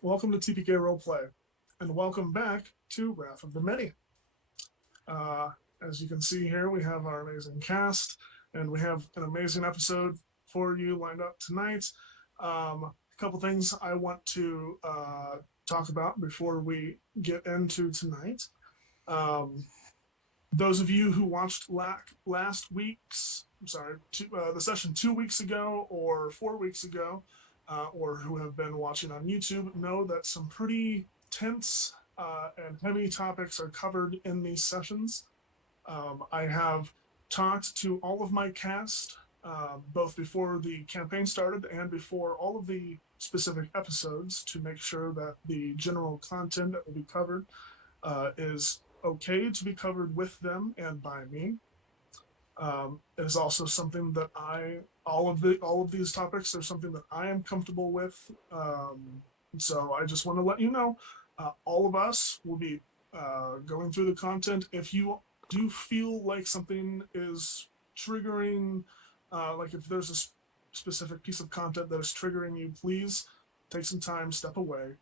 Welcome to TPK Roleplay, and welcome back to Wrath of the Many. Uh, as you can see here, we have our amazing cast, and we have an amazing episode for you lined up tonight. A couple things I want to talk about before we get into tonight. Um, those of you who watched last week's, the session 2 weeks ago or 4 weeks ago, or who have been watching on YouTube, know that some pretty tense and heavy topics are covered in these sessions. I have talked to all of my cast, both before the campaign started and before all of the specific episodes, to make sure that the general content that will be covered is okay to be covered with them and by me. It is also something that all of these topics are something that I am comfortable with. So I just want to let you know, all of us will be going through the content. If you do feel like something is triggering, like if there's a specific piece of content that is triggering you, please take some time, step away,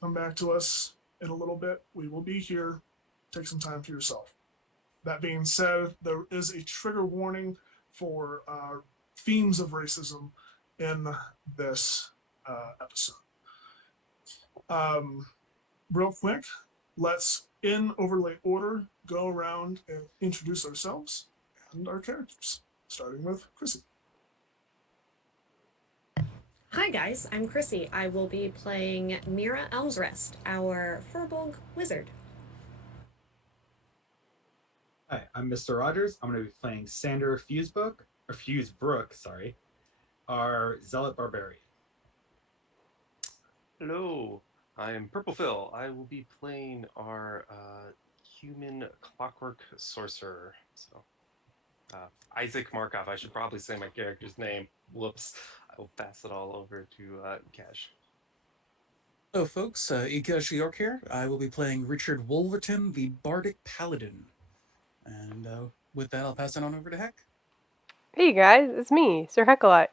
come back to us in a little bit. We will be here. Take some time for yourself. That being said, there is a trigger warning for themes of racism in this episode. Um, Real quick, let's, in overlay order, go around and introduce ourselves and our characters, starting with Chrissy. Hi guys, I'm Chrissy. I will be playing Mira Elmsrest, our Furbolg wizard. Hi, I'm Mr. Rogers. I'm going to be playing Sander Fusebrook, our Zealot Barbarian. Hello, I am Purple Phil. I will be playing our human clockwork sorcerer. Isaac Markov. I should probably say my character's name. Whoops. I will pass it all over to Cash. Hello, folks. Ikash York here. I will be playing Richard Wolverton, the Bardic Paladin. And with that, I'll pass it on over to Heck. Hey guys, it's me, Sir Heckalot.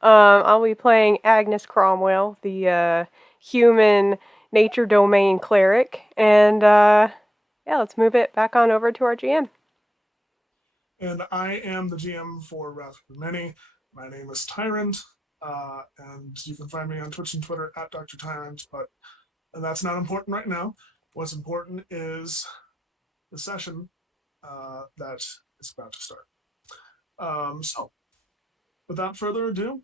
I'll be playing Agnes Cromwell, the human nature domain cleric. And yeah, let's move it back on over to our GM. And I am the GM for Wrath of the Many. My name is Tyrant, and you can find me on Twitch and Twitter at Dr. Tyrant, but that's not important right now. What's important is the session that is about to start. So, without further ado,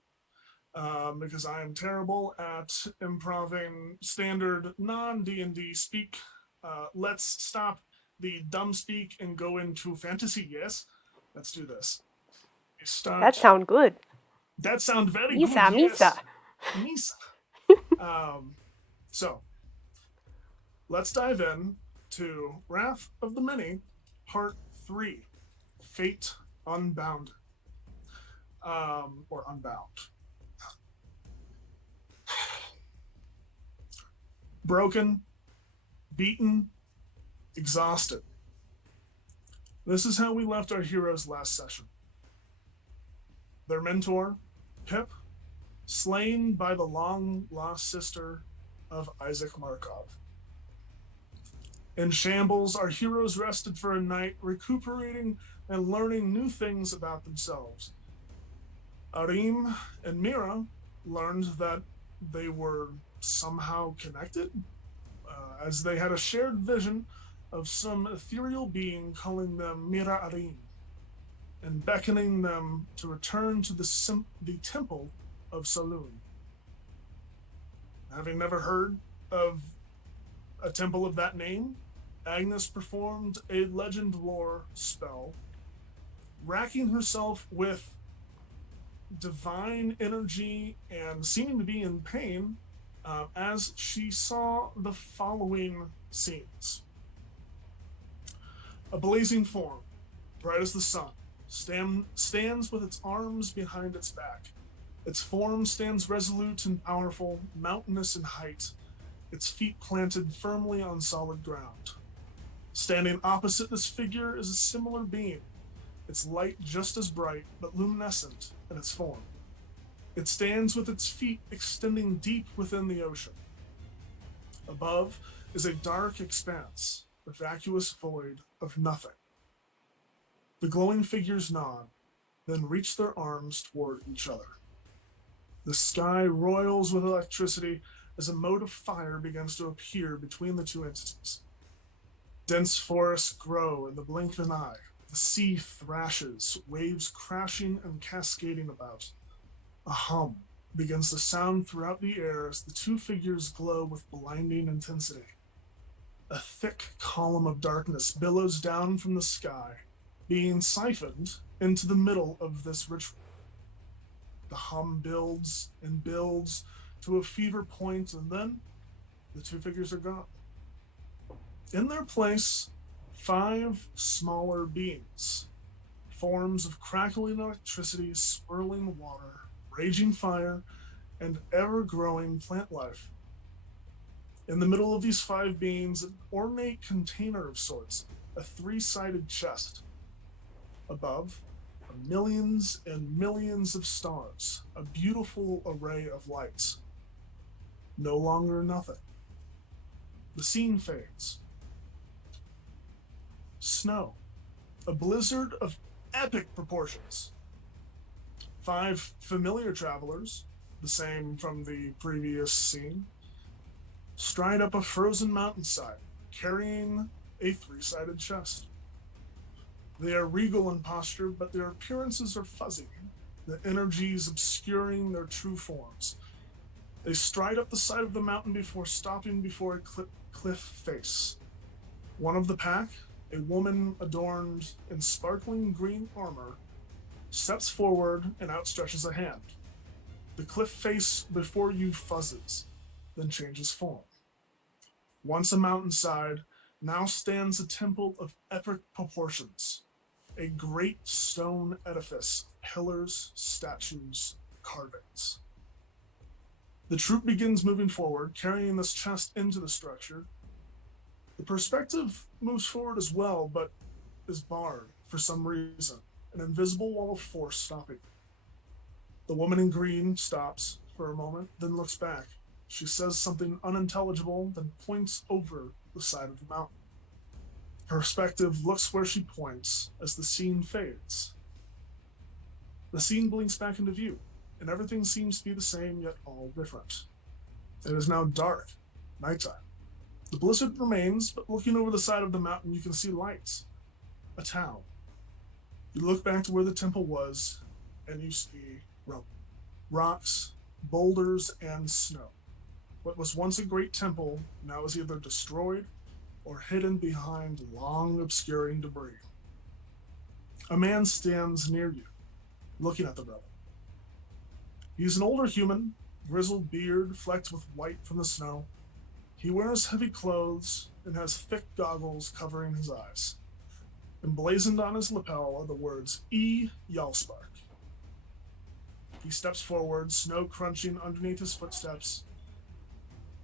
because I am terrible at improving standard non-D&D speak, let's stop the dumb speak and go into fantasy. Yes, let's do this. That sounds good. That sounds very Misa, good. Yes. Misa. Misa. So, let's dive in to Wrath of the Many, Part 3, Fate Unbound. Or Unbound. Broken, beaten, exhausted. This is how we left our heroes last session. Their mentor, Pip, slain by the long-lost sister of Isaac Markov. In shambles, our heroes rested for a night, recuperating and learning new things about themselves. Arim and Mira learned that they were somehow connected, as they had a shared vision of some ethereal being calling them Mira Arim and beckoning them to return to the Temple of Solun. Having never heard of a temple of that name, Agnes performed a legend lore spell, racking herself with divine energy and seeming to be in pain as she saw the following scenes. A blazing form, bright as the sun, stands with its arms behind its back. Its form stands resolute and powerful, mountainous in height, its feet planted firmly on solid ground. Standing opposite this figure is a similar being, its light just as bright but luminescent in its form. It stands with its feet extending deep within the ocean. Above is a dark expanse, a vacuous void of nothing. The glowing figures nod, then reach their arms toward each other. The sky roils with electricity as a mote of fire begins to appear between the two entities. Dense forests grow in the blink of an eye. The sea thrashes, waves crashing and cascading about. A hum begins to sound throughout the air as the two figures glow with blinding intensity. A thick column of darkness billows down from the sky, being siphoned into the middle of this ritual. The hum builds and builds to a fever point, and then the two figures are gone. In their place, 5 smaller beings, forms of crackling electricity, swirling water, raging fire, and ever-growing plant life. In the middle of these 5 beings, an ornate container of sorts, a 3-sided chest. Above are millions and millions of stars, a beautiful array of lights. No longer nothing. The scene fades. Snow, a blizzard of epic proportions. 5 familiar travelers, the same from the previous scene, stride up a frozen mountainside, carrying a 3-sided chest. They are regal in posture, but their appearances are fuzzy, the energies obscuring their true forms. They stride up the side of the mountain before stopping before a cliff face. One of the pack, a woman adorned in sparkling green armor, steps forward and outstretches a hand. The cliff face before you fuzzes, then changes form. Once a mountainside, now stands a temple of epic proportions, a great stone edifice, pillars, statues, carvings. The troop begins moving forward, carrying this chest into the structure. The perspective moves forward as well, but is barred for some reason, an invisible wall of force stopping. The woman in green stops for a moment, then looks back. She says something unintelligible, then points over the side of the mountain. Perspective looks where she points as the scene fades. The scene blinks back into view, and everything seems to be the same, yet all different. It is now dark, nighttime. The blizzard remains, but looking over the side of the mountain, you can see lights. A town. You look back to where the temple was, and you see rocks, boulders, and snow. What was once a great temple now is either destroyed or hidden behind long, obscuring debris. A man stands near you, looking at the brother. He's an older human, grizzled beard flecked with white from the snow. He wears heavy clothes and has thick goggles covering his eyes. Emblazoned on his lapel are the words E. Yalspark. He steps forward, snow crunching underneath his footsteps.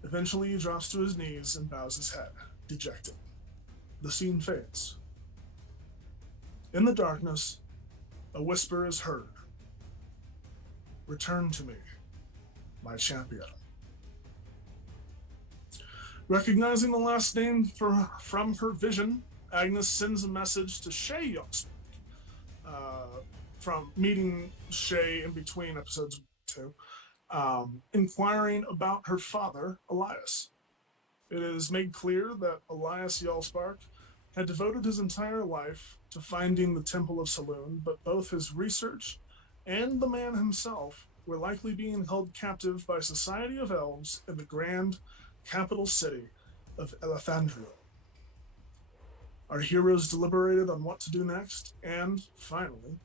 Eventually, he drops to his knees and bows his head, dejected. The scene fades. In the darkness, a whisper is heard. Return to me, my champion. Recognizing the last name from her vision, Agnes sends a message to Shay Yalspark. From meeting Shay in between episodes 2, inquiring about her father, Elias. It is made clear that Elias Yalspark had devoted his entire life to finding the Temple of Solun, but both his research and the man himself were likely being held captive by a society of elves in the grand capital city of Elethandrial. Our heroes deliberated on what to do next, and, finally,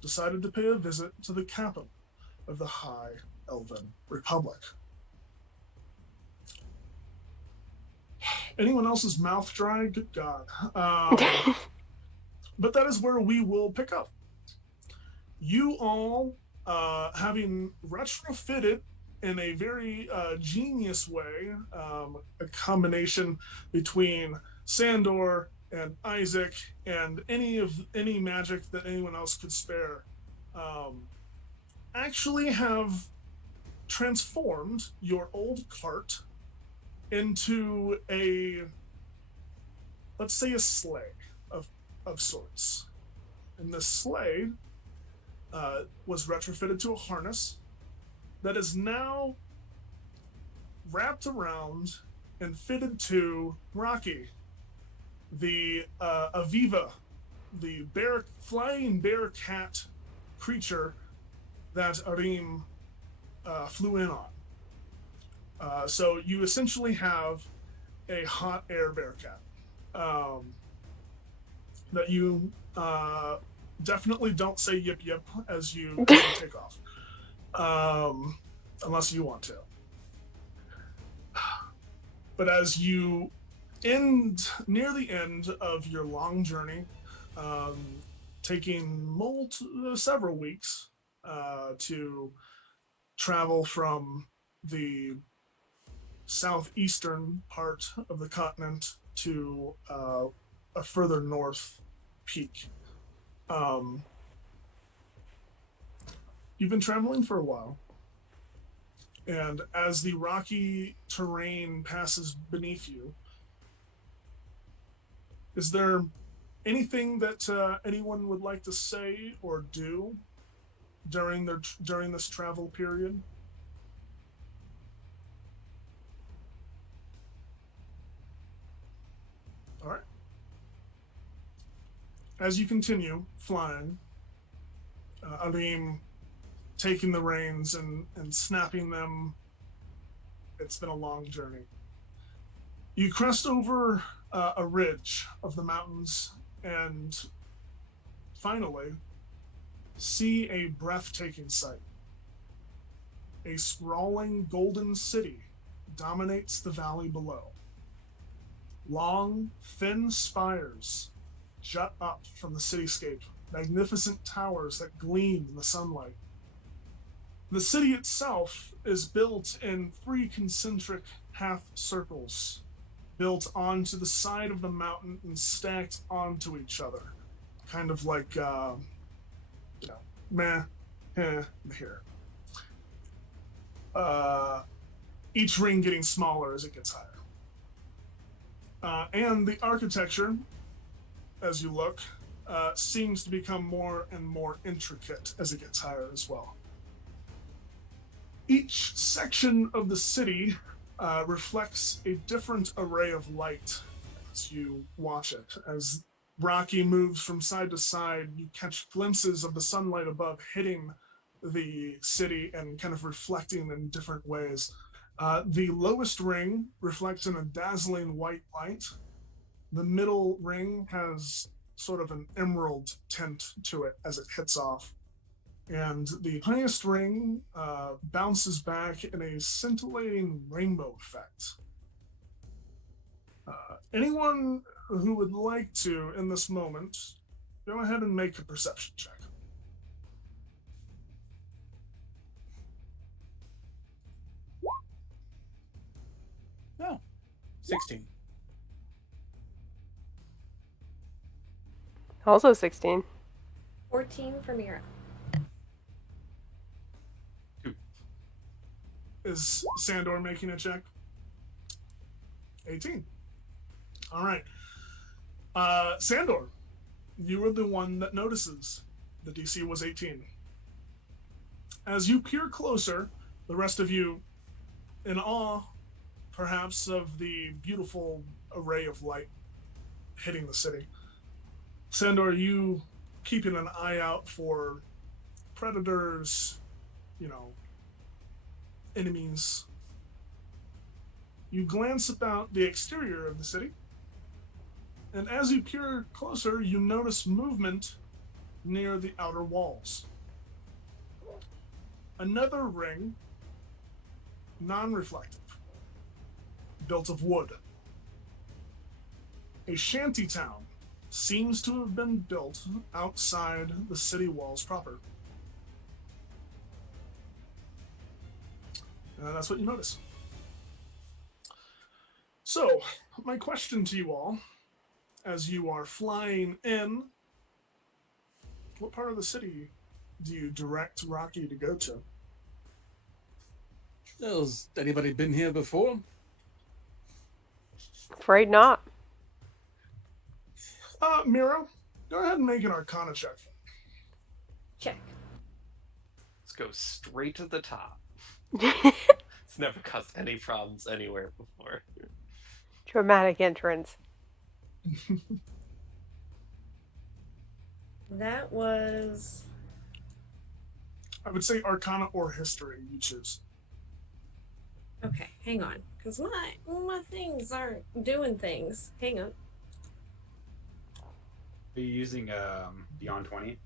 decided to pay a visit to the capital of the High Elven Republic. Anyone else's mouth dry? Good God. But that is where we will pick up. You all, having retrofitted in a very genius way, a combination between Sandor and Isaac and any magic that anyone else could spare, actually have transformed your old cart into a, let's say, a sleigh of sorts. And this sleigh was retrofitted to a harness that is now wrapped around and fitted to Rocky, the Aviva, the flying bear cat creature that Arim flew in on. So you essentially have a hot air bear cat that you definitely don't say yip yip as you take off, unless you want to. But as you near the end of your long journey, taking several weeks to travel from the southeastern part of the continent to a further north peak. You've been traveling for a while, and as the rocky terrain passes beneath you, is there anything that anyone would like to say or do during this travel period? All right. As you continue flying, Alim taking the reins and snapping them. It's been a long journey. You crest over a ridge of the mountains and finally see a breathtaking sight. A sprawling golden city dominates the valley below. Long, thin spires jut up from the cityscape, magnificent towers that gleam in the sunlight. The city itself is built in 3 concentric half circles, built onto the side of the mountain and stacked onto each other, kind of like, here. Each ring getting smaller as it gets higher. And the architecture, as you look, seems to become more and more intricate as it gets higher as well. Each section of the city reflects a different array of light as you watch it. As Rocky moves from side to side, you catch glimpses of the sunlight above hitting the city and kind of reflecting in different ways. The lowest ring reflects in a dazzling white light. The middle ring has sort of an emerald tint to it as it hits off. And the highest ring bounces back in a scintillating rainbow effect. Anyone who would like to, in this moment, go ahead and make a perception check. Oh, 16. Also 16. 14 for Mira. Is Sandor making a check? 18. All right. Sandor, you were the one that notices the DC was 18. As you peer closer, the rest of you, in awe, perhaps, of the beautiful array of light hitting the city. Sandor, you keeping an eye out for predators, enemies. You glance about the exterior of the city, and as you peer closer, you notice movement near the outer walls. Another ring, non-reflective, built of wood. A shanty town seems to have been built outside the city walls proper. That's what you notice. So, my question to you all, as you are flying in, what part of the city do you direct Rocky to go to? Has anybody been here before? Afraid not. Mira, go ahead and make an Arcana check. Check. Let's go straight to the top. It's never caused any problems anywhere before. Dramatic entrance. That was I would say Arcana or History, you choose. okay. Hang on, because my things aren't doing things. Hang on. Are you using Beyond 20?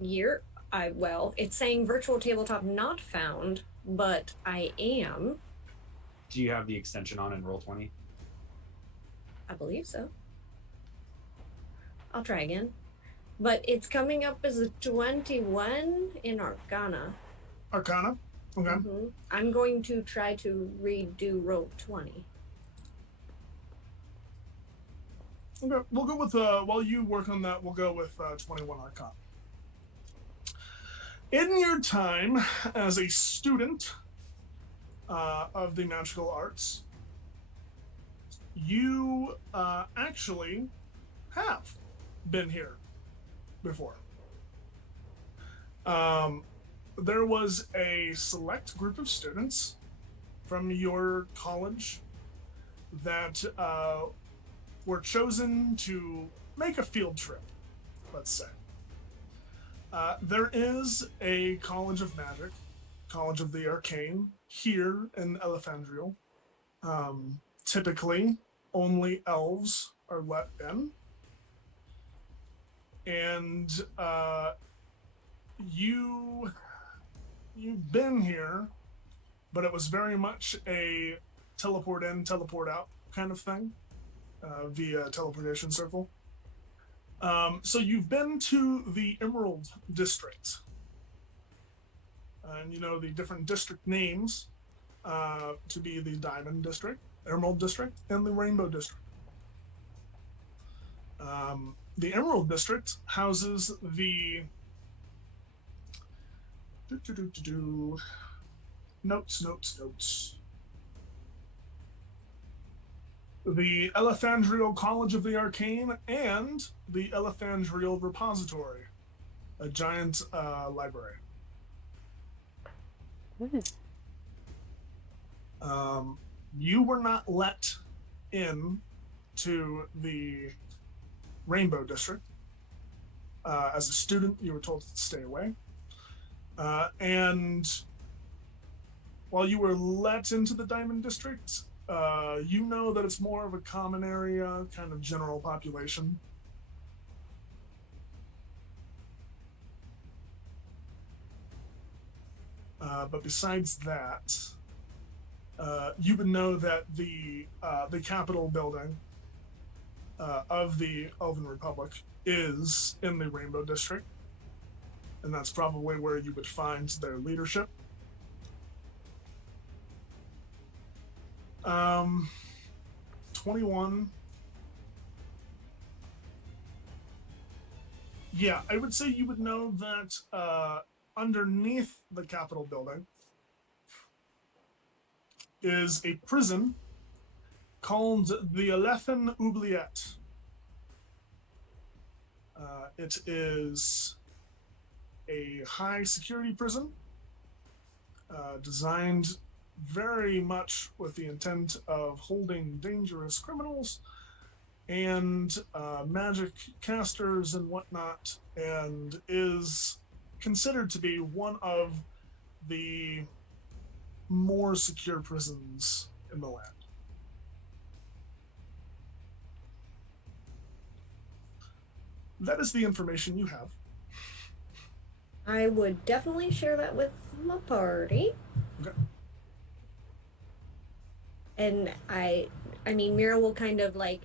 It's saying virtual tabletop not found, but I am. Do you have the extension on in Roll20? I believe so. I'll try again. But it's coming up as a 21 in Arcana. Arcana? Okay. Mhm. I'm going to try to redo roll 20. Okay, we'll go with, while you work on that, we'll go with 21 Arcana. In your time as a student of the magical arts, you actually have been here before. There was a select group of students from your college that were chosen to make a field trip, let's say. There is a College of Magic, College of the Arcane, here in Elethandrial. Typically, only elves are let in. And you've been here, but it was very much a teleport in, teleport out kind of thing via teleportation circle. So you've been to the Emerald District. And you know the different district names to be the Diamond District, Emerald District, and the Rainbow District. The Emerald District houses the notes. The Elethandrial College of the Arcane and the Elethandrial Repository, a giant library. You were not let in to the Rainbow District. As a student, you were told to stay away. And while you were let into the Diamond District, you know that it's more of a common area, kind of general population. But besides that, you would know that the Capitol building of the Elven Republic is in the Rainbow District, and that's probably where you would find their leadership. 21. Yeah, I would say you would know that underneath the Capitol building is a prison called the Elethan Oubliette. It is a high security prison designed very much with the intent of holding dangerous criminals and magic casters and whatnot, and is considered to be one of the more secure prisons in the land. That is the information you have. I would definitely share that with my party. Okay. And I mean, Mira will kind of like,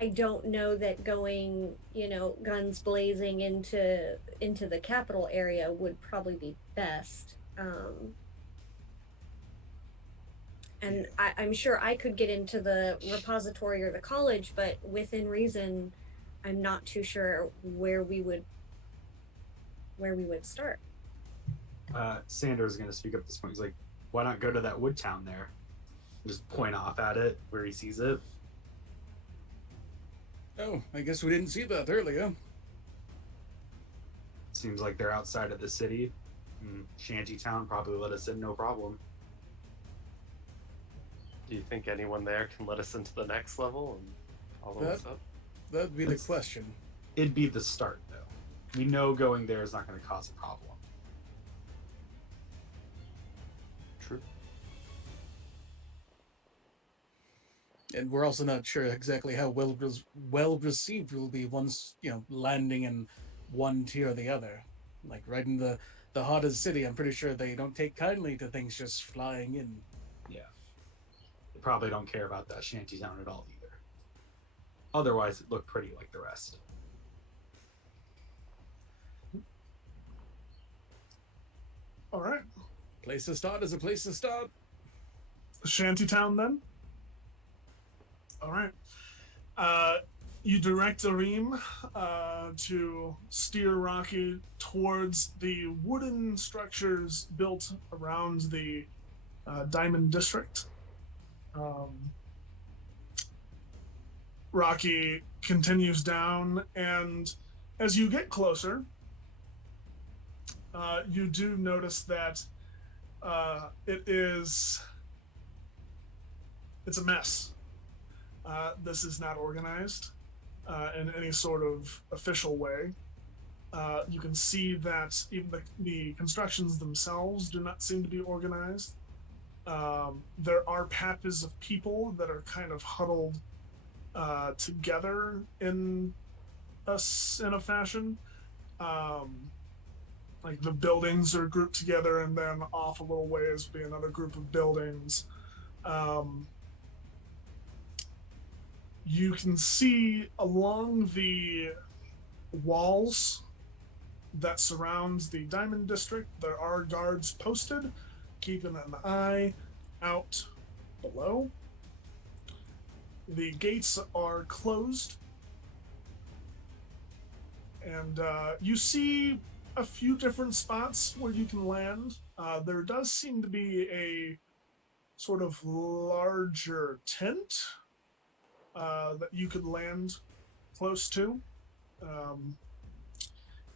I don't know that going, guns blazing into the capital area would probably be best. And I'm sure I could get into the repository or the college, but within reason, I'm not too sure where we would start. Sander is going to speak up at this point. He's like, Why not go to that wood town there? Just point off at it where he sees it. Oh, I guess we didn't see that earlier. Seems like they're outside of the city. Shantytown probably let us in no problem. Do you think anyone there can let us into the next level and follow us up? That'd be the question. It'd be the start, though. We know going there is not going to cause a problem. True. And we're also not sure exactly how well received we'll be once, landing in one tier or the other. Like right in the hottest city, I'm pretty sure they don't take kindly to things just flying in. Yeah. They probably don't care about that shantytown at all either. Otherwise, it looked pretty like the rest. All right. Place to start is a place to start. Shantytown then. All right. You direct Areem to steer Rocky towards the wooden structures built around the Diamond District. Rocky continues down, and as you get closer, you do notice that it's a mess. This is not organized in any sort of official way. You can see that even the constructions themselves do not seem to be organized. There are patches of people that are kind of huddled together in a fashion. Like the buildings are grouped together, and then off a little ways would be another group of buildings. You can see along the walls that surround the Diamond District, there are guards posted, keeping an eye out below. The gates are closed, and you see a few different spots where you can land. There does seem to be a sort of larger tent that you could land close to.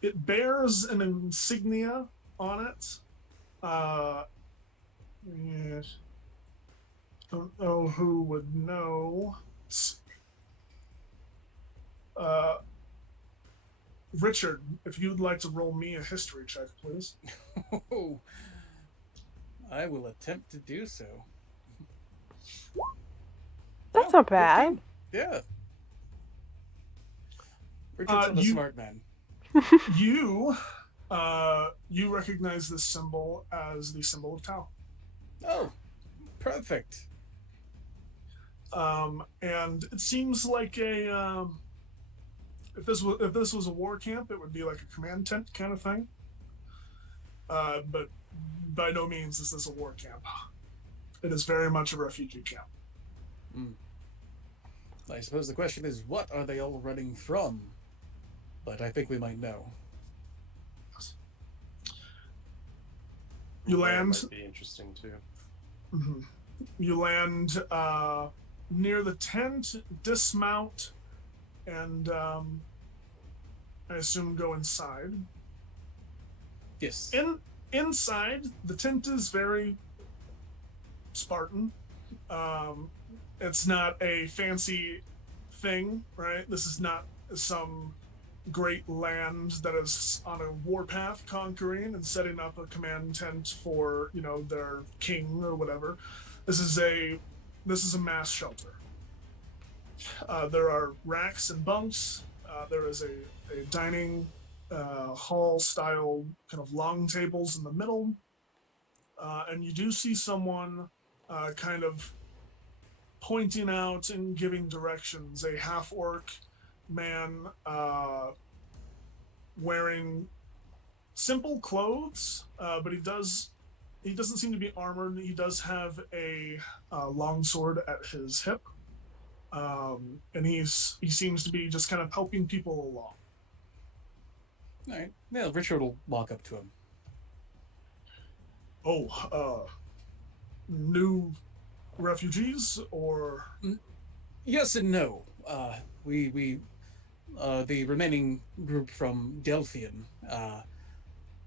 It bears an insignia on it. Yes. Don't know who would know. Richard, if you'd like to roll me a history check, please. Oh, I will attempt to do so. That's not bad. 15. Yeah. Richard's a smart man. You recognize this symbol as the symbol of Tau. Oh, perfect. And it seems like a if this was a war camp, it would be like a command tent kind of thing. But by no means is this a war camp. It is very much a refugee camp. I suppose the question is, what are they all running from? But I think we might know. You That land. might be interesting too. Mm-hmm. You land near the tent, dismount, and I assume go inside. Yes. Inside, the tent is very Spartan. It's not a fancy thing, right? This is not some great land that is on a warpath conquering and setting up a command tent for, their king or whatever. This is a mass shelter. There are racks and bunks. There is a dining hall style kind of long tables in the middle. And you do see someone kind of pointing out and giving directions. A half-orc man wearing simple clothes, but he doesn't seem to be armored. He does have a longsword at his hip, and he seems to be just kind of helping people along. All right. Yeah, Richard will walk up to him. Oh, new refugees, or Yes and no. We the remaining group from Delphian.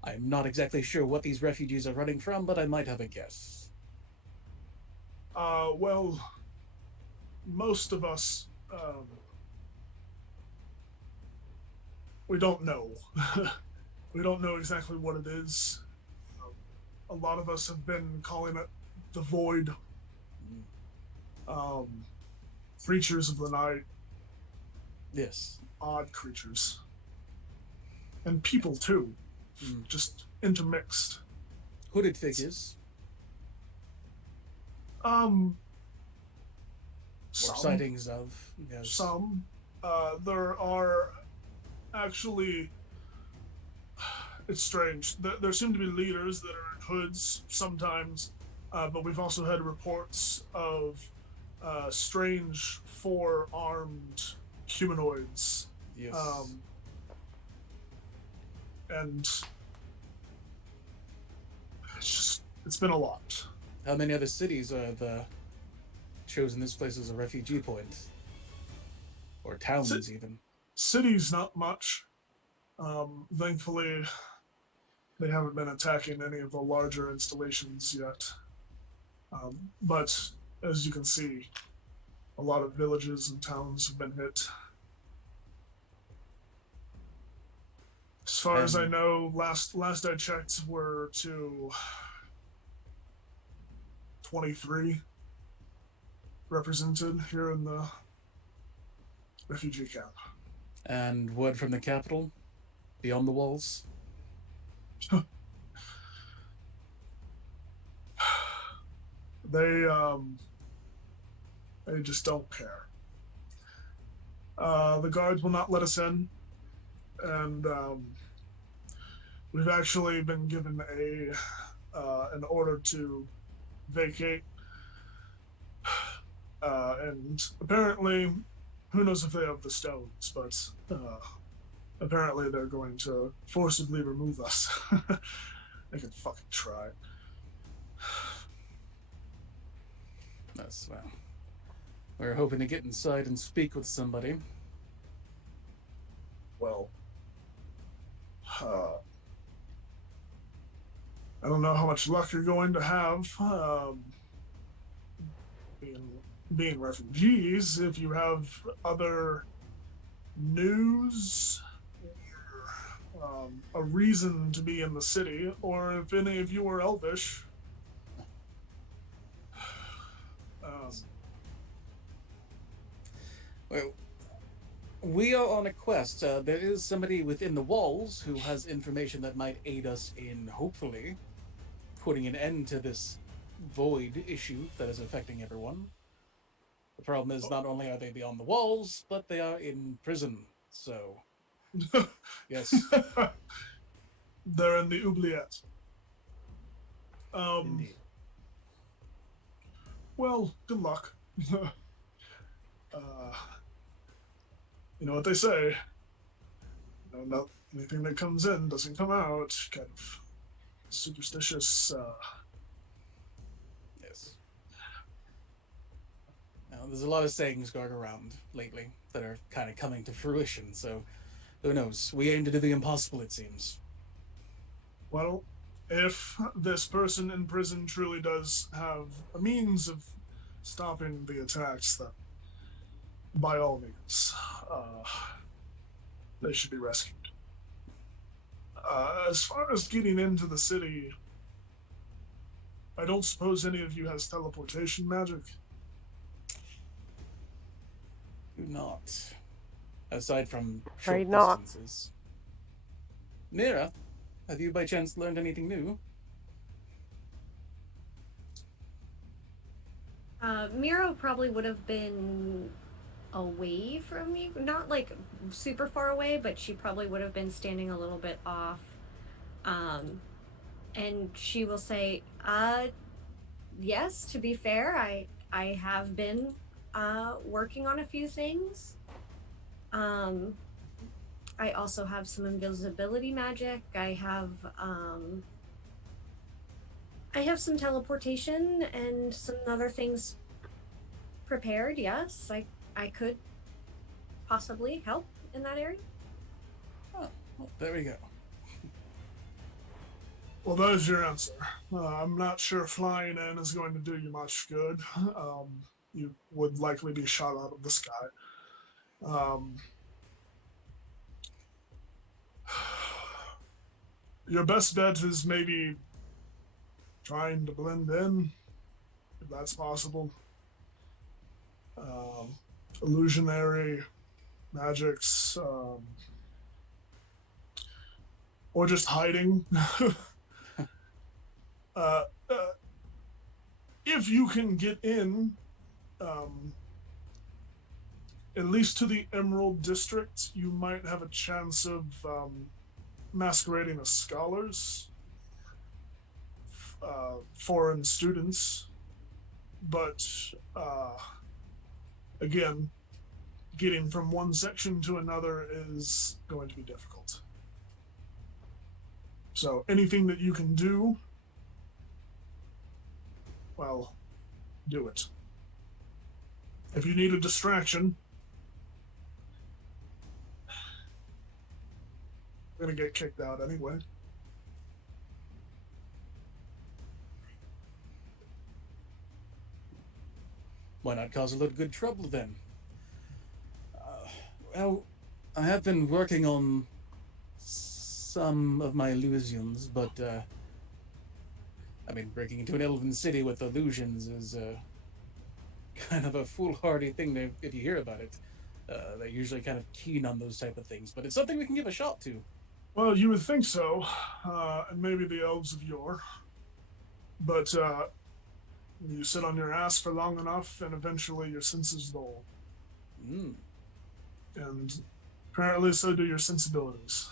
I'm not exactly sure what these refugees are running from, but I might have a guess. well, most of us, we don't know. We don't know exactly what it is. A lot of us have been calling it the void, um, creatures of the night, Yes. odd creatures, and people too, just intermixed. Hooded figures. Um, Or some, sightings of. Yes. some. There are actually. It's strange. There seem to be leaders that are in hoods sometimes, but we've also had reports of strange four-armed humanoids, Yes. and it's been a lot. How many other cities have chosen this place as a refugee point? Or towns, even? Cities, not much. Thankfully, they haven't been attacking any of the larger installations yet. But as you can see, a lot of villages and towns have been hit. As far as I know, last I checked, we're to 23 represented here in the refugee camp. And word from the capital? Beyond the walls? They just don't care. The guards will not let us in, and we've actually been given an order to vacate. And apparently, who knows if they have the stones, but apparently they're going to forcibly remove us. They can fucking try. That's, well, we're hoping to get inside and speak with somebody. Well, I don't know how much luck you're going to have being refugees. If you have other news or a reason to be in the city, or if any of you are elvish. Well, we are on a quest. There is somebody within the walls who has information that might aid us in, hopefully, putting an end to this void issue that is affecting everyone. The problem is not only are they beyond the walls, but they are in prison. So, yes. They're in the oubliette. Indeed. Well, good luck. You know what they say. Not anything that comes in doesn't come out. Kind of superstitious. Yes. Now, there's a lot of sayings going around lately that are kind of coming to fruition. So, who knows? We aim to do the impossible, it seems. Well, if this person in prison truly does have a means of stopping the attacks, then by all means, they should be rescued. As far as getting into the city, I don't suppose any of you has teleportation magic? Do not. Aside from Afraid short not. distances. Mira, have you by chance learned anything new? Miro probably would have been away from you, not like super far away, but she probably would have been standing a little bit off. And she will say, yes, to be fair, I have been working on a few things. I also have some invisibility magic. I I have some teleportation and some other things prepared. Yes, I could possibly help in that area. Oh, well, there we go. Well, that is your answer. I'm not sure flying in is going to do you much good. You would likely be shot out of the sky. Your best bet is maybe trying to blend in, if that's possible. Illusionary magics, or just hiding. uh, uh, if you can get in, um, at least to the Emerald District, you might have a chance of masquerading as scholars, foreign students. But again, getting from one section to another is going to be difficult. So anything that you can do, well, do it. If you need a distraction, I'm going to get kicked out anyway. Why not cause a little good trouble then? Well, I have been working on some of my illusions, but I mean, breaking into an elven city with illusions is kind of a foolhardy thing if you hear about it. They're usually kind of keen on those type of things, but it's something we can give a shot to. Well, you would think so, and maybe the elves of yore. But you sit on your ass for long enough, and eventually your senses dull. Mm. And apparently so do your sensibilities.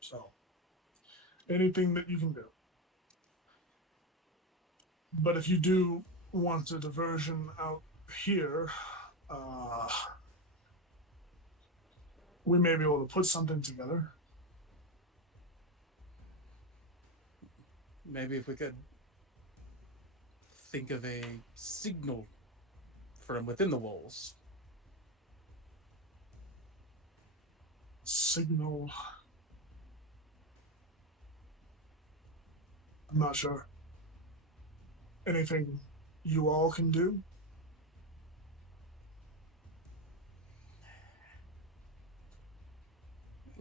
So, anything that you can do. But if you do want a diversion out here, we may be able to put something together. Maybe if we could think of a signal from within the walls. Signal. I'm not sure. Anything you all can do?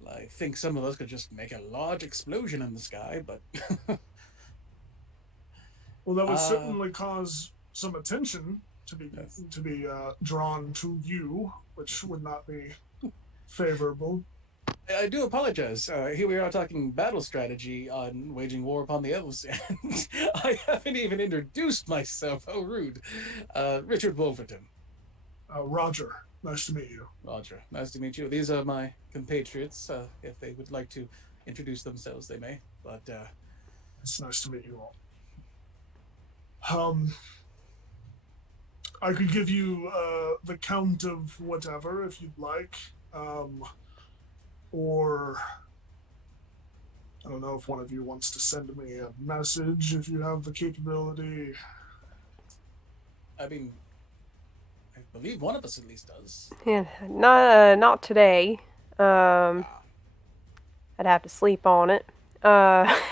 I think some of us could just make a large explosion in the sky, but Well, that would certainly cause some attention to be Yes. drawn to you, which would not be favorable. I do apologize. Here we are talking battle strategy on waging war upon the elves, and I haven't even introduced myself. How rude. Richard Wolverton. Roger, nice to meet you. Roger, nice to meet you. These are my compatriots. If they would like to introduce themselves, they may. But It's nice to meet you all. I could give you the count of whatever if you'd like, or I don't know if one of you wants to send me a message if you have the capability. I mean, I believe one of us at least does. Yeah, not today. I'd have to sleep on it. But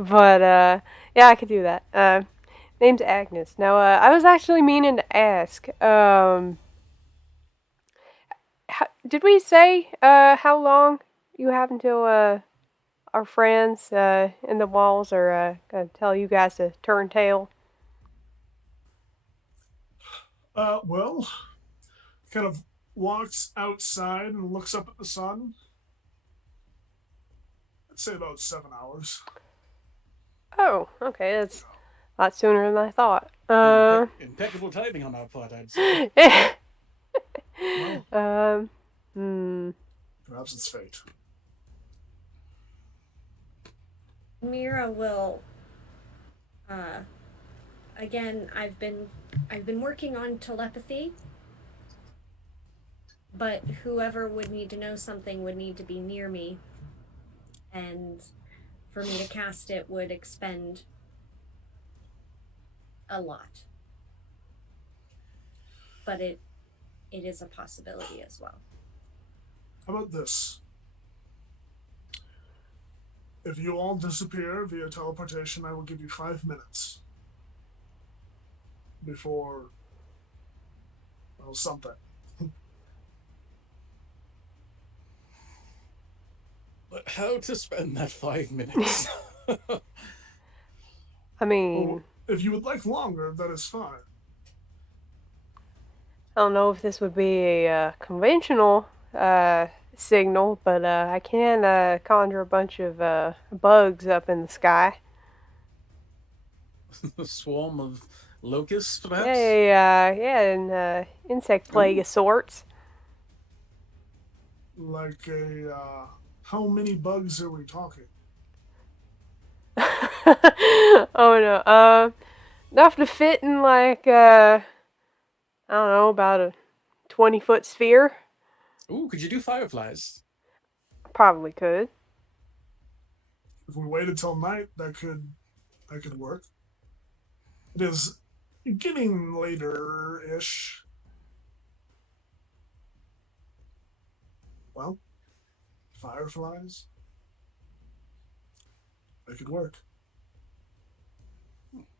yeah, I could do that. Name's Agnes. Now, I was actually meaning to ask. Did we say how long you have until our friends in the walls are gonna tell you guys to turn tail? Well, kind of walks outside and looks up at the sun. I'd say about 7 hours. Oh, okay, that's a lot sooner than I thought. Impeccable timing on our part, I'd say. Perhaps it's fate. Mira will again, I've been working on telepathy, but whoever would need to know something would need to be near me. And for me to cast it would expend a lot. But it is a possibility as well. How about this? If you all disappear via teleportation, I will give you 5 minutes before, well, something. But how to spend that 5 minutes? I mean, Well, if you would like longer, that is fine. I don't know if this would be a conventional signal, but I can conjure a bunch of bugs up in the sky. A swarm of locusts, perhaps? Yeah, insect plague Ooh. of sorts. Like how many bugs are we talking? Oh no, enough to fit in like I don't know, about a 20-foot sphere. Ooh, could you do fireflies? Probably could. If we waited till night, that could work. It is getting later-ish. Well, fireflies. That could work.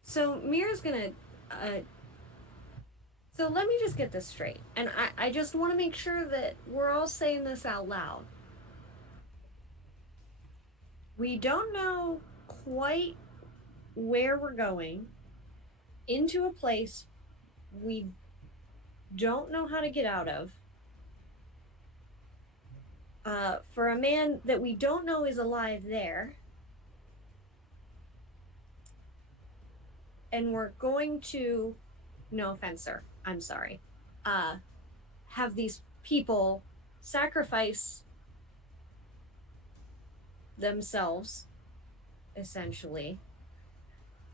So Mira's gonna so let me just get this straight. And I just want to make sure that we're all saying this out loud. We don't know quite where we're going, into a place we don't know how to get out of. For a man that we don't know is alive there. And we're going to, no offense, sir, I'm sorry, have these people sacrifice themselves, essentially,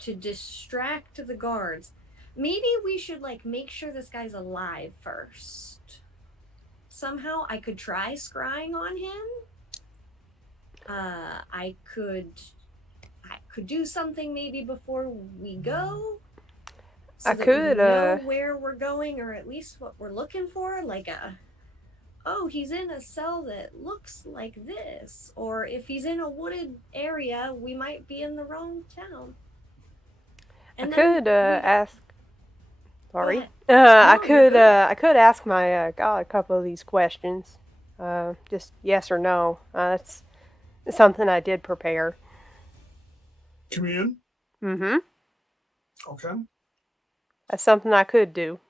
to distract the guards. Maybe we should, like, make sure this guy's alive first. Somehow I could try scrying on him. I could do something maybe before we go. So I that could, we know where we're going, or at least what we're looking for. Like oh, he's in a cell that looks like this. Or if he's in a wooded area, we might be in the wrong town. And I could ask. Sorry. No, I you're good. I could ask my god a couple of these questions. Just yes or no. That's something I did prepare. Commune? Mm-hmm. Okay. That's something I could do.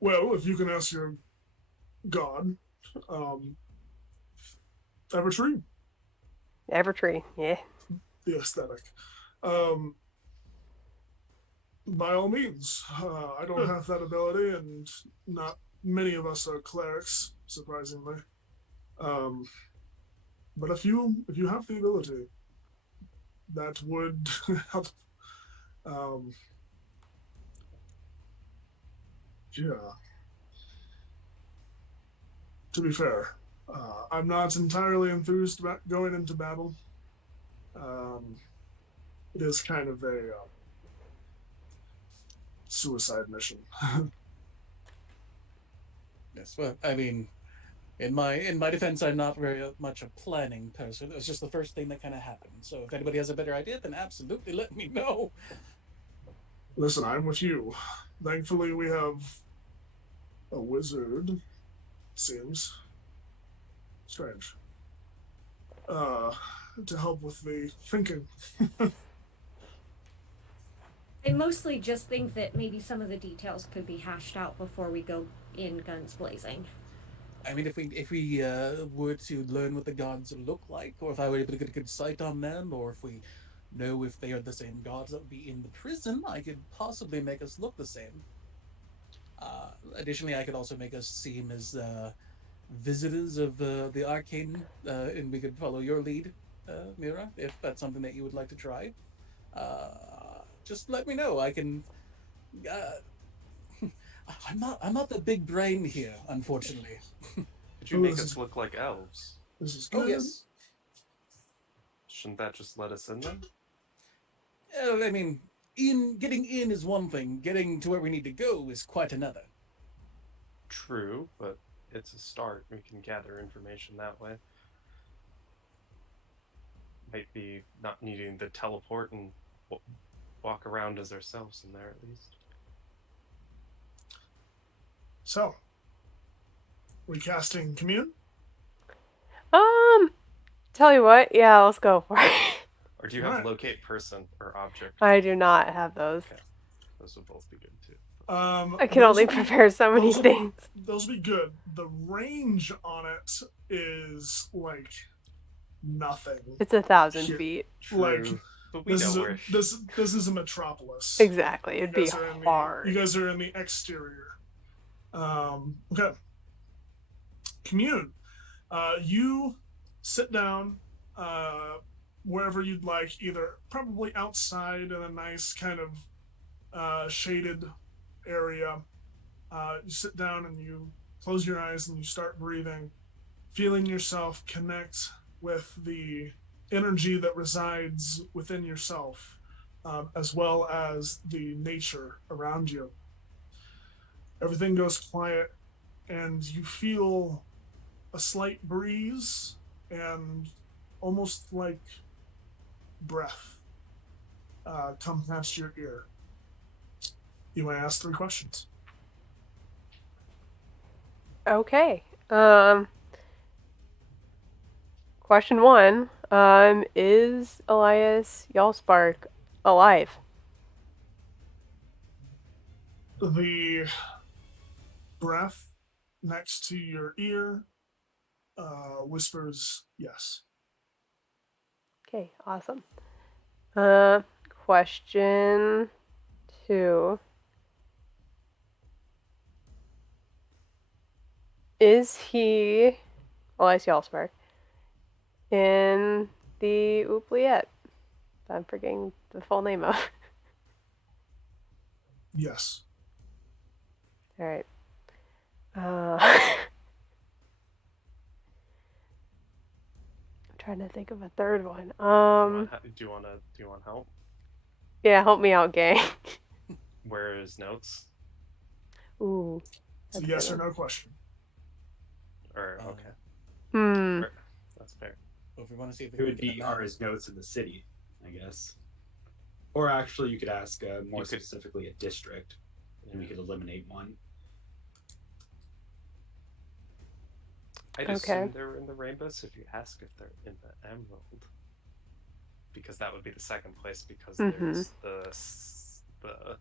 Well, if you can ask your god, Evertree, Evertree, yeah. the aesthetic. By all means, I don't have that ability, and not many of us are clerics, surprisingly. But if you have the ability, that would help. Yeah. To be fair, I'm not entirely enthused about going into battle. It is kind of a suicide mission. Yes, well, I mean, in my defense, I'm not very much a planning person. It was just the first thing that kind of happened. So if anybody has a better idea, then absolutely let me know. Listen, I'm with you. Thankfully, we have a wizard. Seems strange. To help with the thinking. I mostly just think that maybe some of the details could be hashed out before we go in guns blazing. I mean, if we were to learn what the gods look like, or if I were able to get a good sight on them, or if we know if they are the same gods that would be in the prison, I could possibly make us look the same. Additionally, I could also make us seem as visitors of the arcane, and we could follow your lead, Mira, if that's something that you would like to try. Just let me know. I can. I'm not the big brain here, unfortunately. Could you make us look like elves? This is good. Oh yes. Shouldn't that just let us in then? I mean, getting in is one thing. Getting to where we need to go is quite another. True, but it's a start. We can gather information that way. Might be not needing to teleport and walk around as ourselves in there at least. So, recasting commune. Tell you what, yeah, let's go for it. Or do you have Alright. locate person or object? I do not have those. Okay. Those would both be good too. I can only prepare so many things. Those will be good. The range on it is like nothing. It's 1,000 Shit. feet. Like, but we this know is where. this is a metropolis. Exactly, it'd You be guys are in hard. you guys are in the exterior. Okay. Commune. You sit down wherever you'd like, either probably outside in a nice kind of shaded area. You sit down and you close your eyes and you start breathing, feeling yourself connect with the energy that resides within yourself, as well as the nature around you. Everything goes quiet, and you feel a slight breeze and almost like breath come past your ear. You may ask 3 questions. Okay. Question 1. Is Elias Yalspark alive? The breath next to your ear whispers yes. Okay, awesome. Question 2. Is he, Elias Yalspark, in the oubliette? I'm forgetting the full name of. Yes. All right. I'm trying to think of a third one. Do you want help? Yeah, help me out, gang. Where are his notes? Ooh. It's a that's yes good. or no question. Or okay, Hmm. that's fair. Well, if we want to see if It would be are his notes in the city, I guess. Or actually, you could ask more specifically a district, and we could eliminate one. I'd Okay. assume they're in the rainbows if you ask if they're in the emerald. Because that would be the second place because there's the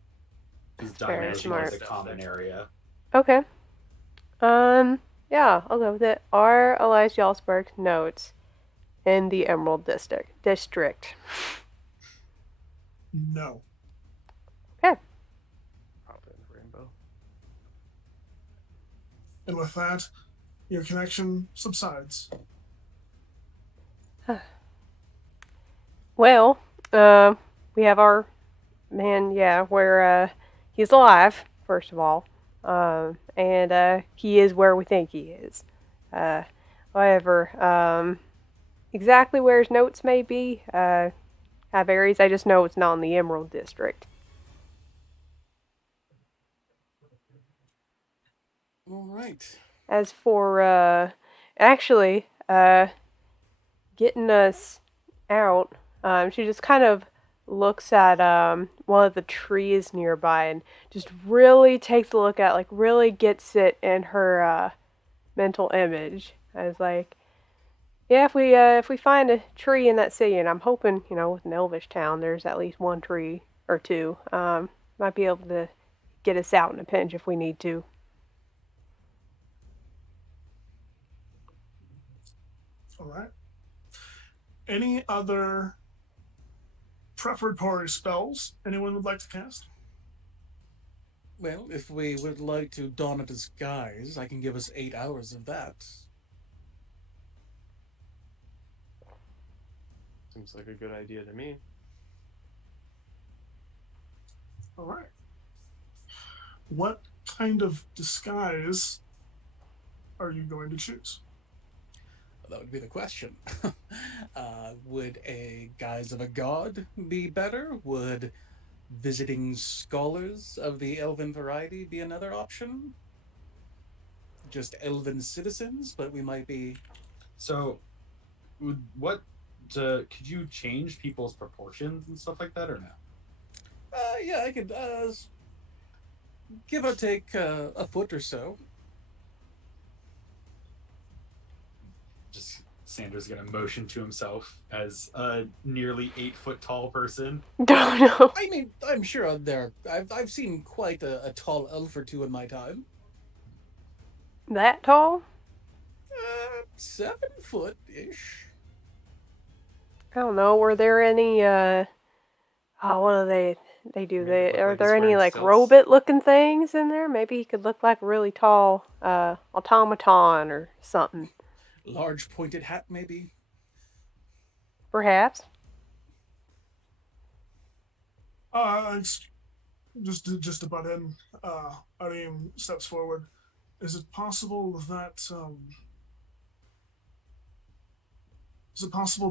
Because Very dimension is smart. a common area. Okay. Yeah, I'll go with it. Are Elias Yalspark's notes in the Emerald District? No. Okay. probably in the rainbow. And with that, your connection subsides. Well, we have our man, yeah, where he's alive, first of all. And he is where we think he is. However, exactly where his notes may be, varies. I just know it's not in the Emerald District. All right. As for, actually, getting us out, she just kind of looks at one of the trees nearby and just really takes a look at, like, really gets it in her mental image. I was like, yeah, if we find a tree in that city, and I'm hoping, with an elvish town, there's at least 1 tree or 2, might be able to get us out in a pinch if we need to. All right. Any other preparatory spells anyone would like to cast? Well, if we would like to don a disguise, I can give us 8 hours of that. Seems like a good idea to me. All right. What kind of disguise are you going to choose? That would be the question. Would a guise of a god be better? Would visiting scholars of the elven variety be another option? Just elven citizens, but we might be. So, could you change people's proportions and stuff like that, or no? Yeah, I could give or take a foot or so. Just Sanders gonna motion to himself as a nearly 8 foot tall person. Don't know. I mean, I'm sure I've seen quite a tall elf or two in my time. That tall? 7 foot ish. I don't know. Were there any what do they do? Make it look Are like there he's any wearing like stilts. robot looking things in there? Maybe he could look like a really tall automaton or something. Large pointed hat, maybe. Perhaps. Just to butt in, Arim steps forward. Is it possible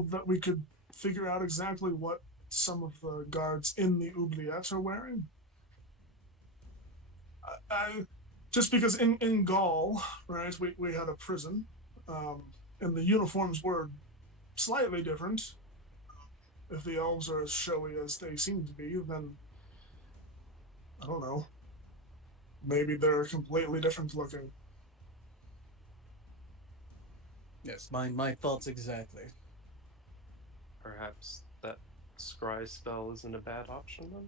that we could figure out exactly what some of the guards in the oubliettes are wearing? Just because in Gaul, right, we had a prison, and the uniforms were slightly different. If the elves are as showy as they seem to be, then I don't know. Maybe they're completely different looking. Yes, my thoughts exactly. Perhaps that scry spell isn't a bad option then?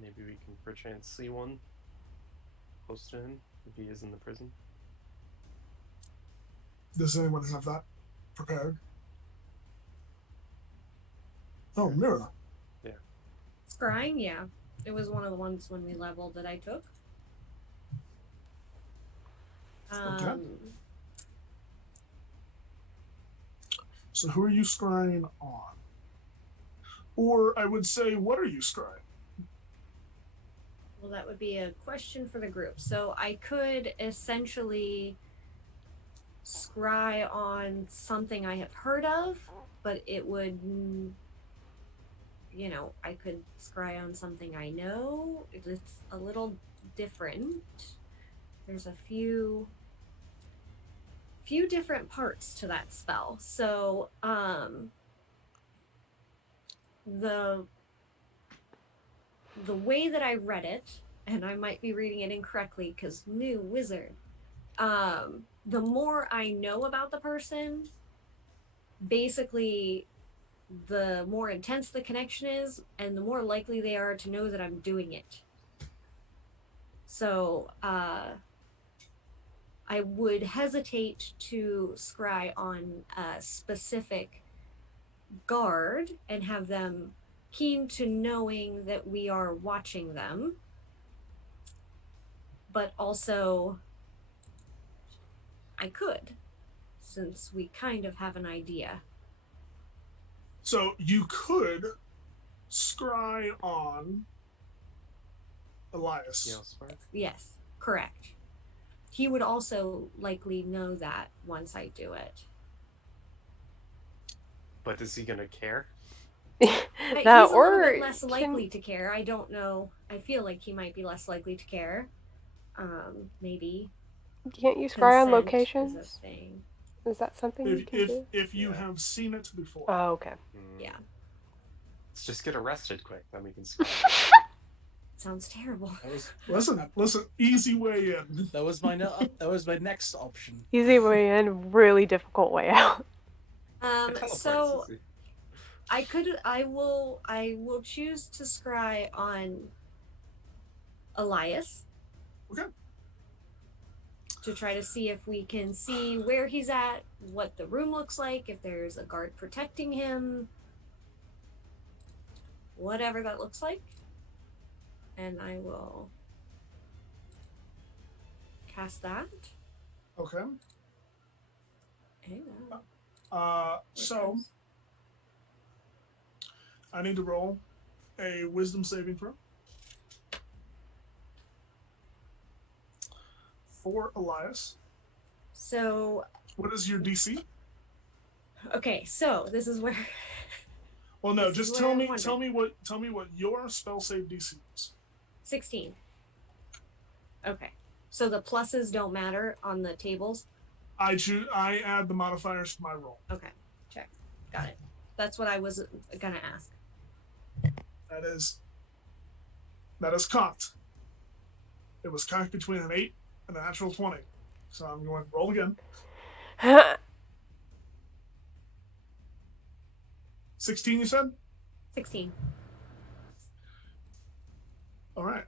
Maybe we can perchance see one close to him if he is in the prison. Does anyone have that prepared? Oh, Mira. Scrying, yeah. It was one of the ones when we leveled that I took. Okay. So who are you scrying on? Or I would say, what are you scrying? Well, that would be a question for the group. So I could essentially scry on something I have heard of, but it would, I could scry on something I know. It's a little different. There's a few different parts to that spell. So, the way that I read it, and I might be reading it incorrectly because new wizard, the more I know about the person, basically the more intense the connection is and the more likely they are to know that I'm doing it. So I would hesitate to scry on a specific guard and have them keen to knowing that we are watching them, but also I could, since we kind of have an idea. So you could scry on Elias. Yes, correct. He would also likely know that once I do it. But is he gonna care? He's a little bit less likely to care. I don't know. I feel like he might be less likely to care. Maybe. Can't you scry on Consent locations? is a thing. Is that something you can do? If you have seen it before. Oh, okay. Yeah. Let's just get arrested quick, then we can scry. Sounds terrible. Listen, easy way in. That was my next option. Easy way in, really difficult way out. So I will choose to scry on Elias. Okay. To try to see if we can see where he's at, what the room looks like, if there's a guard protecting him, whatever that looks like. And I will cast that. Okay. Hang So I need to roll a wisdom saving throw for Elias. So what is your DC? Okay, so this is where. Well, no, This is just where tell I'm me wondering. tell me what your spell save DC is. 16. Okay. So the pluses don't matter on the tables? I add the modifiers to my roll. Okay. Check. Got it. That's what I was going to ask. That is cocked. It was cocked between an 8 and a natural 20. So I'm going to roll again. 16, you said? 16. All right.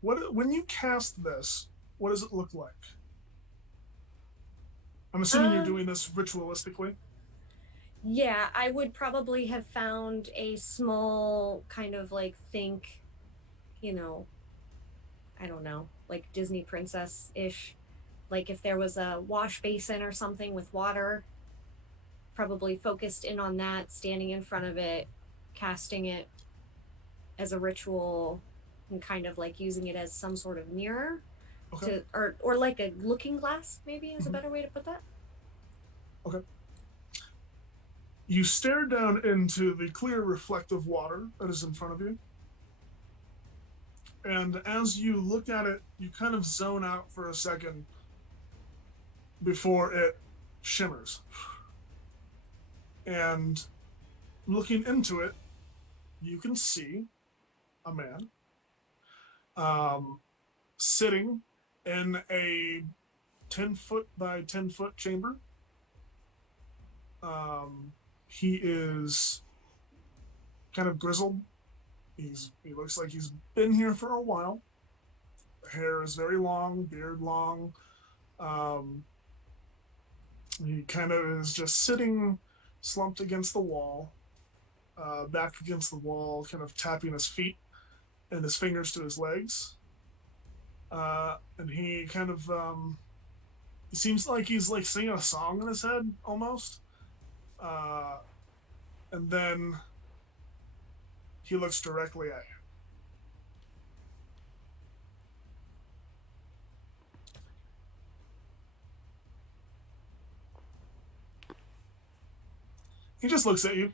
When you cast this, what does it look like? I'm assuming you're doing this ritualistically. Yeah, I would probably have found a small kind of like think, I don't know, like Disney princess-ish. Like if there was a wash basin or something with water, probably focused in on that, standing in front of it, casting it as a ritual, and kind of like using it as some sort of mirror. Okay. Or like a looking glass, maybe is a better way to put that. Okay. You stare down into the clear reflective water that is in front of you. And as you look at it, you kind of zone out for a second before it shimmers. And looking into it, you can see a man sitting in a 10-foot by 10-foot chamber. He is kind of grizzled. He looks like he's been here for a while. The hair is very long, beard long. He kind of is just sitting slumped against the wall, back against the wall, kind of tapping his feet and his fingers to his legs. And he kind of it seems like he's like singing a song in his head almost. And then he looks directly at you. He just looks at you.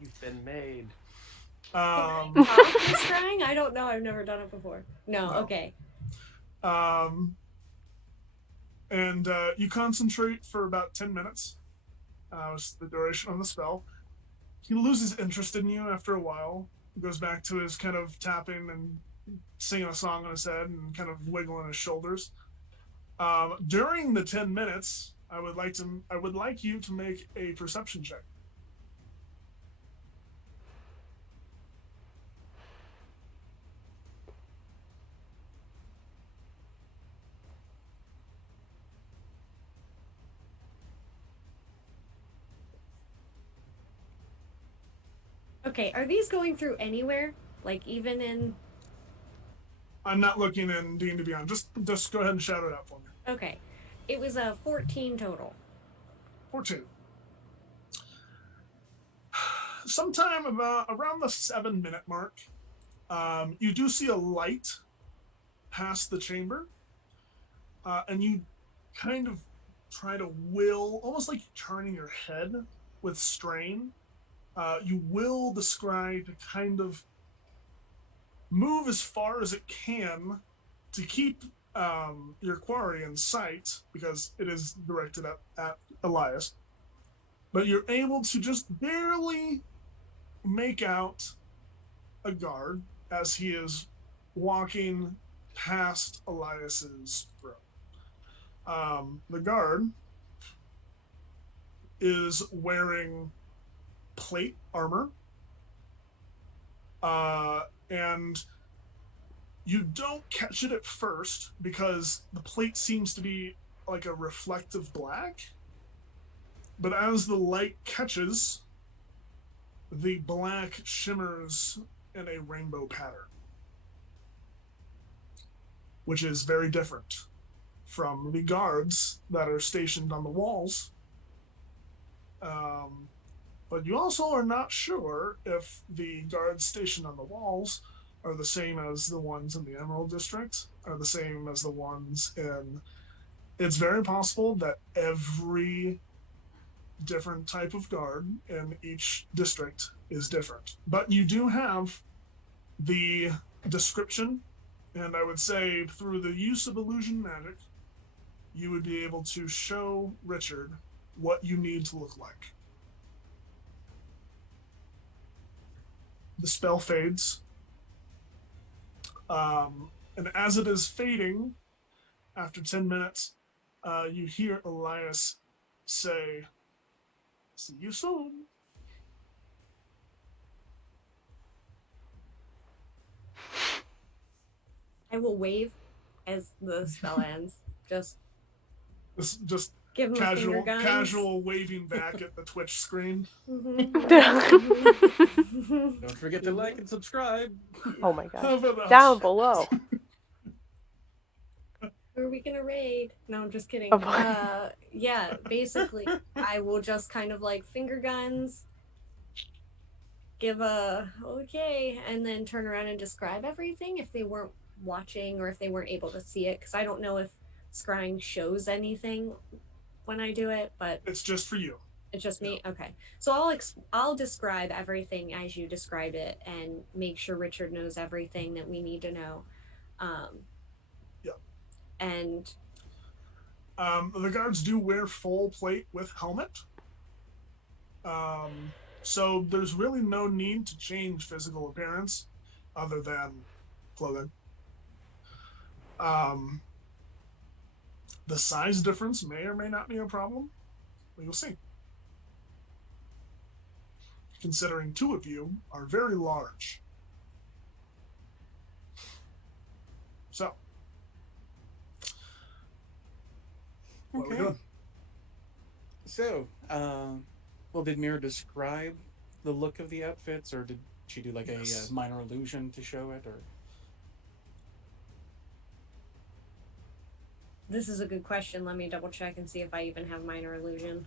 You've been made. Talk this trying? I don't know. I've never done it before. No. Okay. And you concentrate for about 10 minutes. Was the duration of the spell. He loses interest in you after a while. He goes back to his kind of tapping and singing a song on his head and kind of wiggling his shoulders. During the 10 minutes, I would like you to make a perception check. Okay, are these going through anywhere? Like even in... I'm not looking in D&D Beyond. Just go ahead and shout it out for me. Okay. It was a 14 total. 14. Sometime around the 7-minute mark, you do see a light past the chamber, and you kind of try to will, almost like turning your head with strain. You will the scry to kind of move as far as it can to keep your quarry in sight, because it is directed at Elias. But you're able to just barely make out a guard as he is walking past Elias's row. The guard is wearing plate armor, and you don't catch it at first because the plate seems to be like a reflective black, but as the light catches, the black shimmers in a rainbow pattern, which is very different from the guards that are stationed on the walls. But you also are not sure if the guards stationed on the walls are the same as the ones in the Emerald District, are the same as the ones in. It's very possible that every different type of guard in each district is different. But you do have the description, and I would say through the use of illusion magic, you would be able to show Richard what you need to look like. The spell fades. And as it is fading, after 10 minutes, you hear Elias say, "See you soon." I will wave as the spell ends. Just Just give him a finger guns. casual waving back at the Twitch screen. Mhm. Don't forget to like and subscribe. Oh my gosh. How about that? Down below. Who are we gonna raid? No, I'm just kidding. Oh, boy. Yeah, basically, I will just kind of like finger guns, give a okay, and then turn around and describe everything if they weren't watching or if they weren't able to see it, because I don't know if scrying shows anything when I do it, but It's just for you. it's just me. Okay, so I'll describe everything as you described it and make sure Richard knows everything that we need to know. Yeah. And The guards do wear full plate with helmet. So there's really no need to change physical appearance other than clothing. The size difference may or may not be a problem. But you'll see. Considering two of you are very large. So, what are we Okay. doing? So, well, did Mira describe the look of the outfits, or did she do like Yes. a minor illusion to show it, or? this is a good question. Let me double check and see if I even have minor illusion.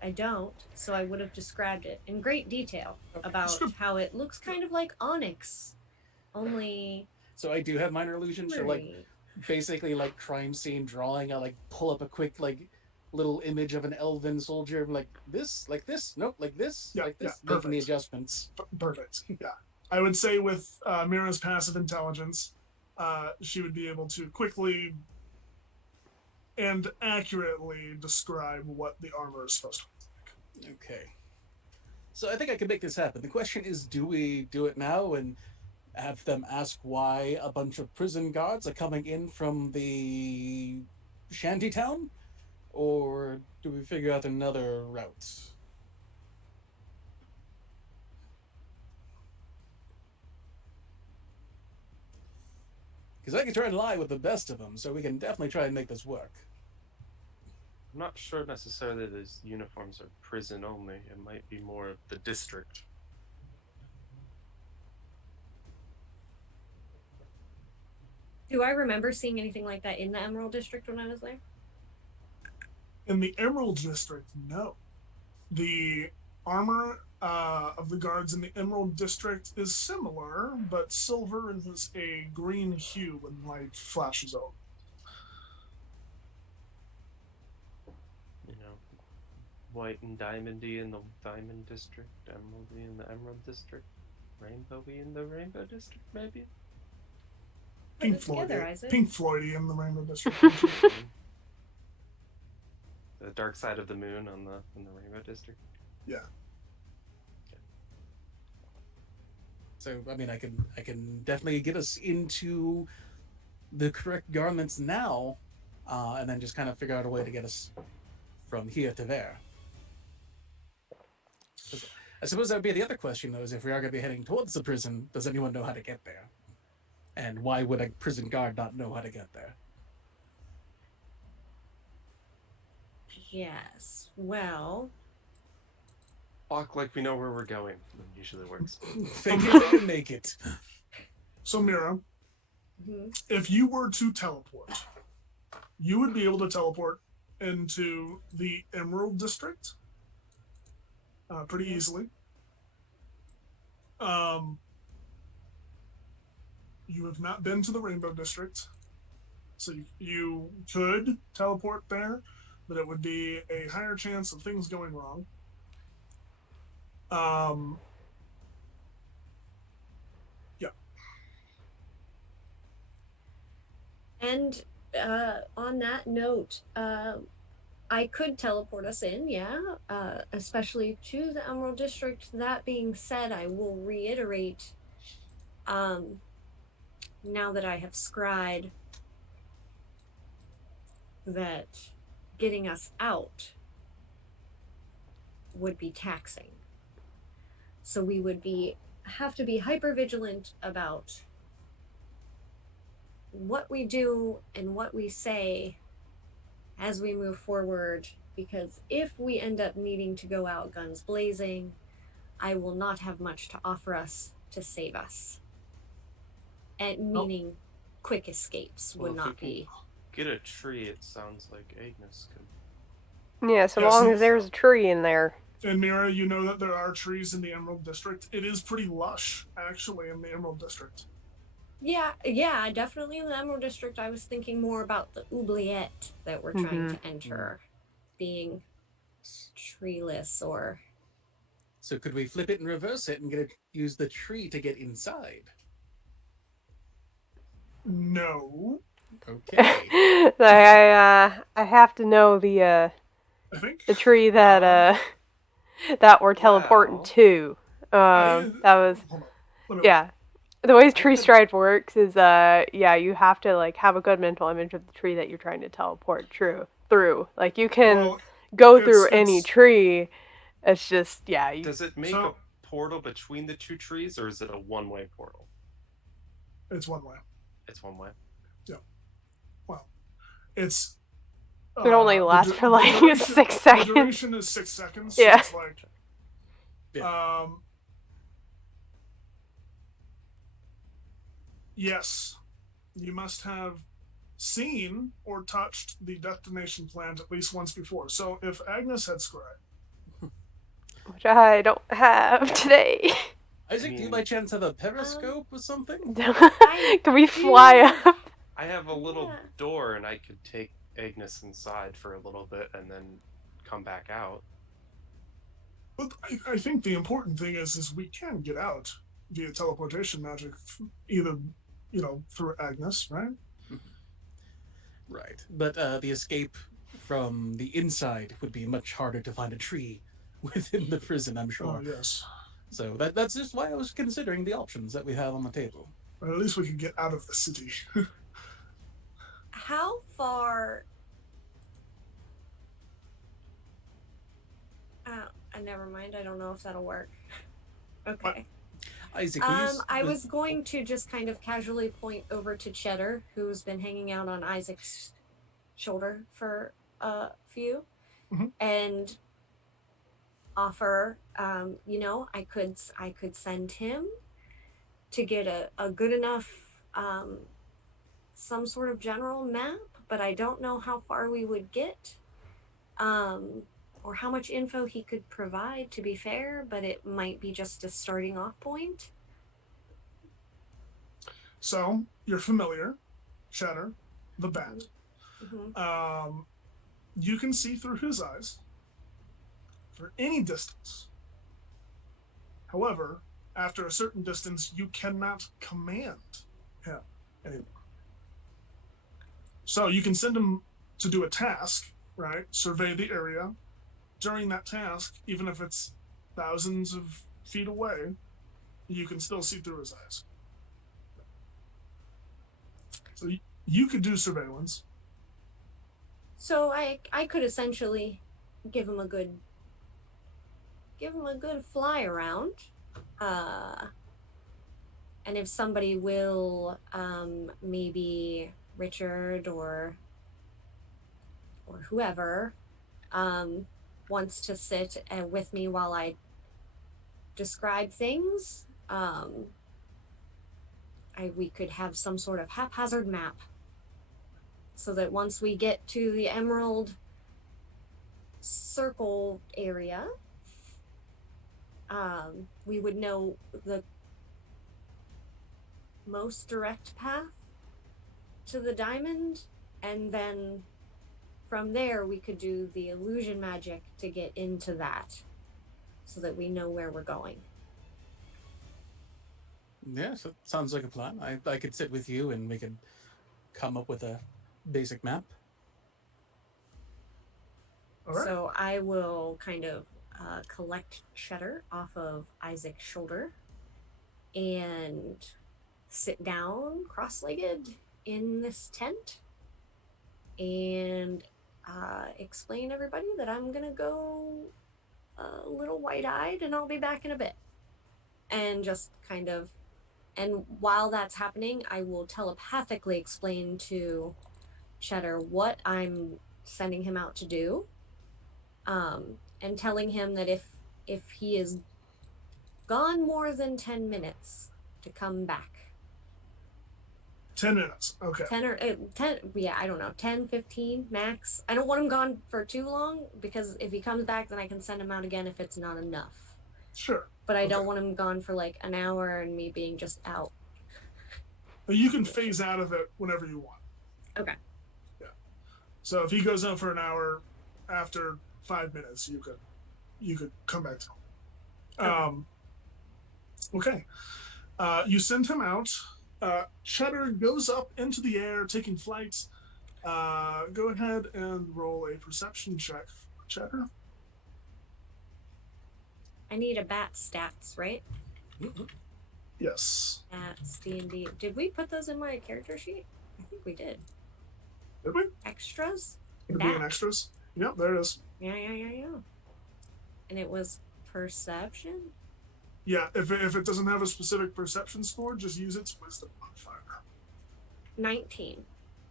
I don't, so I would have described it in great detail about Sure. how it looks kind of like onyx, only So I do have minor illusion. So like blurry. basically like crime scene drawing. I like pull up a quick like little image of an elven soldier. I'm like this, nope, like this, Yeah, like this. yeah, Making the perfect. adjustments. Perfect. Yeah. I would say with Mira's passive intelligence, she would be able to quickly and accurately describe what the armor is supposed to look like. Okay. So I think I can make this happen. The question is, do we do it now and have them ask why a bunch of prison guards are coming in from the shantytown? Or do we figure out another route? Because I can try and lie with the best of them, so we can definitely try and make this work. I'm not sure necessarily those uniforms are prison only. It might be more of the district. Do I remember seeing anything like that in the Emerald District when I was there? In the Emerald District, no. The armor of the guards in the Emerald District is similar, but silver is a green hue when light flashes over. You know, white and diamondy in the diamond district, emeraldy in the emerald district, rainbowy in the rainbow district, maybe? Put it together, Isaac. Pink Floydy in the Rainbow District. The dark side of the moon in the rainbow district. Yeah. So I mean, I can definitely get us into the correct garments now, and then just kind of figure out a way to get us from here to there. I suppose that would be the other question, though, is if we are going to be heading towards the prison, does anyone know how to get there? And why would a prison guard not know how to get there? Yes. Well, Walk like we know where we're going. It usually works. Fake it till you make it. So, Mira, mhm. if you were to teleport, you would be able to teleport into the Emerald District pretty easily. You have not been to the Rainbow District, so you could teleport there, but it would be a higher chance of things going wrong. Yeah. And on that note, I could teleport us in, yeah, especially to the Emerald District. That being said, I will reiterate, now that I have scryed, that getting us out would be taxing. So we would have to be hyper vigilant about what we do and what we say as we move forward, because if we end up needing to go out guns blazing, I will not have much to offer us to save us. And meaning quick escapes would not be. Get a tree, it sounds like Agnes could. Yeah, so Yes, long yes. as there's a tree in there. And Mira, you know that there are trees in the Emerald District. It is pretty lush, actually, in the Emerald District. Yeah, definitely in the Emerald District. I was thinking more about the oubliette that we're trying to enter, being treeless or. So could we flip it and reverse it and use the tree to get inside? No. Okay. I have to know the I think the tree that that we're teleporting Wow. to. I- That was hold on. Let me- yeah. The way tree stride works is you have to like have a good mental image of the tree that you're trying to teleport through. Like you can Well, go through any it's- tree. It's just you, Does it make So- a portal between the two trees, or is it a one-way portal? it's one way. It's one way. It's. it only the lasts du- for the like duration- 6 The seconds. duration is 6 seconds. Yeah. So it's like. Yeah. Yes, you must have seen or touched the destination plant at least once before. So if Agnes had scribed, Which I don't have today. Isaac, do you by chance have a periscope or something? Can we fly up? I have a little Yeah. door, and I could take Agnes inside for a little bit and then come back out. but I think the important thing is we can get out via teleportation magic, either through Agnes, right? Right. But the escape from the inside would be much harder to find a tree within the prison, I'm sure. Oh yes. So that's just why I was considering the options that we have on the table. But at least we could get out of the city. How far? Never mind. I don't know if that'll work. Okay. Isaac, I was going to just kind of casually point over to Cheddar, who's been hanging out on Isaac's shoulder for a few, and offer. I could send him to get a good enough some sort of general map, but I don't know how far we would get. Or how much info he could provide, to be fair, but it might be just a starting off point. So you're familiar, Cheddar, the bat. Mm-hmm. You can see through his eyes for any distance. However, after a certain distance, you cannot command him anymore. So you can send him to do a task, right? Survey the area. During that task, even if it's thousands of feet away, you can still see through his eyes. So you could do surveillance. So I could essentially give him a good fly around, and if somebody will, maybe Richard or whoever, wants to sit with me while I describe things, we could have some sort of haphazard map, so that once we get to the Emerald Circle area, we would know the most direct path to the diamond, and then from there we could do the illusion magic to get into that so that we know where we're going. Yeah, so sounds like a plan. I could sit with you and we could come up with a basic map. All right. So I will kind of collect Cheddar off of Isaac's shoulder and sit down cross-legged in this tent and explain to everybody that I'm gonna go a little wide-eyed and I'll be back in a bit. And just kind of, and while that's happening, I will telepathically explain to Cheddar what I'm sending him out to do, and telling him that if he is gone more than 10 minutes to come back. 10 minutes. Okay. 10 or 10, yeah, I don't know, 10, 15 max. I don't want him gone for too long because if he comes back, then I can send him out again if it's not enough. Sure. But I don't want him gone for like an hour and me being just out. But you can phase out of it whenever you want. Okay. Yeah. So if he goes out for an hour, after 5 minutes, you could come back to him. Okay. You send him out. Cheddar goes up into the air, taking flight. Go ahead and roll a perception check for Cheddar. I need a bat stats, right? Yes. Stats, D&D. Did we put those in my character sheet? I think we did. Did we? Extras? It'd be in extras. Yep, there it is. Yeah. And it was perception? Yeah, if it doesn't have a specific perception score, just use its wisdom modifier. 19.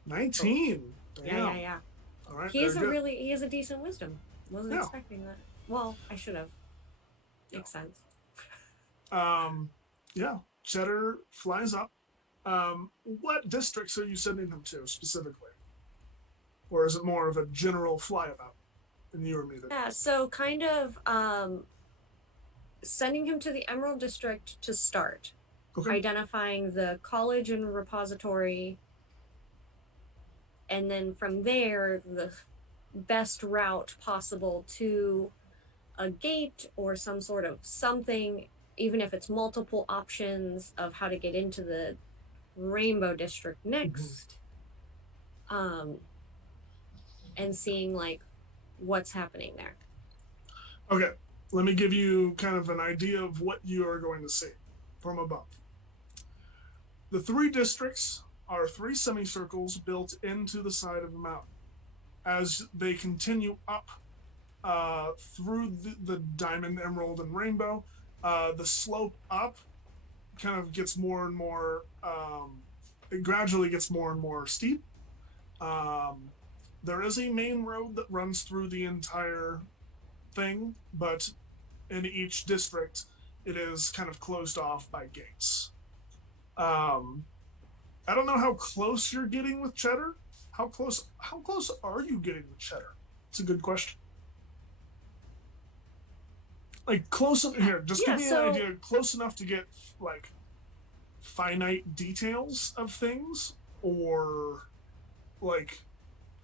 19. Damn. Yeah. All right. He has a decent wisdom. Wasn't expecting that. Well, I should have. Makes sense. Yeah. Cheddar flies up. What districts are you sending him to specifically? Or is it more of a general flyabout? And you or me? Yeah, so kind of sending him to the Emerald District to start. Okay. Identifying the college and repository. And then from there, the best route possible to a gate or some sort of something, even if it's multiple options of how to get into the Rainbow District next. And seeing like what's happening there. Okay, let me give you kind of an idea of what you are going to see from above. The 3 districts are 3 semicircles built into the side of the mountain. As they continue up through the diamond, emerald, and rainbow, the slope up kind of gets more and more, it gradually gets more and more steep. There is a main road that runs through the entire thing, but in each district, it is kind of closed off by gates. I don't know how close you're getting with Cheddar. How close are you getting with Cheddar? It's a good question. Like close here, just give me an idea. Close enough to get like finite details of things, or like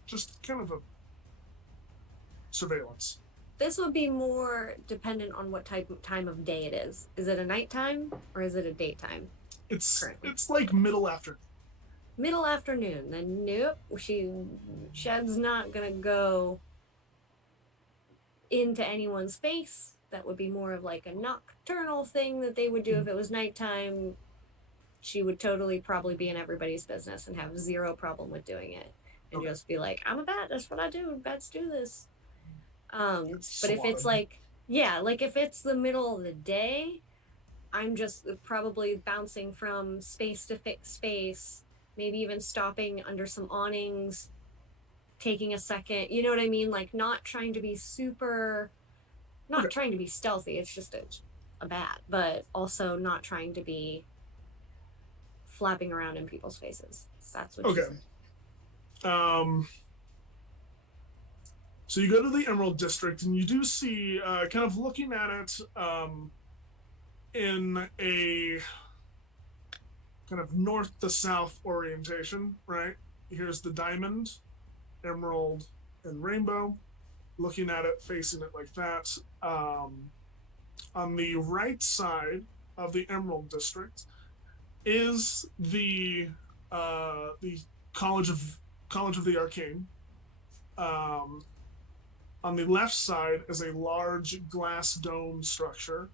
just kind of a surveillance. This would be more dependent on what time of day it is. Is it a nighttime or is it a daytime? It's currently? It's like middle afternoon. Middle afternoon. Then nope. Shed's not gonna go into anyone's face. That would be more of like a nocturnal thing that they would do if it was nighttime. She would totally probably be in everybody's business and have zero problem with doing it. And just be like, I'm a bat, that's what I do. Bats do this. But if it's like, if it's the middle of the day, I'm just probably bouncing from space to space, maybe even stopping under some awnings, taking a second, you know what I mean? Like not trying to be trying to be stealthy, it's just a bat, but also not trying to be flapping around in people's faces. That's what she's So you go to the Emerald District and you do see, kind of looking at it in kind of north to south orientation, right? Here's the diamond, emerald, and rainbow. Looking at it, facing it like that. On the right side of the Emerald District is the College of the Arcane. On the left side is a large glass dome structure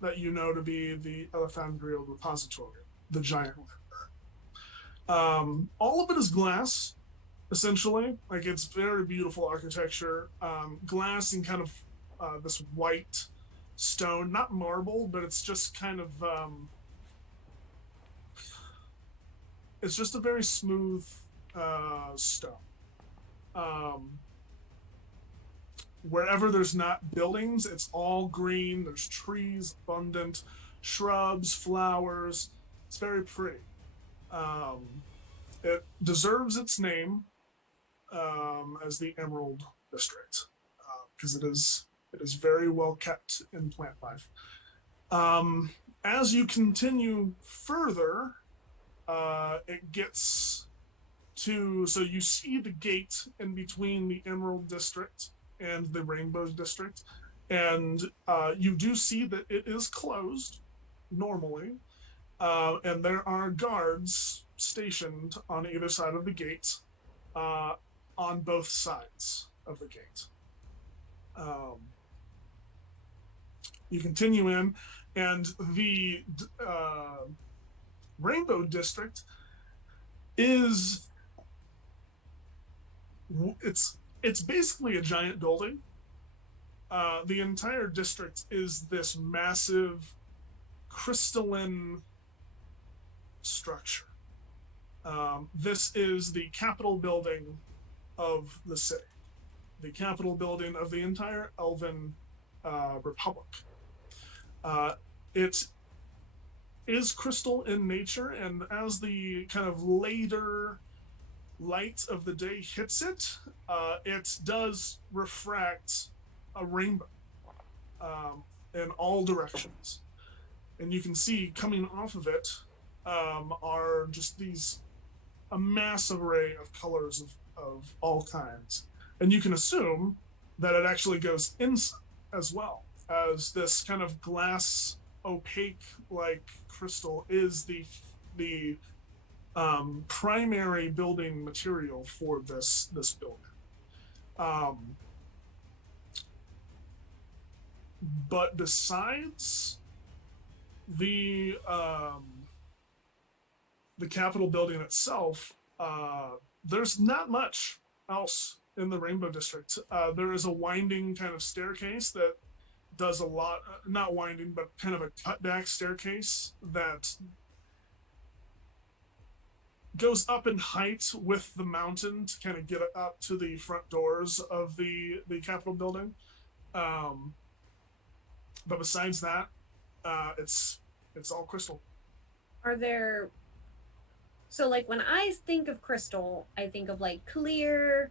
that you know to be the Elethandrial repository, the giant one. All of it is glass, essentially. Like, it's very beautiful architecture. Glass and kind of this white stone, not marble, but it's just kind of it's just a very smooth stone. Wherever there's not buildings, it's all green. There's trees, abundant shrubs, flowers. It's very pretty. It deserves its name as the Emerald District because it is very well kept in plant life. As you continue further, it gets to, so you see the gate in between the Emerald District and the Rainbow District, and you do see that it is closed normally, and there are guards stationed on either side of the gate, on both sides of the gate. You continue in, and the Rainbow District is it's basically a giant building. The entire district is this massive crystalline structure. This is the Capitol building of the city, the Capitol building of the entire Elven Republic. It is crystal in nature, and as the kind of later light of the day hits it, it does refract a rainbow in all directions. And you can see coming off of it are just a massive array of colors of all kinds. And you can assume that it actually goes inside as well, as this kind of glass opaque like crystal is the primary building material for this building. But besides the Capitol building itself, there's not much else in the Rainbow District. There is a winding kind of staircase that does a lot, not winding, but kind of a cutback staircase that goes up in height with the mountain to kind of get up to the front doors of the Capitol building. But besides that, it's all crystal. Are there, so like when I think of crystal, I think of like clear,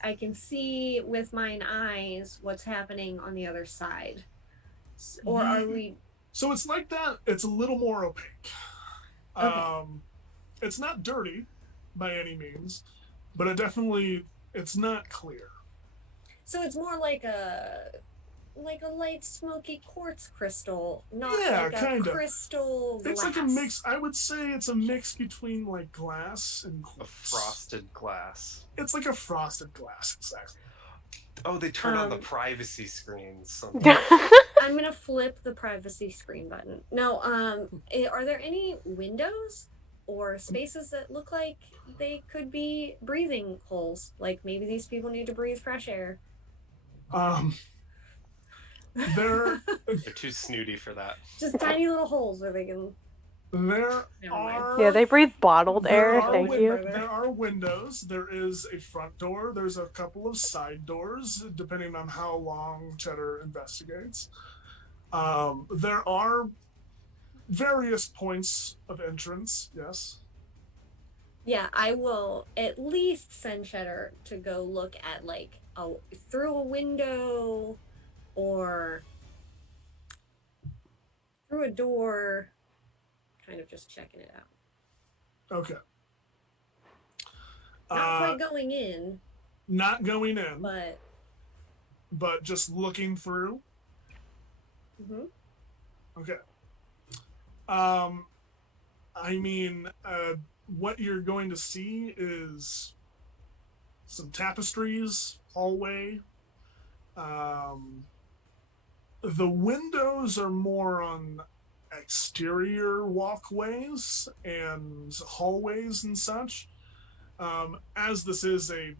I can see with mine eyes what's happening on the other side. Or are we? So it's like that. It's a little more opaque. Okay. It's not dirty by any means, but it's not clear. So it's more like a light smoky quartz crystal, not like a kind of crystal glass. It's like a mix. I would say it's a mix between like glass and A quartz. frosted glass. It's like a frosted glass, exactly. Oh, they turned on the privacy screens. I'm gonna flip the privacy screen button. No, are there any windows or spaces that look like they could be breathing holes? Like maybe these people need to breathe fresh air. They're too snooty for that. Just tiny little holes where they can. There are. Yeah, they breathe bottled air. Thank you. There are windows. There is a front door. There's a couple of side doors, depending on how long Cheddar investigates. There are various points of entrance. Yes. Yeah, I will at least send Cheddar to go look at like through a window or through a door, kind of just checking it out. Okay. Not quite going in, Not going in, but just looking through. mhm. Okay. I mean, what you're going to see is some tapestries, hallway. The windows are more on exterior walkways and hallways and such. As this is a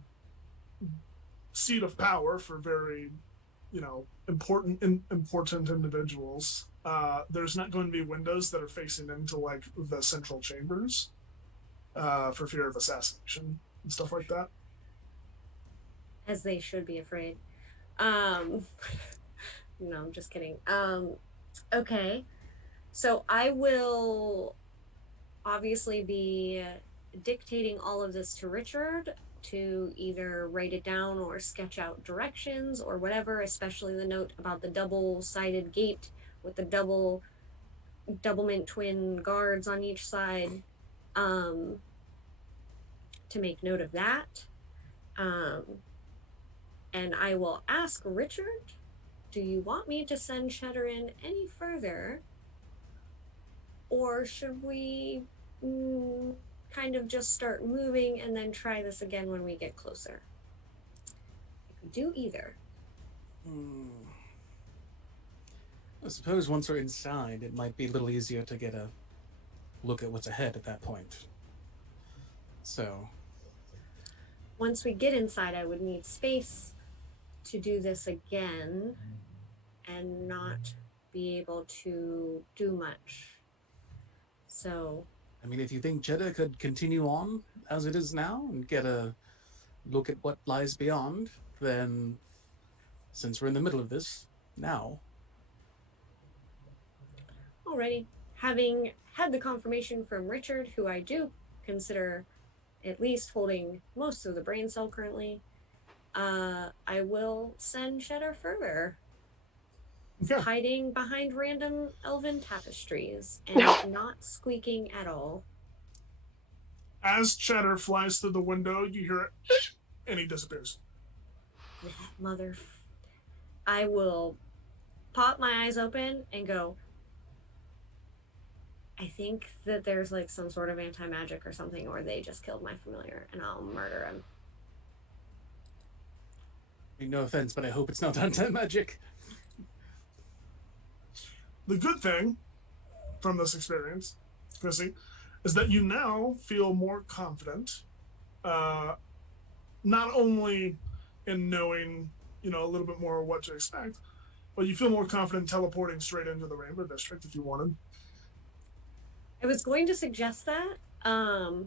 seat of power for very, important individuals, there's not going to be windows that are facing into like the central chambers, for fear of assassination and stuff like that. As they should be afraid. No, I'm just kidding. Okay. So I will obviously be dictating all of this to Richard to either write it down or sketch out directions or whatever, especially the note about the double-sided gate with the doublemint twin guards on each side, to make note of that. And I will ask Richard, do you want me to send Cheddar in any further? Or should we kind of just start moving and then try this again when we get closer? I could do either. I suppose once we're inside, it might be a little easier to get a look at what's ahead at that point. So, Once we get inside, I would need space to do this again and not be able to do much. So, I mean, if you think Jeddah could continue on as it is now and get a look at what lies beyond, then since we're in the middle of this now. alrighty. Having had the confirmation from Richard, who I do consider at least holding most of the brain cell currently, I will send Cheddar further. Okay. Hiding behind random elven tapestries and not squeaking at all. As Cheddar flies through the window, you hear it, and he disappears. Mother. I will pop my eyes open and go, I think that there's like some sort of anti-magic or something, or they just killed my familiar and I'll murder him. I mean, no offense, but I hope it's not anti-magic. The good thing from this experience, Chrissy, is that you now feel more confident, not only in knowing, a little bit more what to expect, but you feel more confident teleporting straight into the Rainbow District if you wanted. I was going to suggest that, but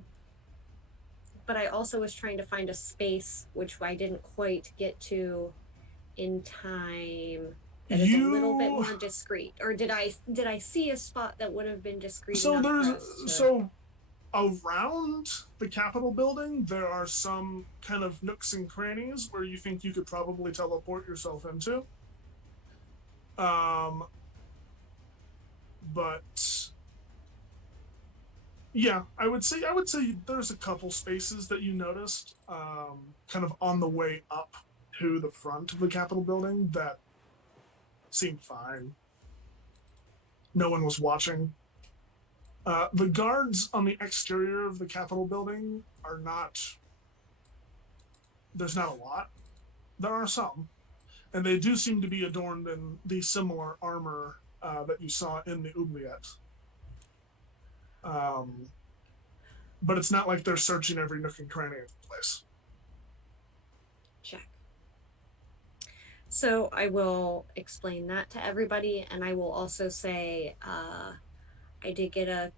I also was trying to find a space which I didn't quite get to in time. That is a little bit more discreet, or did I see a spot that would have been discreet? So enough around the Capitol building, there are some kind of nooks and crannies where you think you could probably teleport yourself into. But yeah, I would say there's a couple spaces that you noticed, kind of on the way up to the front of the Capitol building that seemed fine. No one was watching. The guards on the exterior of the Capitol building are not. There's not a lot. There are some, and they do seem to be adorned in the similar armor that you saw in the oubliette. But it's not like they're searching every nook and cranny of the place. Check. So I will explain that to everybody, and I will also say I did get a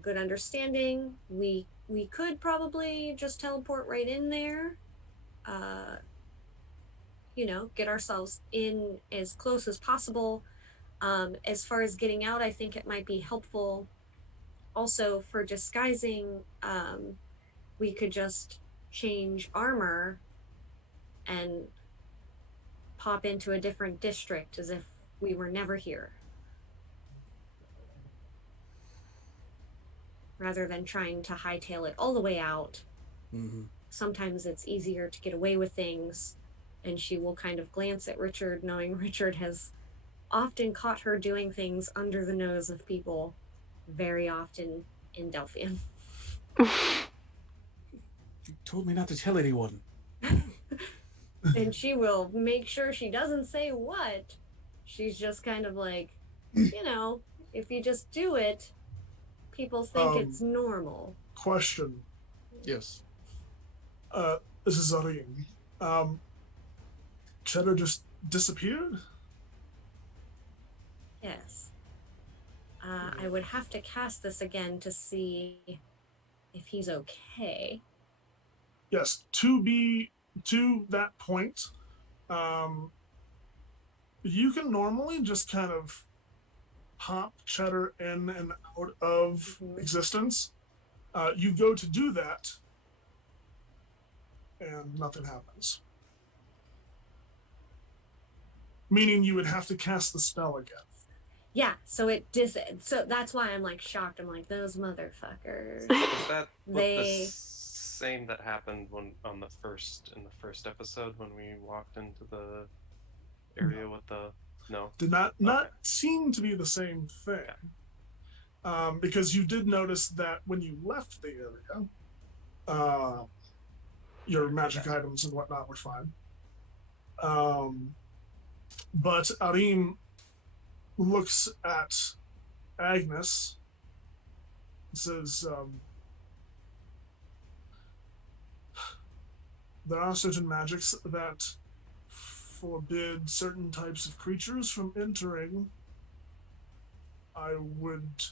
good understanding. We could probably just teleport right in there. Get ourselves in as close as possible. As far as getting out, I think it might be helpful. Also, for disguising, we could just change armor and pop into a different district as if we were never here. rather than trying to hightail it all the way out. Mm-hmm. Sometimes it's easier to get away with things, and she will kind of glance at Richard, knowing Richard has often caught her doing things under the nose of people very often in Delphian. You told me not to tell anyone. And she will make sure she doesn't say what. She's just kind of like, you know, if you just do it, people think it's normal. Question. Yes. This is Zarin. Cheddar just disappeared? Yes. I would have to cast this again to see if he's okay. Yes, to that point, you can normally just kind of pop Cheddar in and out of existence. You go to do that, and nothing happens. Meaning you would have to cast the spell again. Yeah, so so that's why I'm like shocked. I'm like, those motherfuckers. Is that They- the same that happened in the first episode when we walked into the area with the Did not seem to be the same thing. Because you did notice that when you left the area, your magic items and whatnot were fine. But Arim looks at Agnes and says, there are certain magics that forbid certain types of creatures from entering. I would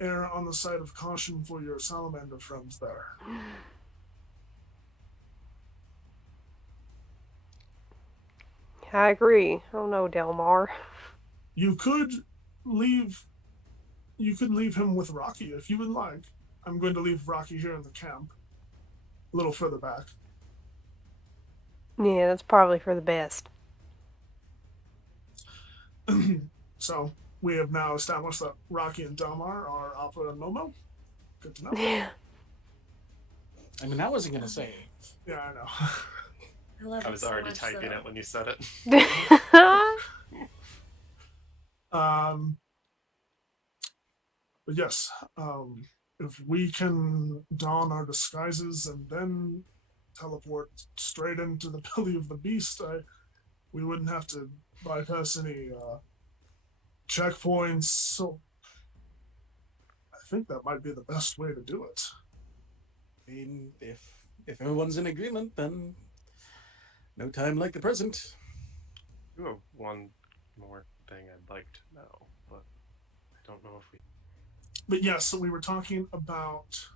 err on the side of caution for your salamander friends there. I agree. Oh no, Delmar. You could leave him with Rocky if you would like. I'm going to leave Rocky here in the camp, a little further back. Yeah, that's probably for the best. So we have now established that Rocky and Delmar are Appa and Momo. Good to know. Yeah. I mean, I wasn't gonna say. Yeah, I know. I love I it was so already much, typing though. it when you said it. But yes, if we can don our disguises and then teleport straight into the belly of the beast, we wouldn't have to bypass any checkpoints. So I think that might be the best way to do it. I mean, if everyone's in agreement, then no time like the present. You have one more thing I'd like to know, but I don't know if we. But yes, so we were talking about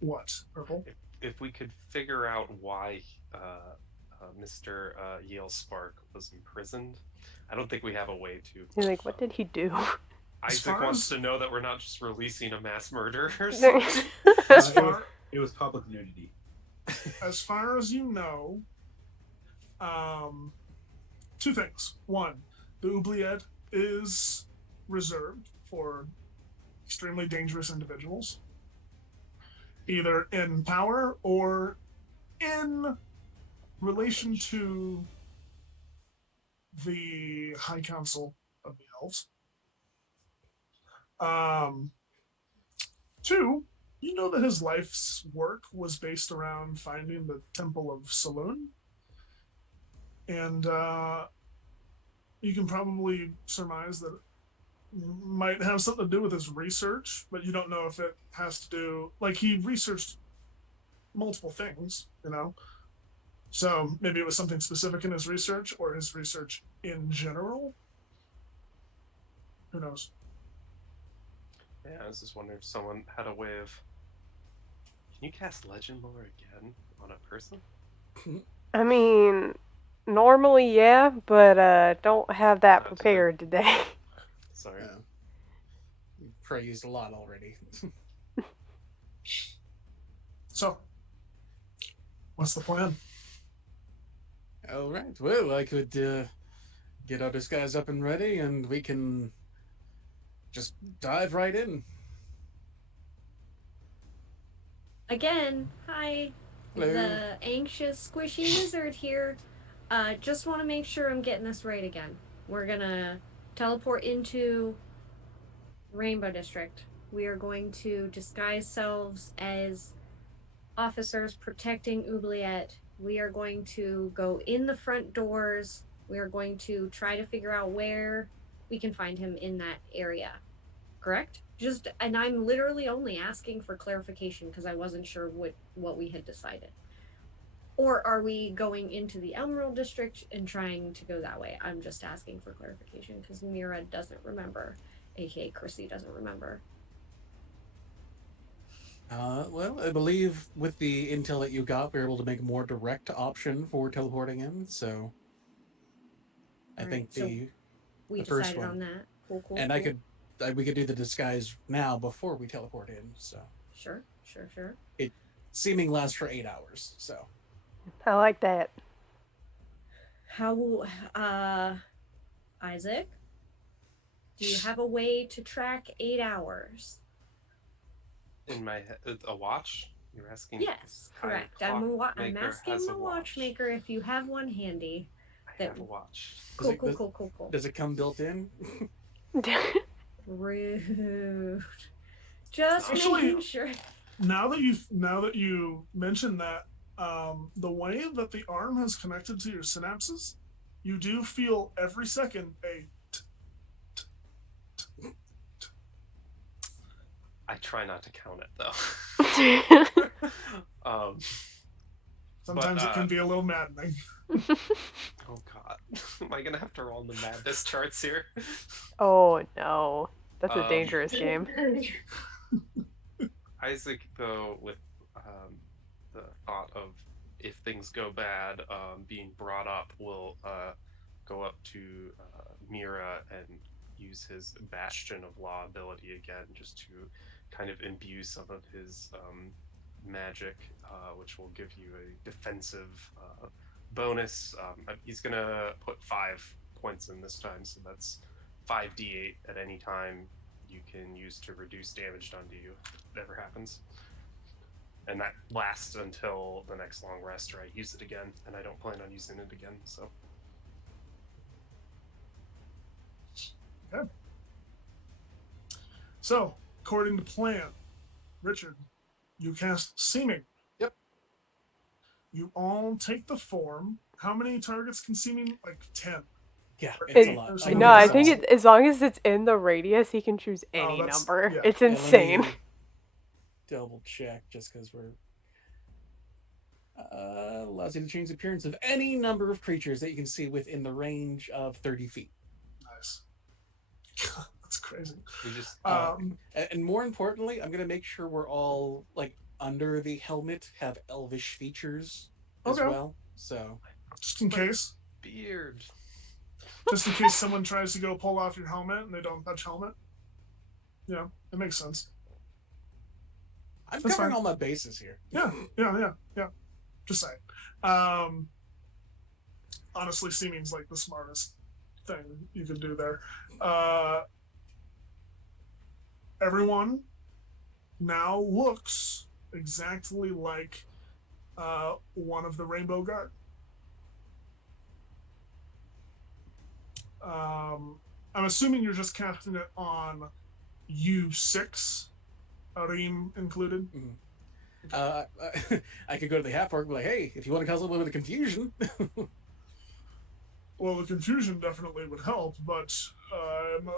what, Purple? If we could figure out why Mr. Yale Spark was imprisoned, I don't think we have a way to. You're like, what did he do? Isaac wants to know that we're not just releasing a mass murderer. It was public nudity. As far as you know, two things. One, the oubliette is reserved for extremely dangerous individuals, either in power or in relation to the High Council of the Elves. Two, you know that his life's work was based around finding the Temple of Solun. And you can probably surmise that it might have something to do with his research, but you don't know if it has to do... Like, he researched multiple things, you know? So maybe it was something specific in his research or his research in general. Who knows? Yeah, I was just wondering if someone had a way of. Can you cast Legend Lore again on a person? I mean, normally, yeah, but don't have that prepared today. Sorry. Yeah. You've probably used a lot already. So, what's the plan? All right. Well, I could get our disguise up and ready, and we can just dive right in. Again, hi. Hello. The anxious, squishy wizard here. Just want to make sure I'm getting this right again. We're gonna teleport into Rainbow District. We are going to disguise selves as officers protecting Oubliette. We are going to go in the front doors. We are going to try to figure out where we can find him in that area. Correct? And I'm literally only asking for clarification because I wasn't sure what we had decided. Or are we going into the Emerald District and trying to go that way? I'm just asking for clarification because Mira doesn't remember, aka Chrissy doesn't remember. Well, I believe with the intel that you got, we were able to make a more direct option for teleporting in. So I All think right, so we the first decided one, on that. Cool. and cool. we could do the disguise now before we teleport in. So Sure. it seeming lasts for 8 hours. So I like that. How, Isaac? Do you have a way to track 8 hours? In my head, a watch? You're asking? Yes, correct. I'm I'm asking the watchmaker if you have one handy. I have a watch. Cool. does it come built in? Rude. Just Actually- making sure. Now that you mentioned that, the way that the arm has connected to your synapses, you do feel every second a. I try not to count it though. Sometimes it can be a little maddening. Oh god, am I gonna have to roll the madness charts here? Oh no, that's a dangerous game. Isaac, though, with the thought of if things go bad, being brought up, will go up to Mira and use his Bastion of Law ability again, just to kind of imbue some of his magic, which will give you a defensive bonus. He's gonna put 5 points in this time, so that's 5d8 at any time you can use to reduce damage done to you if it ever happens. And that lasts until the next long rest, or I use it again, and I don't plan on using it again, so. Okay. So, according to plan, Richard, you cast Seeming. Yep. You all take the form. How many targets can Seeming? Like 10. Yeah, Or it's a 8 lot. or I something No, know I it's think awesome. as long as it's in the radius, he can choose any that's- number. yeah. It's Yeah, let insane. me double check just because we're. Allows you to change the appearance of any number of creatures that you can see within the range of 30 feet. Nice. That's crazy. We just And more importantly, I'm going to make sure we're all, like, under the helmet have elvish features as Okay. well. So, Just in case. beard. Just in case someone tries to go pull off your helmet and they don't touch helmet. Yeah, it makes sense. I'm That's covering fine. all my bases here. Yeah. Just saying. Honestly, Seeming's like the smartest thing you can do there. Everyone now looks exactly like one of the Rainbow Guard. I'm assuming you're just casting it on U6, Arim included. I could go to the half orc and be like, hey, if you want to cause a little bit of confusion. Well, the confusion definitely would help, but I'm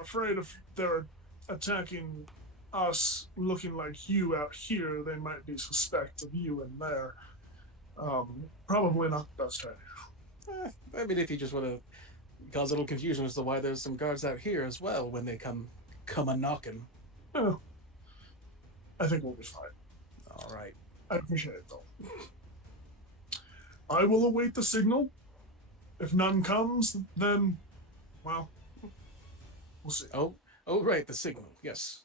afraid if they're attacking us looking like you out here, they might be suspect of you in there. Probably not the best idea. I mean, if you just want to cause a little confusion as to why there's some guards out here as well when they come a knocking. Oh, I think we'll be fine. All right. I appreciate it, though. I will await the signal. If none comes, then, well, we'll see. Oh, right, the signal. Yes.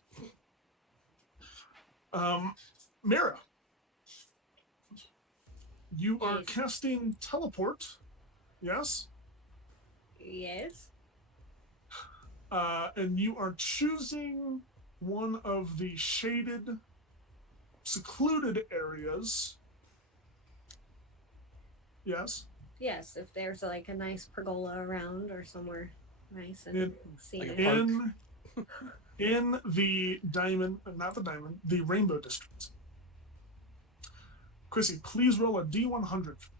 Mira, you are Yes. casting teleport, yes? Yes. And you are choosing one of the shaded secluded areas. Yes. Yes, if there's like a nice pergola around or somewhere nice and In scenic. Park. in the diamond, not the diamond, the rainbow district. Chrissy, please roll a D100 for me.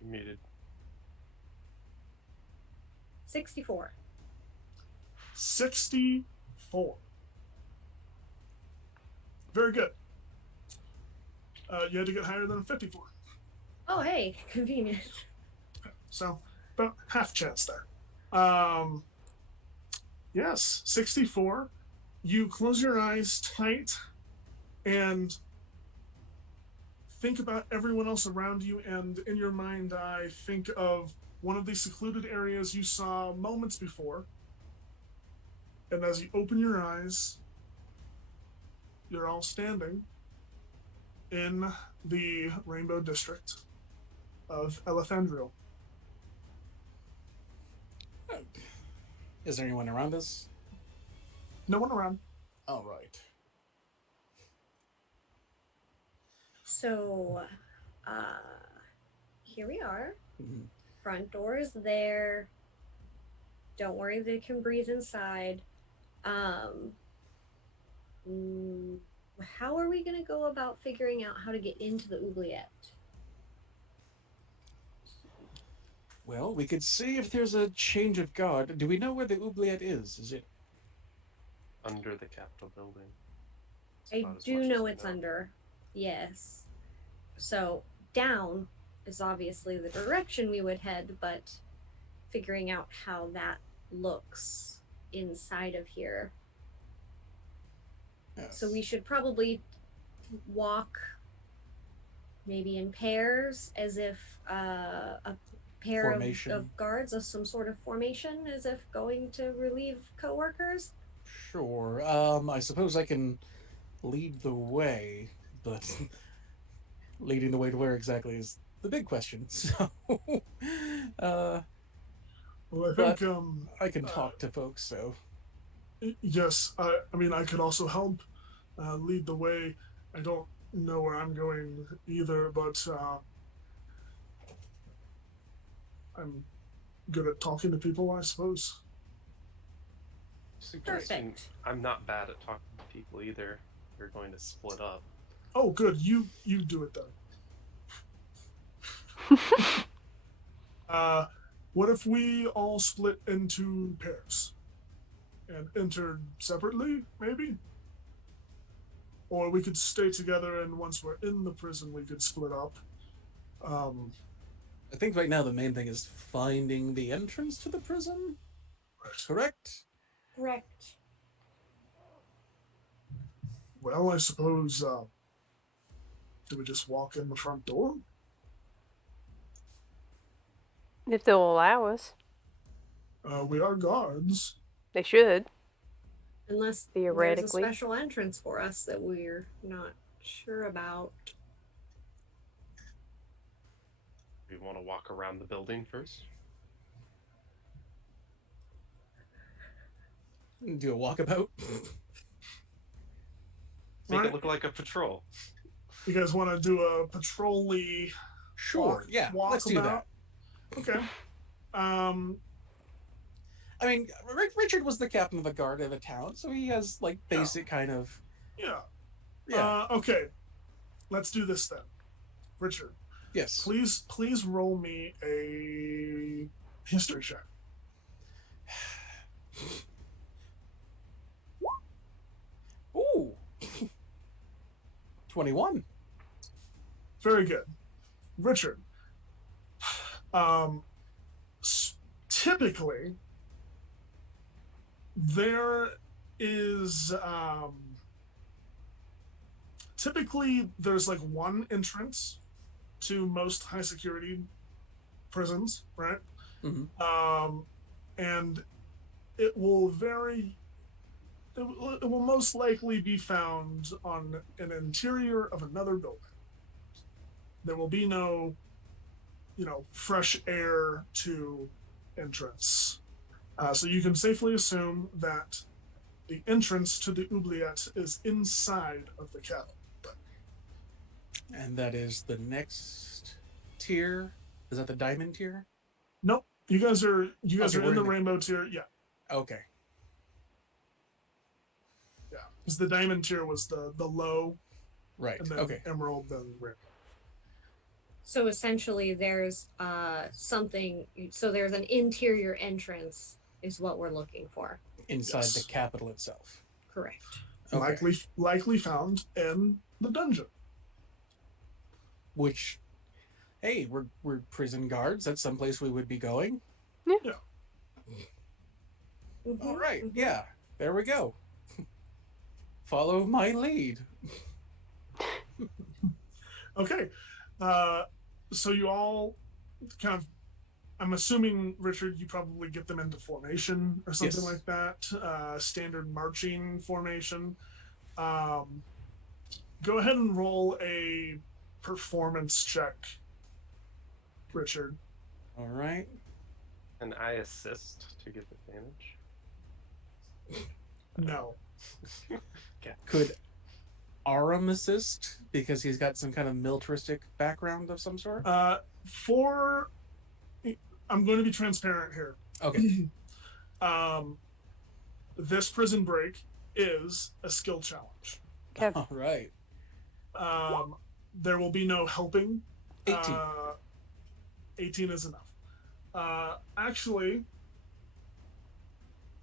You're muted. 64. 64. Very good. You had to get higher than 54. Oh, hey, convenient. So about half chance there. Yes, 64. You close your eyes tight and think about everyone else around you, and in your mind eye, think of one of these secluded areas you saw moments before. And as you open your eyes, you're all standing in the Rainbow District of Elethandrial. Is there anyone around us? No one around. All right. So, here we are. Mhm. Front door is there. Don't worry, they can breathe inside. How are we gonna go about figuring out how to get into the oubliette? Well, we could see if there's a change of guard. Do we know where the oubliette is? Is it? Under the Capitol building. It's I about as do much as know we it's under. Yes. So down is obviously the direction we would head, but figuring out how that looks inside of here. Yes. So we should probably walk maybe in pairs, as if a pair Formation. of guards of some sort of formation, as if going to relieve coworkers. Sure. I suppose I can lead the way, but leading the way to where exactly is the big question. So, Well, I But- think I can talk to folks. So, yes. I mean, I could also help lead the way. I don't know where I'm going either, but I'm good at talking to people, I suppose. Suggesting Perfect. I'm not bad at talking to people either. We're going to split up. Oh, good. You do it then. What if we all split into pairs and entered separately, maybe? Or we could stay together, and once we're in the prison, we could split up. I think right now the main thing is finding the entrance to the prison. Correct? Correct. Well, I suppose. Do we just walk in the front door? If they'll allow us. We are guards. They should. Unless Theoretically. there's a special entrance for us that we're not sure about. We want to walk around the building first. Do a walkabout. Make Right. it look like a patrol. You guys want to do a patrol-y Sure. Yeah. Let's do that. Okay. I mean, Richard was the captain of the guard of the town, so he has like basic kind of. Yeah. Yeah. Okay. Let's do this then. Richard, Yes. please roll me a history check. Ooh. 21. Very good. Richard, typically there is typically there's like one entrance to most high security prisons, right? Mm-hmm. And it will vary. It will most likely be found on an interior of another building. There will be no, fresh air to entrance. So you can safely assume that the entrance to the oubliette is inside of the cabin. And that is the next tier. Is that the diamond tier? Nope. You guys are Okay, in the rainbow tier. Yeah. Okay. Yeah. Because the diamond tier was the low, Right. and then Okay. emerald, then rainbow. So essentially, there's something. So there's an interior entrance, is what we're looking for. Inside Yes. the capital itself. Correct. Okay. Likely found in the dungeon. Which, hey, we're prison guards. That's someplace we would be going. Yeah. Mm-hmm, All right. mm-hmm. Yeah. There we go. Follow my lead. Okay. So you all kind of, I'm assuming, Richard, you probably get them into formation or something Yes. like that. Standard marching formation. Go ahead and roll a performance check, Richard. All right. And I assist to give advantage. No. Okay. Could Aram assist because he's got some kind of militaristic background of some sort? I'm going to be transparent here. Okay. This prison break is a skill challenge. Okay. All right. There will be no helping. 18. 18 is enough. Actually,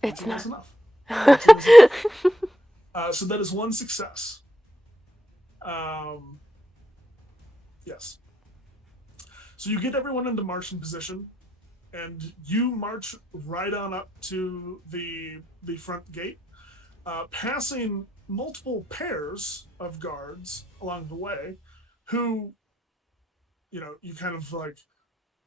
It's 18 not. is enough. 18 is enough. So that is one success. Yes. So you get everyone into marching position, and you march right on up to the front gate, passing multiple pairs of guards along the way, who, you kind of like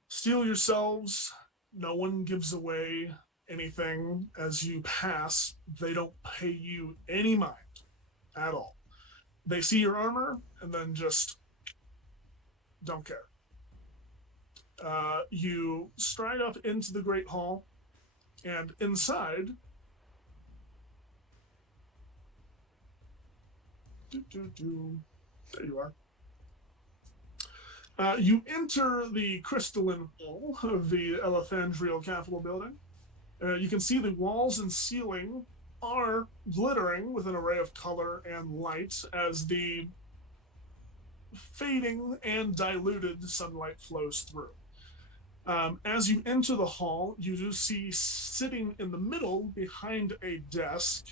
steel yourselves. No one gives away anything as you pass. They don't pay you any mind at all. They see your armor and then just don't care. You stride up into the Great Hall, and inside, there you are. You enter the crystalline hall of the Elethandrial Capitol building. You can see the walls and ceiling are glittering with an array of color and light as the fading and diluted sunlight flows through. As you enter the hall, you do see sitting in the middle behind a desk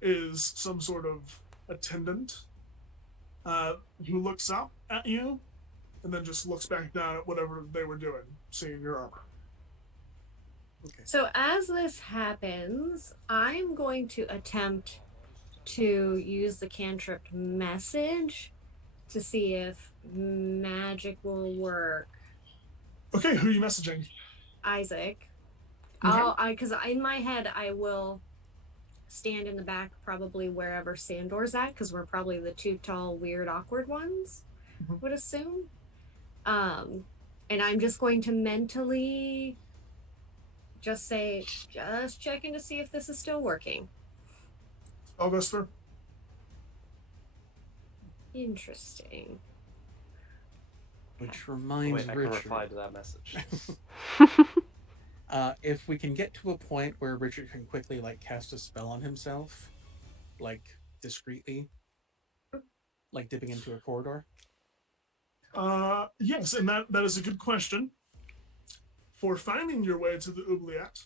is some sort of attendant who looks up at you and then just looks back down at whatever they were doing, seeing your armor. Okay. So as this happens, I'm going to attempt to use the cantrip message to see if magic will work. Okay, who are you messaging? Isaac. Okay. Because in my head, I will stand in the back, probably wherever Sandor's at, because we're probably the two tall, weird, awkward ones, would assume. And I'm just going to mentally just say, just checking to see if this is still working. All goes through. Interesting. Which reminds Wait, I can Richard. reply to that message. If we can get to a point where Richard can quickly cast a spell on himself, discreetly, dipping into a corridor. Yes, and that is a good question. For finding your way to the oubliette,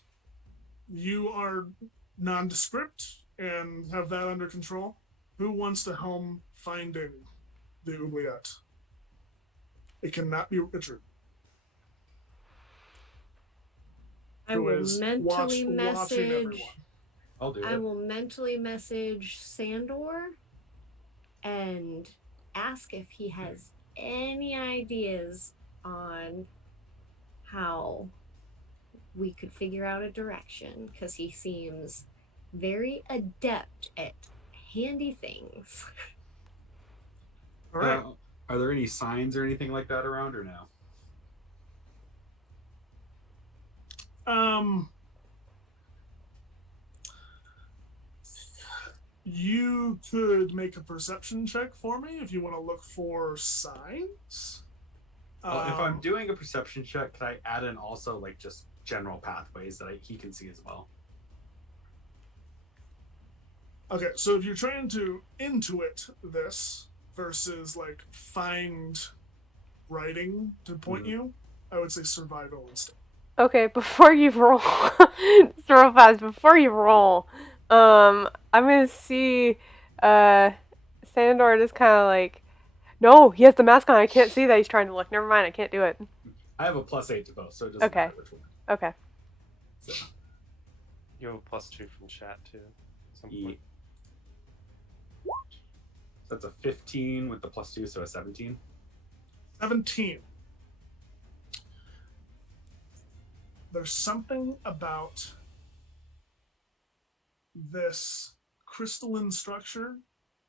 you are nondescript and have that under control. Who wants to helm finding the oubliette? It cannot be Richard. I will mentally message. I'll do I it. will mentally message Sandor and ask if he has any ideas on how we could figure out a direction, because he seems very adept at handy things. All right. Are there any signs or anything like that around, or no? You could make a perception check for me if you want to look for signs. If I'm doing a perception check, can I add in also like just general pathways that he can see as well? Okay, so if you're trying to intuit this versus like find writing to point you, I would say survival instead. Okay, before you roll, just real fast, before you roll, I'm gonna see, Sandor just kind of like, no, he has the mask on, I can't see that he's trying to look, never mind, I can't do it. I have a +8 to both, so it doesn't Okay. matter which one. Okay. So, You have a +2 from chat too. At some point. that's a 15 with the +2, so a 17. 17. There's something about this crystalline structure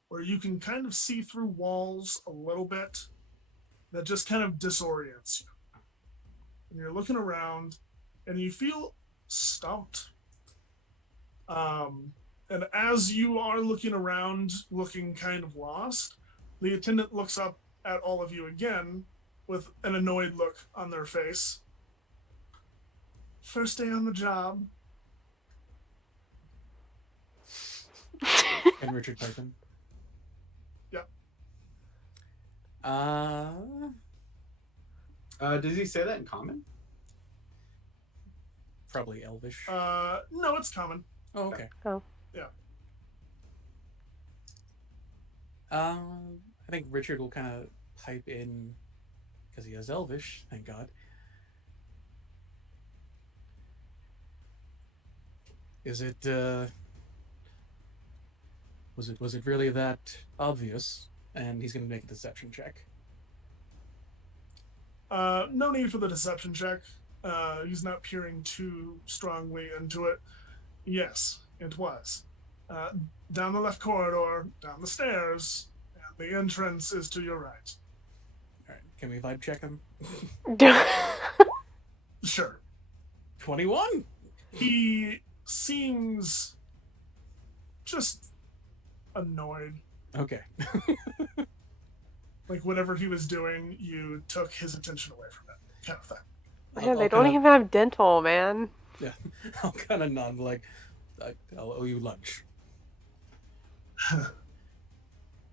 where you can kind of see through walls a little bit that just kind of disorients you. And you're looking around and you feel stumped. And as you are looking around, looking kind of lost, the attendant looks up at all of you again with an annoyed look on their face. First day on the job. And Richard Python. Yep. Does he say that in common? Probably Elvish. No, it's common. Oh, okay. Oh. Yeah. I think Richard will kind of pipe in, because he has Elvish, thank God. Is it, was it really that obvious? And he's going to make a deception check. No need for the deception check. He's not peering too strongly into it. Yes, it was. Down the left corridor, down the stairs, and the entrance is to your right. All right, can we vibe check him? Sure. 21. He seems just annoyed. Okay. Like whatever he was doing, you took his attention away from it, kind of thing. Man, they don't even have dental, man. Yeah, I'll kind of nod like, I'll owe you lunch.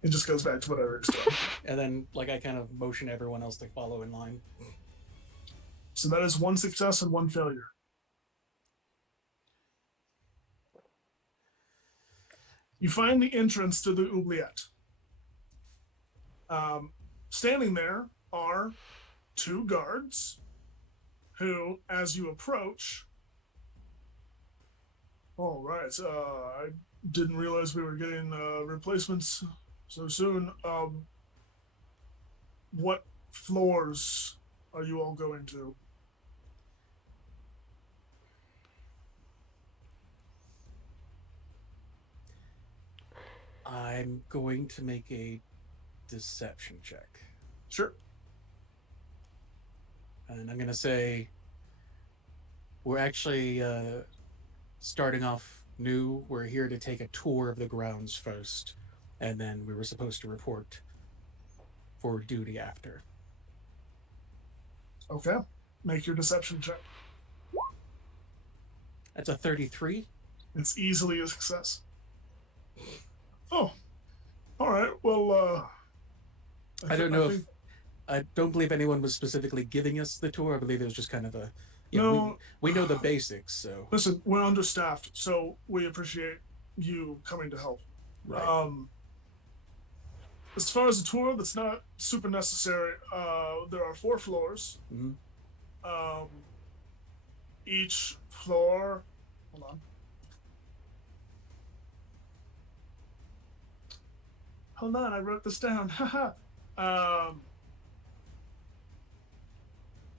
It just goes back to whatever he's doing. And then, like, I kind of motion everyone else to follow in line. So that is 1 success and 1 failure. You find the entrance to the oubliette. Standing there are 2 guards who, as you approach, all right, I didn't realize we were getting replacements so soon. What floors are you all going to? I'm going to make a deception check. Sure. And I'm going to say we're actually starting off new. We're here to take a tour of the grounds first, and then we were supposed to report for duty after. Okay. Make your deception check. That's a 33. It's easily a success. Oh. All right. Well, I don't believe anyone was specifically giving us the tour. I believe it was just kind of a, we know the basics, so. Listen, we're understaffed, so we appreciate you coming to help. Right. As far as the tour, that's not super necessary. There are 4 floors. Mm-hmm. Each floor, hold on. Hold on, I wrote this down.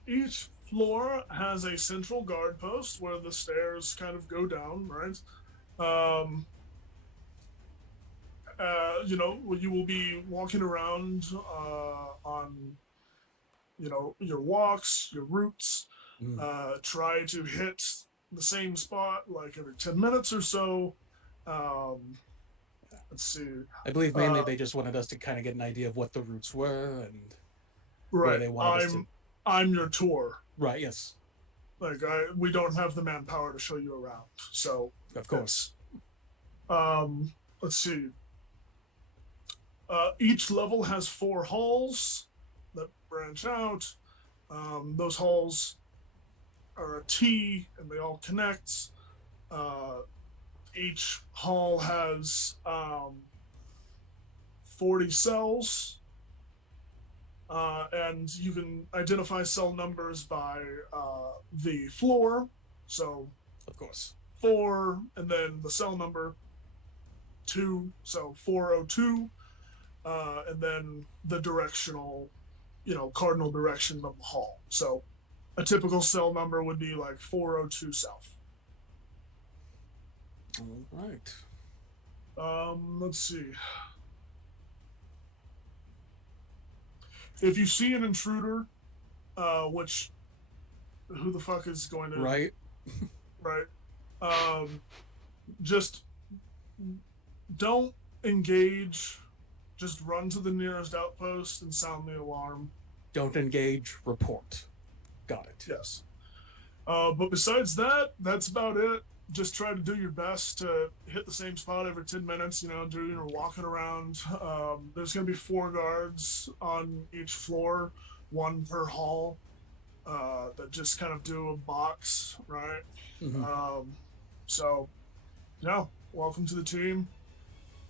Each floor has a central guard post where the stairs kind of go down, right? You will be walking around on, your walks, your routes. Try to hit the same spot like every 10 minutes or so. Let's see. I believe mainly they just wanted us to kind of get an idea of what the routes were and where Right. they wanted us to. I'm your tour. Right. Yes. Like we don't have the manpower to show you around. So Of course. Let's see. Each level has 4 halls that branch out. Those halls are a T and they all connect. Each hall has 40 cells. And you can identify cell numbers by the floor. So, Of course. 4, and then the cell number 2, so 402, and then the directional, cardinal direction of the hall. So, a typical cell number would be like 402 south. All right. Let's see. If you see an intruder, which who the fuck is going to Right. right? Just don't engage. Just run to the nearest outpost and sound the alarm. Don't engage. Report. Got it. Yes. But besides that, that's about it. Just try to do your best to hit the same spot every 10 minutes, walking around. There's going to be 4 guards on each floor, 1 per hall, that just kind of do a box, right? So, welcome to the team.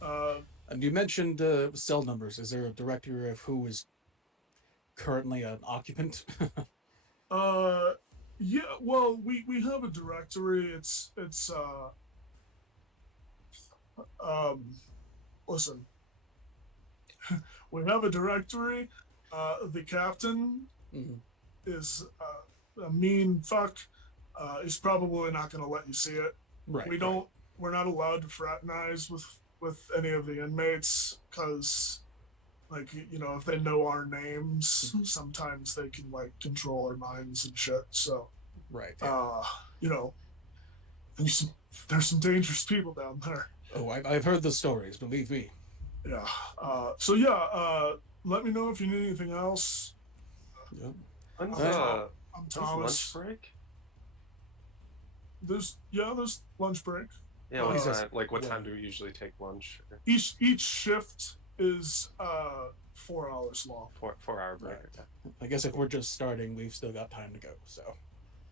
And you mentioned cell numbers. Is there a directory of who is currently an occupant? Yeah, well, we have a directory. It's listen, we have a directory. The captain is a mean fuck. He's probably not going to let you see it. Right. We're not allowed to fraternize with any of the inmates because, if they know our names, sometimes they can control our minds and shit. So, Right. there's some dangerous people down there. Oh, I've heard the stories. Believe me. Yeah. Let me know if you need anything else. Yep. I'm When's Thomas. lunch break? There's lunch break. Yeah, what time do we usually take lunch? Each shift is 4 hours long. 4-hour break. Right. I guess if we're just starting, we've still got time to go. So.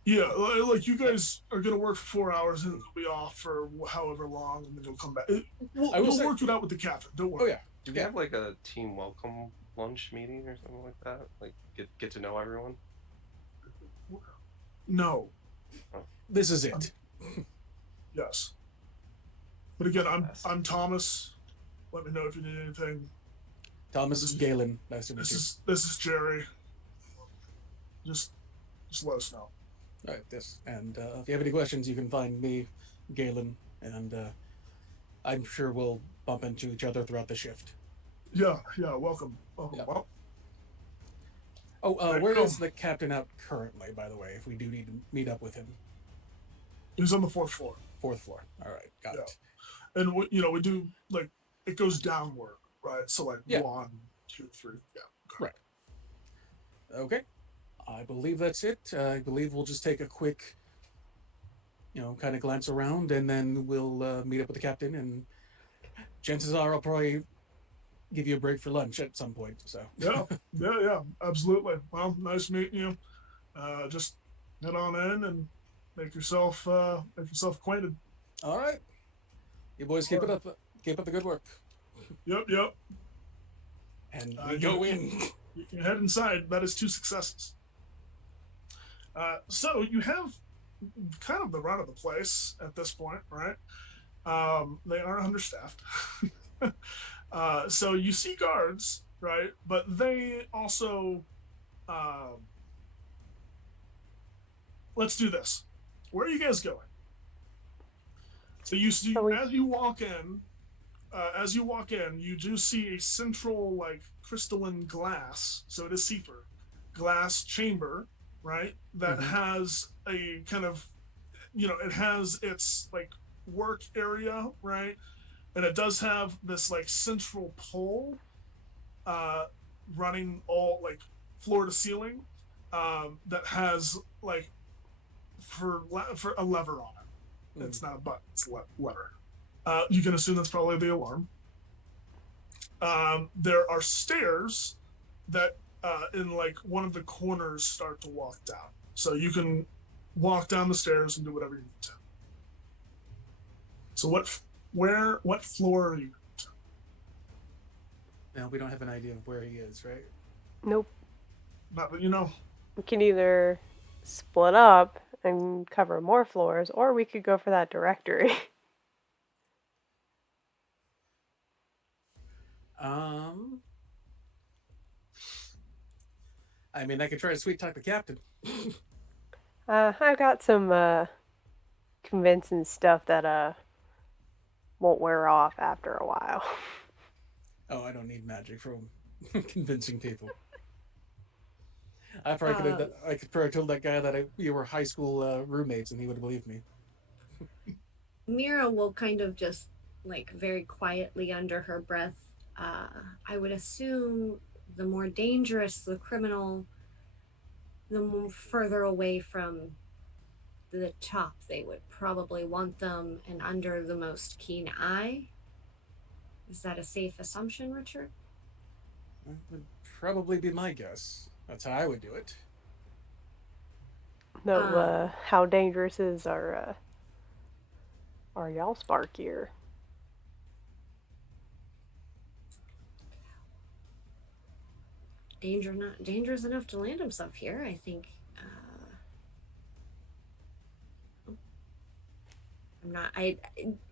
Yeah, you guys are gonna work for 4 hours and it'll be off for however long, and then you'll come back. We'll work it out with the captain. Don't worry. Oh yeah. Do we have a team welcome lunch meeting or something like that? Get to know everyone? No. This is it. Yes. But again, I'm Thomas. Let me know if you need anything. Thomas is Galen. Nice to meet you. This is Jerry. Just let us know. All right. This and if you have any questions, you can find me, Galen, and I'm sure we'll bump into each other throughout the shift. Yeah. Welcome. Yeah. Well. Oh, where is the captain out currently, by the way, if we do need to meet up with him? He's on the 4th floor. 4th floor. All right, got it. And we do it goes downward, right? So 1, 2, 3. Yeah. Okay. Right. Okay. I believe that's it. I believe we'll just take a quick, kind of glance around, and then we'll meet up with the captain. And chances are I'll probably give you a break for lunch at some point. So. Yeah, absolutely. Well, nice meeting you. Just head on in and make yourself acquainted. All right. You boys keep it up. Keep up the good work. Yep. And we go in. You head inside. That is 2 successes. So you have kind of the run of the place at this point, right? They are understaffed. So you see guards, right? But they also let's do this. Where are you guys going? So you see, So we- as you walk in, you do see a central, like, crystalline glass. So it is see-through glass chamber, right? That has a kind of, it has its like work area, right? And it does have this like central pole, running all like floor to ceiling, that has like for a lever on it. It's not a button; it's a lever. You can assume that's probably the alarm. There are stairs that, in like one of the corners, start to walk down. So you can walk down the stairs and do whatever you need to. So what floor are you? Now we don't have an idea of where he is, right? Nope. Not that you know. We can either split up and cover more floors, or we could go for that directory. I mean, I could try to sweet talk the captain. I've got some convincing stuff that won't wear off after a while. Oh, I don't need magic from convincing people. I probably could have told that guy that we were high school roommates, and he would have believed me. Mira will kind of just like very quietly under her breath. I would assume the more dangerous the criminal, the more further away from the top they would probably want them, and under the most keen eye. Is that a safe assumption, Richard? That would probably be my guess. That's how I would do it. No, how dangerous is our y'all spark here? Dangerous enough to land himself here, I think.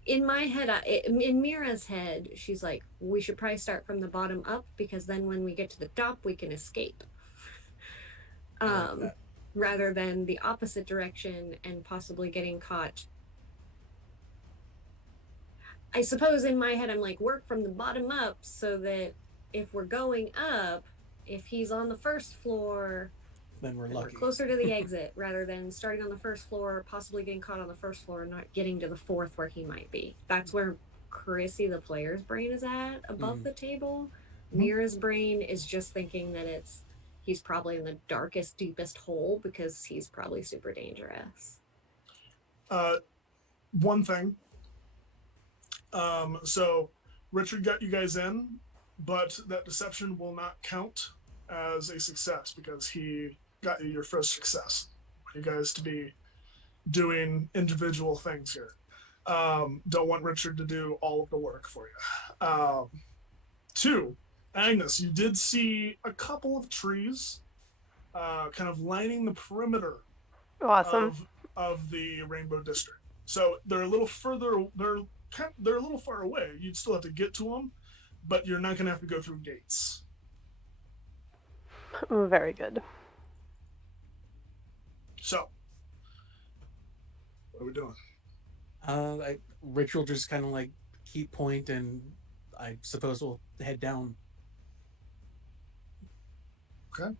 In my head, in Mira's head, she's like, we should probably start from the bottom up, because then when we get to the top, we can escape. Rather than the opposite direction and possibly getting caught. I suppose in my head, I'm like, work from the bottom up so that if we're going up, if he's on the first floor, then we're lucky. We're closer to the exit rather than starting on the first floor, possibly getting caught on the first floor and not getting to the fourth where he might be. That's where Chrissy, the player's brain, is at above the table. Mira's brain is just thinking that he's probably in the darkest, deepest hole because he's probably super dangerous. One thing. So Richard got you guys in, but that deception will not count as a success because he got you your first success. You guys to be doing individual things here. Don't want Richard to do all of the work for you. 2, Agnes, you did see a couple of trees kind of lining the perimeter Awesome. of the Rainbow District. So they're a little further, they're a little far away. You'd still have to get to them, but you're not going to have to go through gates. Very good. So, what are we doing? Rich will just kind of like keep point, and I suppose we'll head down. Okay.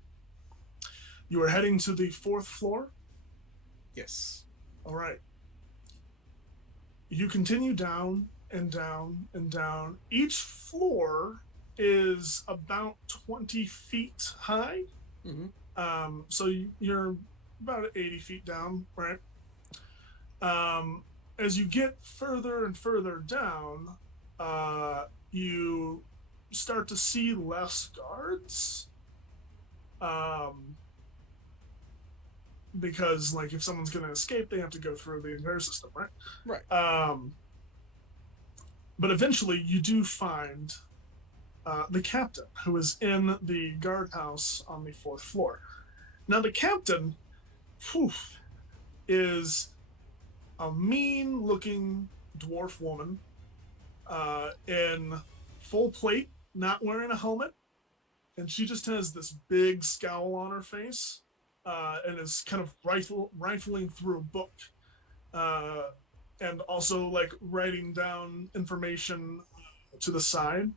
You are heading to the 4th floor? Yes. All right. You continue down and down and down. Each floor is about 20 feet high. So you're about 80 feet down, right? As you get further and further down, you start to see less guards. Because like if someone's going to escape, they have to go through the entire system, right? Right. But eventually you do find the captain, who is in the guardhouse on the 4th floor. Now the captain is a mean-looking dwarf woman in full plate, not wearing a helmet, and she just has this big scowl on her face. and is kind of rifling through a book, and also like writing down information to the side.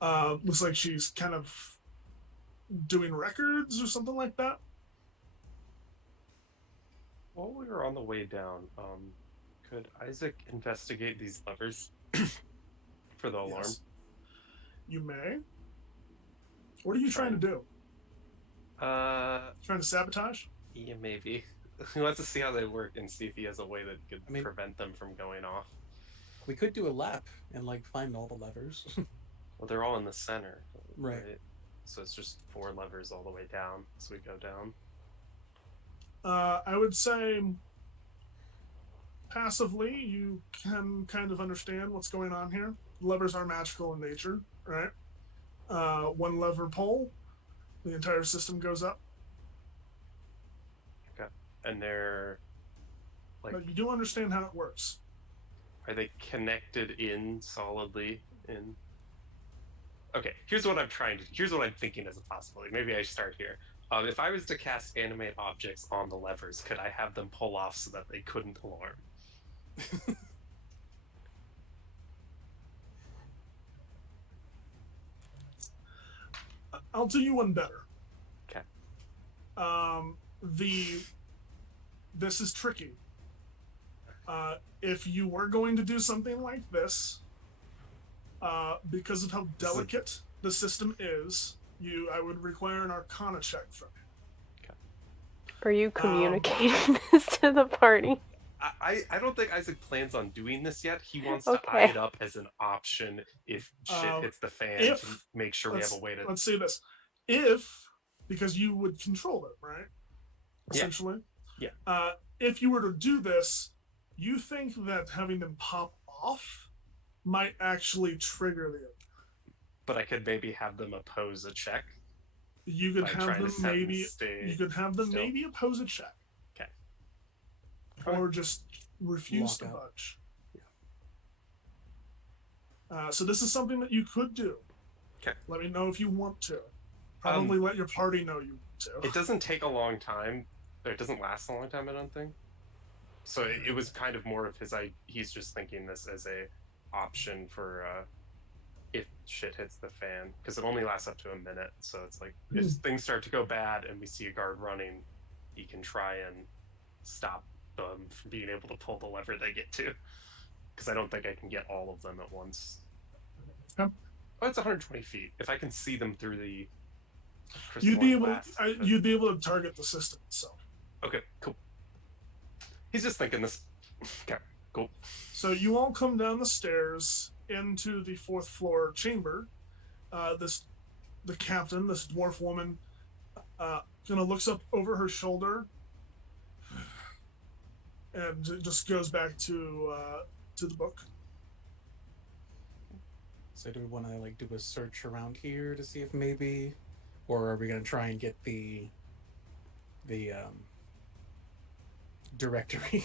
Looks like she's kind of doing records or something like that. While we were on the way down, could Isaac investigate these levers for the alarm? Yes. You may. What are you trying to do? Trying to sabotage? Yeah, maybe. He wants to see how they work and see if he has a way that could prevent them from going off. We could do a lap and like find all the levers. Well, they're all in the center, right? So it's just 4 levers all the way down. So we go down. I would say passively, you can kind of understand what's going on here. Levers are magical in nature, right? One lever pull, the entire system goes up. Okay. And they're like. But you do understand how it works. Are they connected in solidly in? Okay. Here's what I'm thinking as a possibility. Maybe I start here. If I was to cast animate objects on the levers, could I have them pull off so that they couldn't alarm? I'll do you one better. Okay. This is tricky. If you were going to do something like this, because of how delicate the system is, I would require an Arcana check from you. Okay. Are you communicating this to the party? I don't think Isaac plans on doing this yet. He wants to eye it up as an option if shit hits the fan to make sure we have a way to. Let's say this. Because you would control it, right? Essentially. Yeah. If you were to do this, you think that having them pop off might actually trigger the. But I could maybe have them oppose a check. You could have them maybe. You could have them maybe oppose a check. Okay. Or just refuse to budge. Yeah. So this is something that you could do. Okay. Let me know if you want to. Probably let your party know you want to. It doesn't take a long time. It doesn't last a long time, I don't think. So it was kind of more of he's just thinking this as a option for if shit hits the fan, because it only lasts up to a minute. So it's like if things start to go bad and we see a guard running, he can try and stop them from being able to pull the lever they get to. Because I don't think I can get all of them at once. Okay. Oh, it's 120 feet. If I can see them through the you'd be able to target the system itself. Okay, cool. He's just thinking this. Okay, cool. So you all come down the stairs into the 4th floor chamber. The captain, this dwarf woman, kind of looks up over her shoulder and just goes back to the book. So do we want to do a search around here to see if maybe, or are we going to try and get the directory?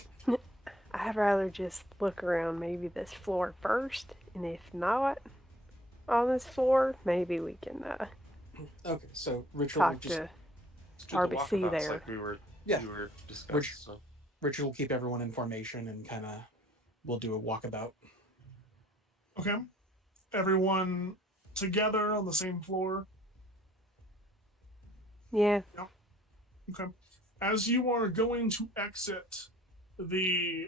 I'd rather just look around maybe this floor first, and if not on this floor, maybe we can okay, so Richard talk to RBC there. Like we were discussing. So. Richard will keep everyone in formation and kind of we'll do a walkabout. Okay. Everyone together on the same floor? Yeah. Okay. As you are going to exit the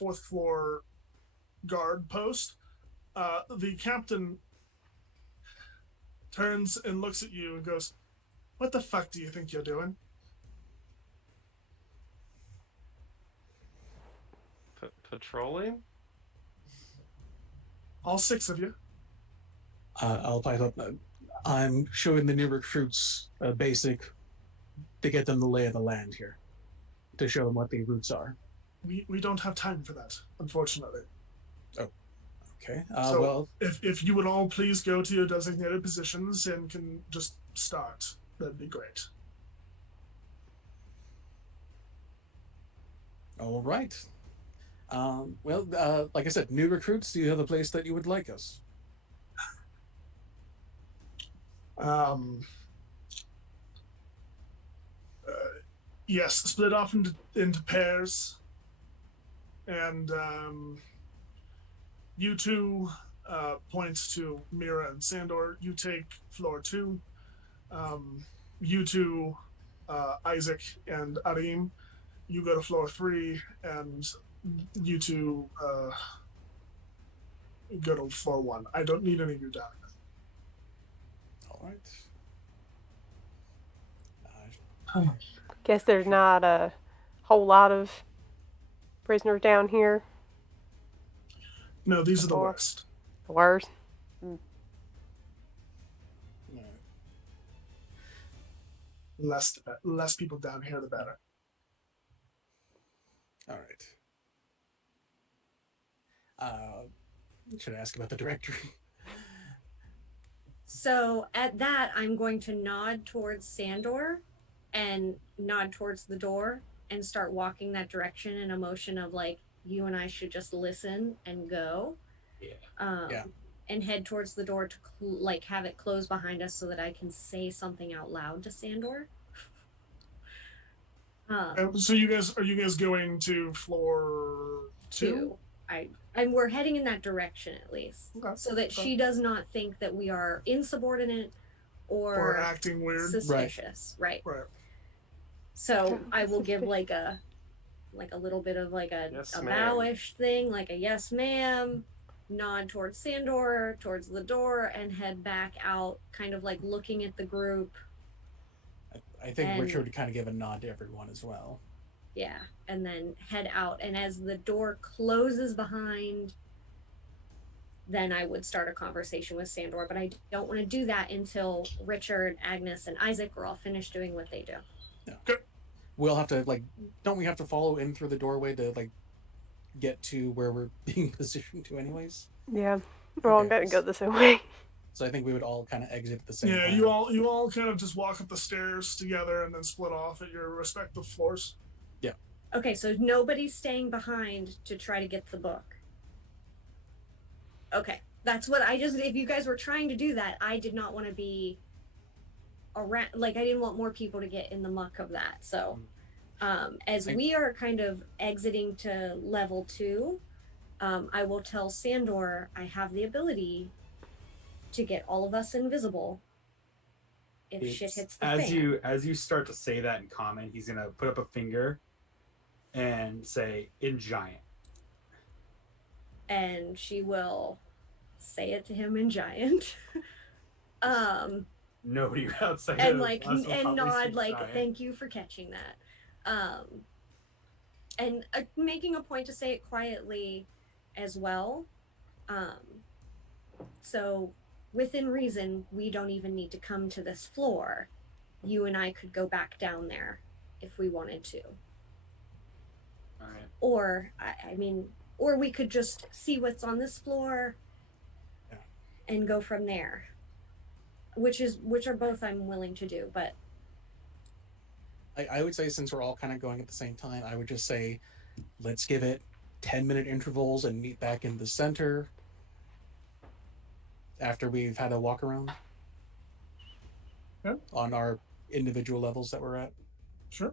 4th floor guard post, the captain turns and looks at you and goes, "What the fuck do you think you're doing?" Patrolling? All 6 of you. I'll pipe up. I'm showing the new recruits a basic to get them the lay of the land here, to show them what the routes are. We don't have time for that, unfortunately. Oh, okay. So well, if you would all please go to your designated positions and can just start, that'd be great. All right. Well, like I said, new recruits, do you have a place that you would like us? Yes, split off into pairs, and you two points to Mira and Sandor. You take floor 2. You two, Isaac and Arim, you go to floor 3, and you two go to floor 1. I don't need any of you down. All right. Guess there's not a whole lot of prisoners down here. No, these are the Or- worst. The worst. Less people down here, the better. All right. Should I ask about the directory? So at that, I'm going to nod towards Sandor and nod towards the door and start walking that direction in a motion of like, you and I should just listen and go. Yeah. Yeah. And head towards the door to like have it close behind us so that I can say something out loud to Sandor. So are you guys going to floor 2? And we're heading in that direction at least, Okay. so that she does not think that we are insubordinate or acting weird. suspicious, right? So I will give like a little bit of like a Yes, a ma'am. bowish thing, like a yes ma'am, nod towards Sandor, towards the door, and head back out, kind of like looking at the group. I think And- Richard would kind of give a nod to everyone as well. Yeah, and then head out. And as the door closes behind, then I would start a conversation with Sandor. But I don't want to do that until Richard, Agnes, and Isaac are all finished doing what they do. We'll have to don't we have to follow in through the doorway to get to where we're being positioned to anyways? Yeah. We're all Okay. gonna go the same way. So I think we would all kind of exit at the same Yeah, time. you all kind of just walk up the stairs together and then split off at your respective floors. Okay, so nobody's staying behind to try to get the book. Okay, that's what if you guys were trying to do that, I did not want to be around, I didn't want more people to get in the muck of that. So, as we are kind of exiting to level 2, I will tell Sandor I have the ability to get all of us invisible if shit hits the fan. As you start to say that in common, he's gonna put up a finger and say in giant. And she will say it to him in giant. Nobody outside And of us will and probably nod speak giant. thank you for catching that. And making a point to say it quietly as well. So within reason, we don't even need to come to this floor. You and I could go back down there if we wanted to. All right. Or or we could just see what's on this floor and go from there. Which are both I'm willing to do, but I would say, since we're all kind of going at the same time, I would just say let's give it 10-minute intervals and meet back in the center after we've had a walk around. Yeah. On our individual levels that we're at. Sure.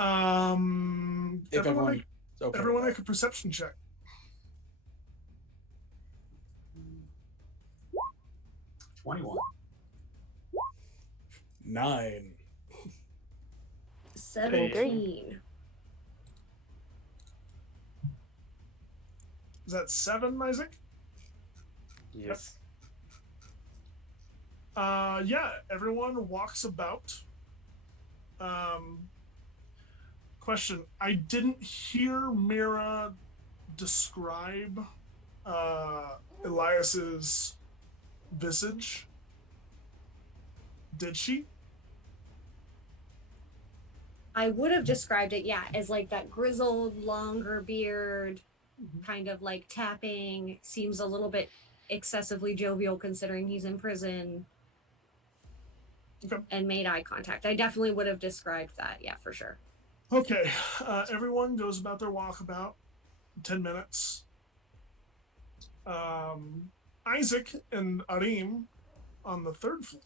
If everyone okay. Everyone make a perception check. 21. 9. 17. Is that 7, Isaac? Yes. Yeah, everyone walks about. Question. I didn't hear Mira describe Elias's visage. Did she? I would have described it, as that grizzled, longer beard, kind of tapping, seems a little bit excessively jovial considering he's in prison. Okay. And made eye contact. I definitely would have described that, for sure. Okay, everyone goes about their walkabout. 10 minutes. Isaac and Arim on the 3rd floor.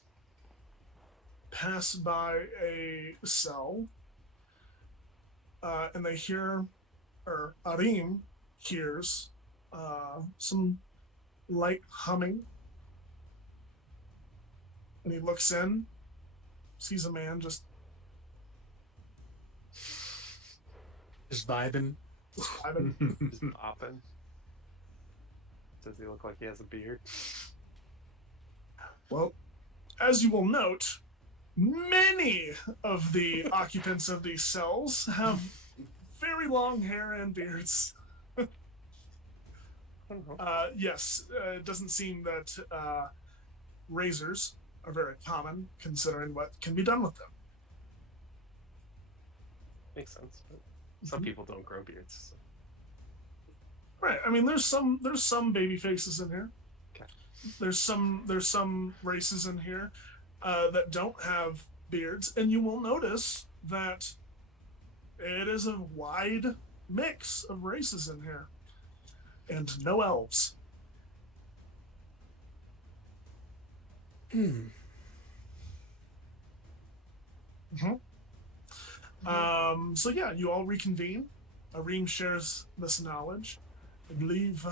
pass by a cell, and they hear, or Arim hears, some light humming. And he looks in, sees a man just vibing. vibing. Just popping. Does he look like he has a beard? Well, as you will note, many of the occupants of these cells have very long hair and beards. I don't know. Yes, it doesn't seem that razors are very common, considering what can be done with them. Makes sense. But some people don't grow beards. So. Right. I mean, there's some baby faces in here. Okay. There's some races in here that don't have beards, and you will notice that it is a wide mix of races in here, and no elves. Hmm. So yeah, you all reconvene. Arim shares this knowledge. I believe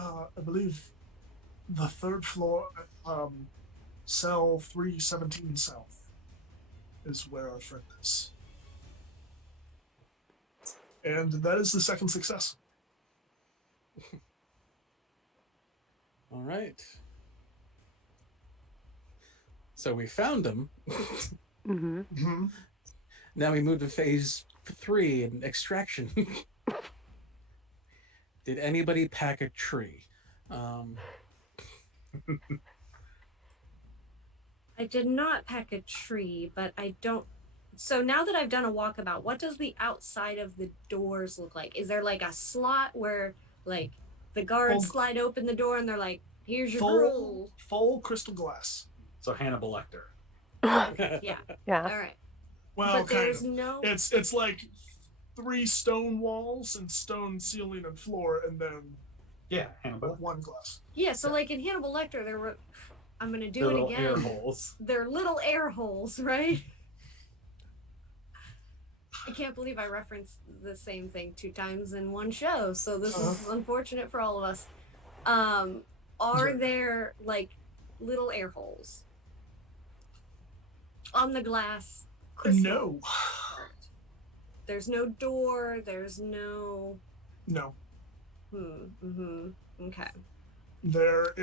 the third floor, cell 317 South, is where our friend is. And that is the second success. All right. So we found him. Mm-hmm. Mm-hmm. Now we move to phase 3 in extraction. Did anybody pack a tree? I did not pack a tree, but I don't. So now that I've done a walkabout, what does the outside of the doors look like? Is there like a slot where like the guards slide open the door and they're like, "Here's your gruel." Full crystal glass. So Hannibal Lecter. Yeah. Yeah. All right. Well, But kind there's of. no. It's like 3 stone walls and stone ceiling and floor, and then Yeah, Hannibal. one glass. Yeah. So like in Hannibal Lecter, there were. I'm gonna do The it little again. air holes. They're little air holes, right? I can't believe I referenced the same thing 2 times in one show, so this is unfortunate for all of us. Are there like little air holes on the glass crystal No. part? There's no door, there's no No. Okay. There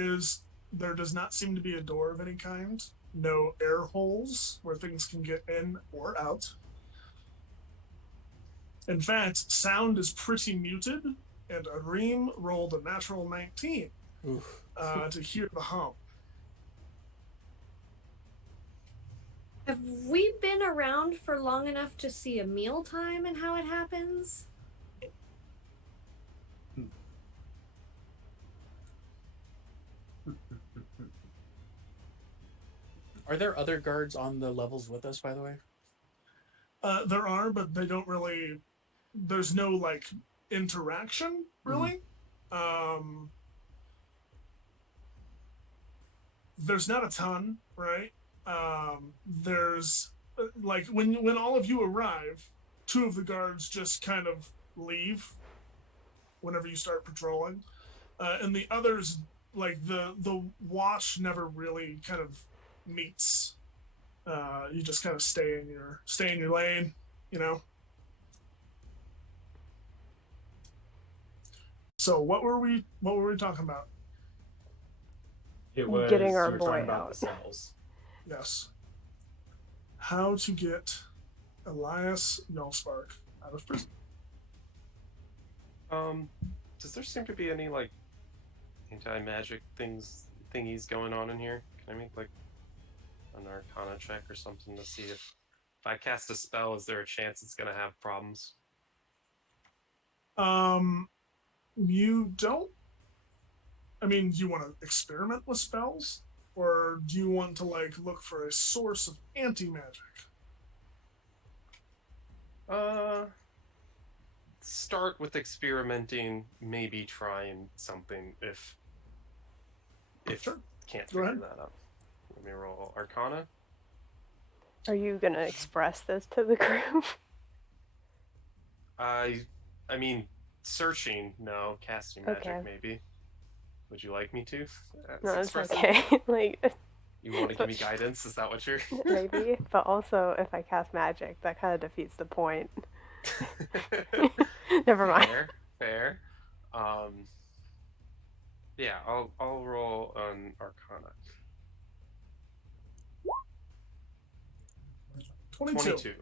does not seem to be a door of any kind. No air holes where things can get in or out. In fact, sound is pretty muted, and Arim rolled a natural 19 to hear the hum. Have we been around for long enough to see a mealtime and how it happens? Are there other guards on the levels with us, by the way? There are, but they don't really. There's no like interaction really. There's not a ton, right? There's like when all of you arrive, 2 of the guards just kind of leave whenever you start patrolling, and the others, like the watch never really kind of meets. You just kind of stay in your lane, you know. So what were we talking about? It was Getting our you were boy talking about out. the cells. Yes. How to get Elias Nullspark out of prison. Does there seem to be any like anti-magic thingies going on in here? Can I make like an Arcana check or something to see if I cast a spell, is there a chance it's gonna have problems? You don't. I mean, do you want to experiment with spells, or do you want to like look for a source of anti-magic? Start with experimenting, maybe trying something if Sure. can't Go figure ahead. that out. Let me roll Arcana. Are you gonna express this to the group? I mean, searching, no. Casting magic, Okay. maybe. Would you like me to? No, it's Expressing? okay. Like, You want to give me guidance? Is that what you're... maybe. But also, if I cast magic, that kind of defeats the point. Never mind. Fair. Yeah, I'll roll an Arcana. 22.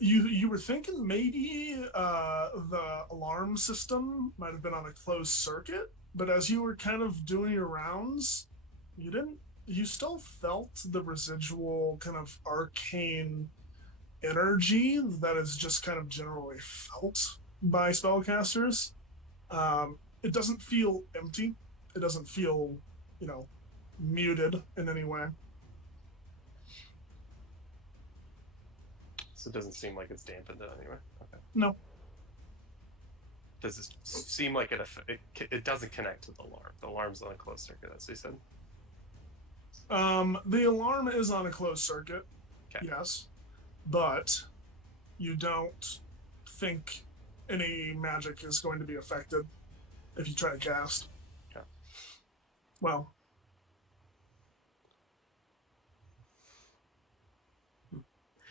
You were thinking maybe the alarm system might have been on a closed circuit, but as you were kind of doing your rounds, you still felt the residual kind of arcane energy that is just kind of generally felt by spellcasters. It doesn't feel empty. It doesn't feel, muted in any way. So it doesn't seem like it's dampened anyway. Okay. No. Does it seem like it doesn't connect to the alarm? The alarm's on a closed circuit, that's what you said? The alarm is on a closed circuit, Okay. yes, but you don't think any magic is going to be affected if you try to cast. Okay. Well,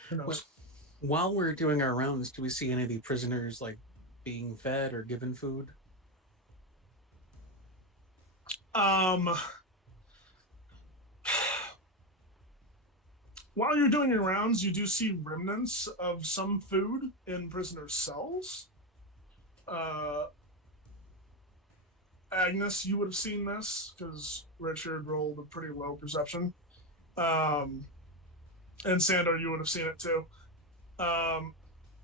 who knows? While we're doing our rounds, do we see any of the prisoners like being fed or given food? While you're doing your rounds, you do see remnants of some food in prisoners' cells. Agnes, you would have seen this because Richard rolled a pretty low perception. And Sandor, you would have seen it too.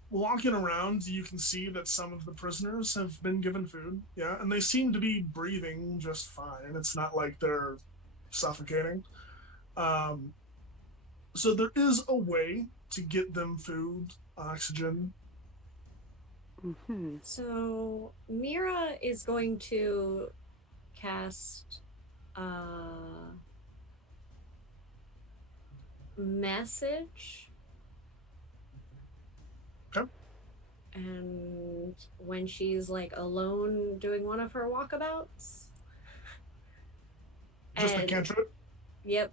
Walking around, you can see that some of the prisoners have been given food, yeah, and they seem to be breathing just fine. It's not like they're suffocating. So there is a way to get them food, oxygen. Mm-hmm. So Mira is going to cast message. Okay. And when she's like alone doing one of her walkabouts. Just a cantrip? Yep.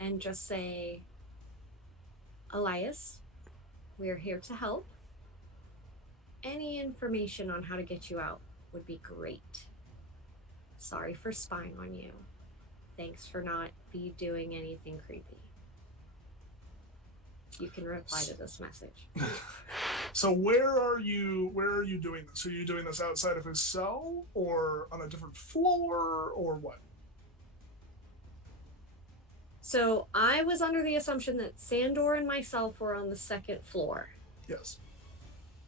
And just say, Elias, we are here to help. Any information on how to get you out would be great. Sorry for spying on you. Thanks for not doing anything creepy. You can reply to this message. So where are you doing this? Are you doing this outside of his cell or on a different floor or what? So I was under the assumption that Sandor and myself were on the second floor. Yes.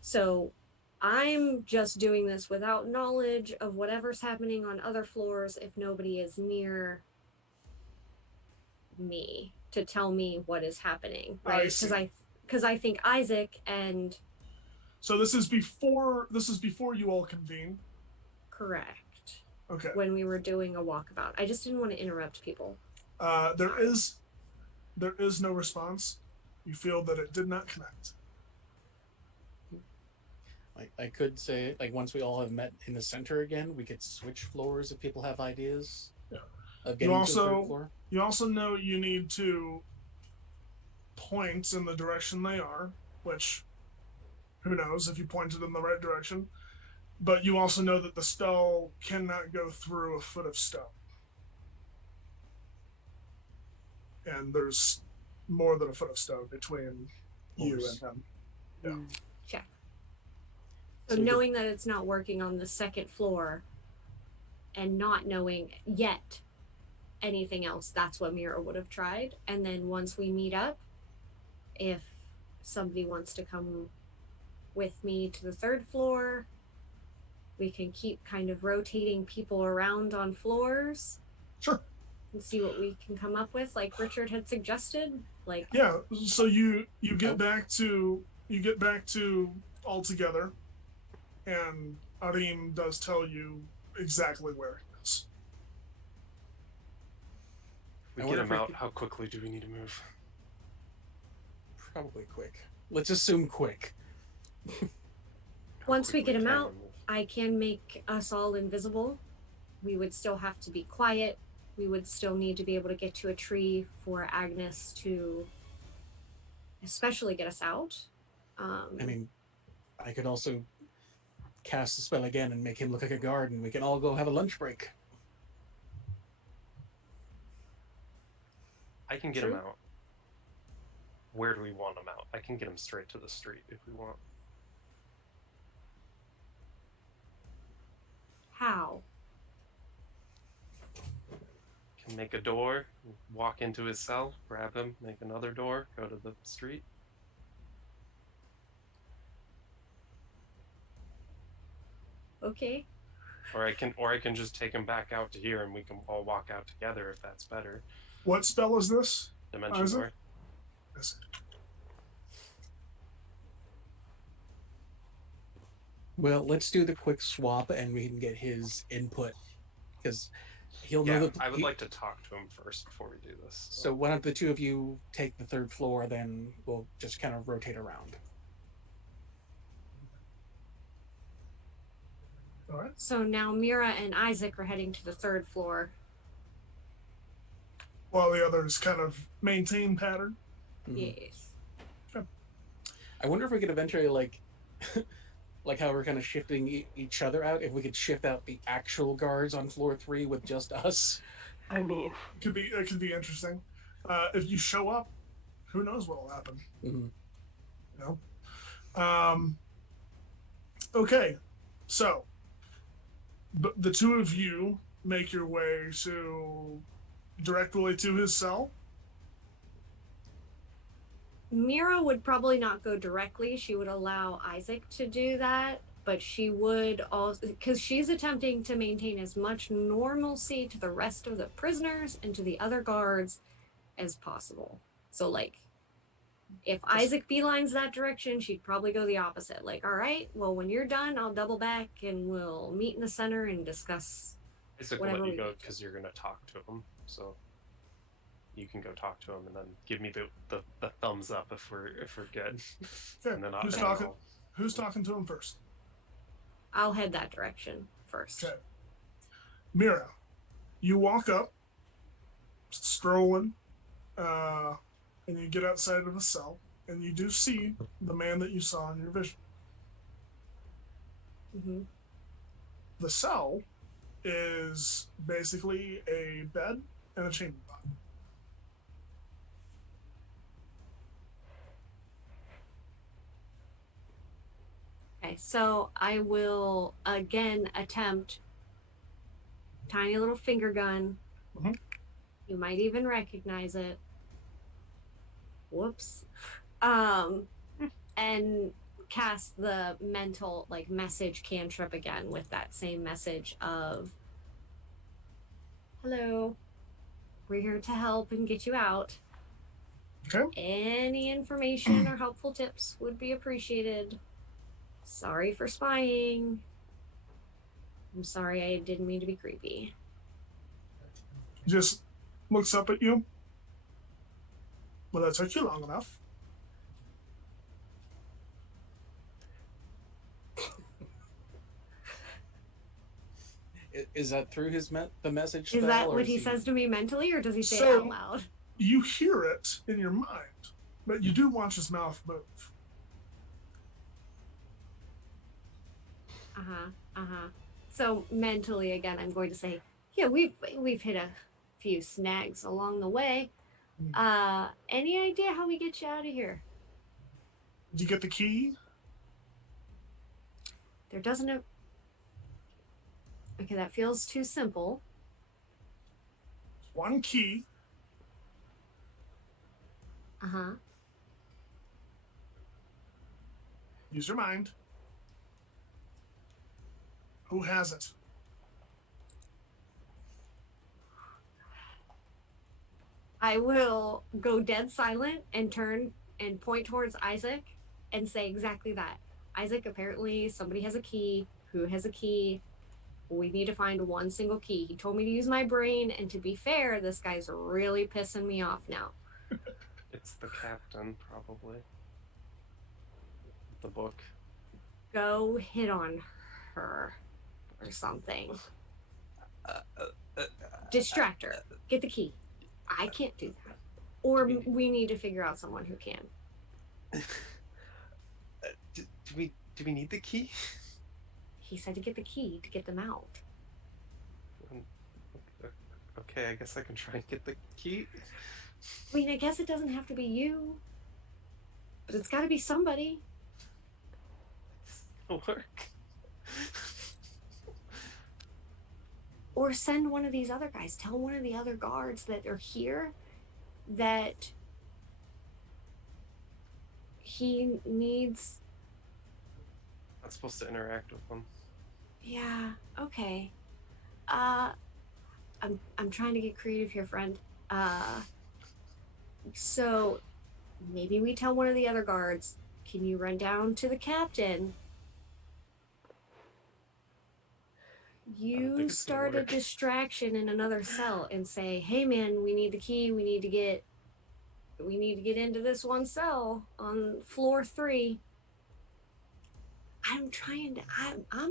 So I'm just doing this without knowledge of whatever's happening on other floors if nobody is near me to tell me what is happening, right? Because I think Isaac and... So this is before you all convene? Correct. Okay. When we were doing a walkabout. I just didn't want to interrupt people. There is no response. You feel that it did not connect. I could say, like, once we all have met in the center again, we could switch floors if people have ideas. Yeah. Of getting to the third floor. You also know you need to point in the direction they are, which, who knows if you pointed in the right direction. But you also know that the spell cannot go through a foot of stone. And there's more than a foot of stone between you and him. Yeah. Check. So knowing that it's not working on the second floor and not knowing yet anything else, that's what Mira would have tried. And then once we meet up, if somebody wants to come with me to the third floor, we can keep kind of rotating people around on floors. Sure. And see what we can come up with, like Richard had suggested. Like, yeah, so you get back to all together, and Arim does tell you exactly where it is. We I get wonder him if we out. could- How quickly do we need to move? Probably quick. Let's assume quick. How Once we quickly get him can out, we move? I can make us all invisible. We would still have to be quiet. We would still need to be able to get to a tree for Agnes to especially get us out. I mean, I could also cast the spell again and make him look like a guard, and we can all go have a lunch break. I can get him True. out. Where do we want him out? I can get him straight to the street if we want. how? Can make a door, walk into his cell, grab him, make another door, go to the street. Okay. Or I can just take him back out to here and we can all walk out together if that's better. What spell is this? Dimension Isaac? door. Yes. Well, let's do the quick swap, and we can get his input, because he'll Yeah, know the. I would like to talk to him first before we do this. So why don't the two of you take the third floor, then we'll just kind of rotate around. All right. So now Mira and Isaac are heading to the third floor. While the others kind of maintain pattern. Mhm. Yes. I wonder if we could eventually like how we're kind of shifting each other out. If we could shift out the actual guards on floor 3 with just us. I mean, It could be interesting. If you show up, who knows what will happen? Mm-hmm. You know. Okay, so the two of you make your way directly to his cell. Mira would probably not go directly. She would allow Isaac to do that, but she would also, because she's attempting to maintain as much normalcy to the rest of the prisoners and to the other guards as possible. So, like, if Isaac beelines that direction, she'd probably go the opposite. Like, all right, well, when you're done, I'll double back and we'll meet in the center and discuss. Isaac will whatever let you we go need to. because you're going to talk to him. So you can go talk to him and then give me the thumbs up if we're good. Okay, And then who's and talking? I'll- Who's talking to him first? I'll head that direction first. Okay. Mira, you walk up, strolling, and you get outside of the cell, and you do see the man that you saw in your vision. Mm-hmm. The cell is basically a bed and a chamber pot. Okay, so I will again attempt tiny little finger gun. Mhm. You might even recognize it. Whoops. And cast the mental message cantrip again with that same message of hello. We're here to help and get you out. Okay. Any information or helpful tips would be appreciated. Sorry for spying. I'm sorry, I didn't mean to be creepy. Just looks up at you. Well, that took you long enough. Is that through his the message? Is spell, that or what he says to me mentally, or does he say it So- out loud? You hear it in your mind, but you do watch his mouth move. So mentally, again, I'm going to say, yeah, we've hit a few snags along the way. Any idea how we get you out of here? Do you get the key? There doesn't. Okay, that feels too simple. One key. Use your mind. Who has it? I will go dead silent and turn and point towards Isaac and say exactly that. Isaac, apparently somebody has a key. Who has a key? We need to find one single key. He told me to use my brain, and to be fair, this guy's really pissing me off now. It's the captain, probably. The book. Go hit on her or something. Distract her. Get the key. I can't do that. Or we need to figure out someone who can. Do we need the key? He said to get the key to get them out. Okay, I guess I can try and get the key. I mean, I guess it doesn't have to be you. But it's got to be somebody. It'll work. Or send one of these other guys. Tell one of the other guards that are here that he needs. Not supposed to interact with them. Yeah, okay. I'm trying to get creative here, friend. So maybe we tell one of the other guards, can you run down to the captain? You start a distraction in another cell and say, hey man, we need the key, we need to get into this one cell on floor 3. I'm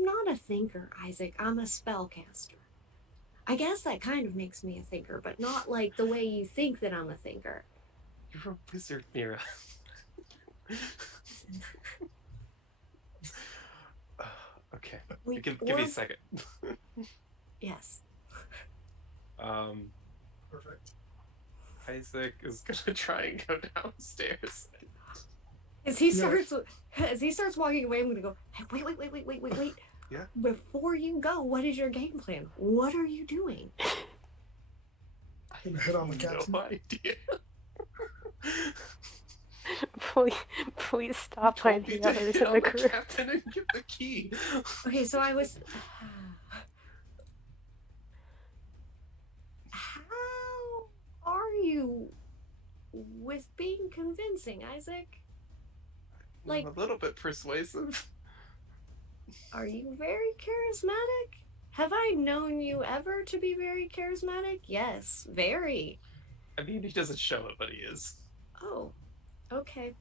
not a thinker, Isaac. I'm a spellcaster. I guess that kind of makes me a thinker, but not like the way you think that I'm a thinker. You're a wizard, Mira. Okay. Give me a second. Yes. Perfect. Isaac is gonna try and go downstairs. As he starts walking away, I'm gonna go, hey, wait. Yeah. Before you go, what is your game plan? What are you doing? I'm gonna hit on the captain. No idea. Please stop by the others in the crew. Captain and get the key. Okay, so I was. How are you with being convincing, Isaac? Like, I'm a little bit persuasive. are you very charismatic? Have I known you ever to be very charismatic? Yes, very. I mean, he doesn't show it, but he is. Oh, okay.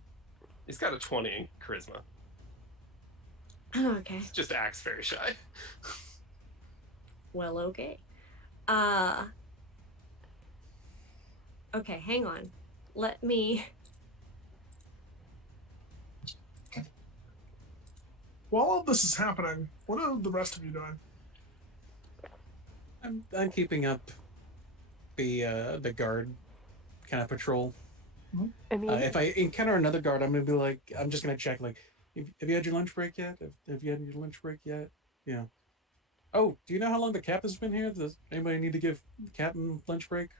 He's got a 20 in charisma. Okay. He just acts very shy. Well, okay. Okay, hang on. Let me. While all this is happening, what are the rest of you doing? I'm keeping up the guard kind of patrol. I mean, If I encounter another guard, I'm gonna be like, I'm just gonna check, like, have you had your lunch break yet? Have you had your lunch break yet? Yeah. Oh, do you know how long the captain's been here? Does anybody need to give the captain lunch break?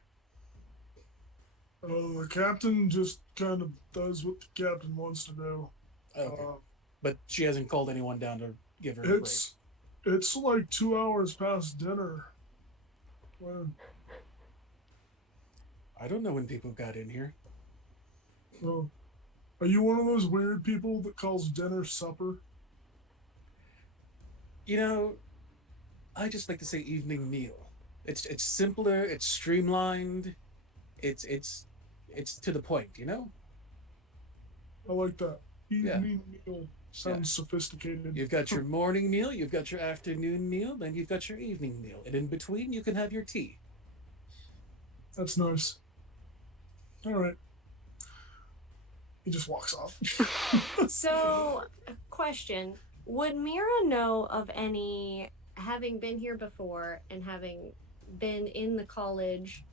The captain just kind of does what the captain wants to do. Okay. But she hasn't called anyone down to give her a break. It's like 2 hours past dinner. When, I don't know when people got in here. are you one of those weird people that calls dinner supper? You know, I just like to say evening meal. It's simpler. It's streamlined. It's to the point. You know. I like that. Evening meal sounds sophisticated. You've got your morning meal, you've got your afternoon meal, then you've got your evening meal, and in between you can have your tea. That's nice. All right. He just walks off. So, question. Would Mira know of any, having been here before and having been in the college,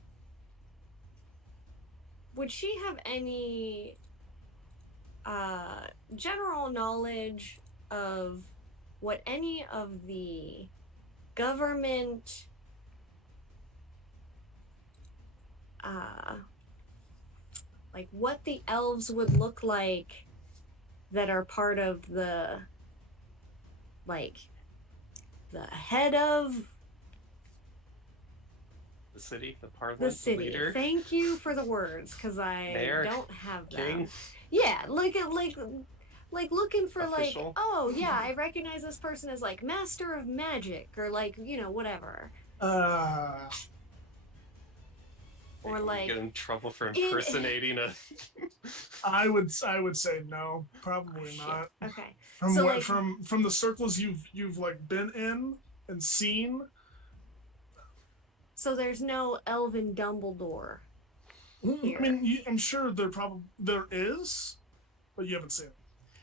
would she have any general knowledge of what any of the government like what the elves would look like that are part of the, like, the head of The city, the parliament, the city? leader. Thank you for the words, because I Mayor, don't have them. king. Yeah, like like looking for Official? like, oh yeah, I recognize this person as like master of magic or like, you know, whatever. Or You like get in trouble for in- impersonating a. I would say no, probably Shit. not. Okay. From So, what like- from the circles you've like been in and seen. So there's no elven Dumbledore. I mean, I'm sure there is, but you haven't seen it.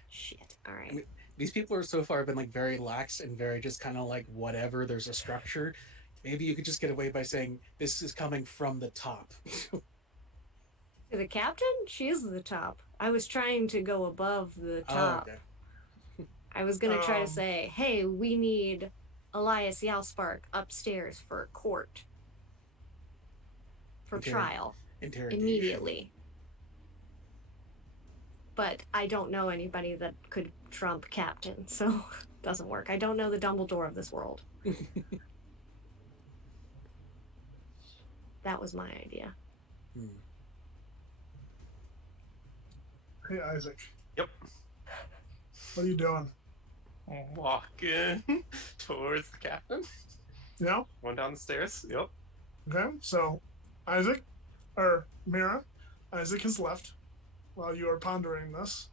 Shit. All right. I mean, these people are so far been like very lax and very just kind of like whatever. There's a structure. Maybe you could just get away by saying this is coming from the top. To the captain? She is the top. I was trying to go above the Oh, top. okay. I was gonna try to say, hey, we need Elias Yalspark upstairs for court. For trial. Interrogation. Immediately. But I don't know anybody that could trump captain, so it doesn't work. I don't know the Dumbledore of this world. That was my idea. Hey, Isaac. Yep. What are you doing? Walking towards the captain. Yeah. Going down the stairs. Yep. Okay. So, Isaac, or Mira, Isaac has left while you are pondering this,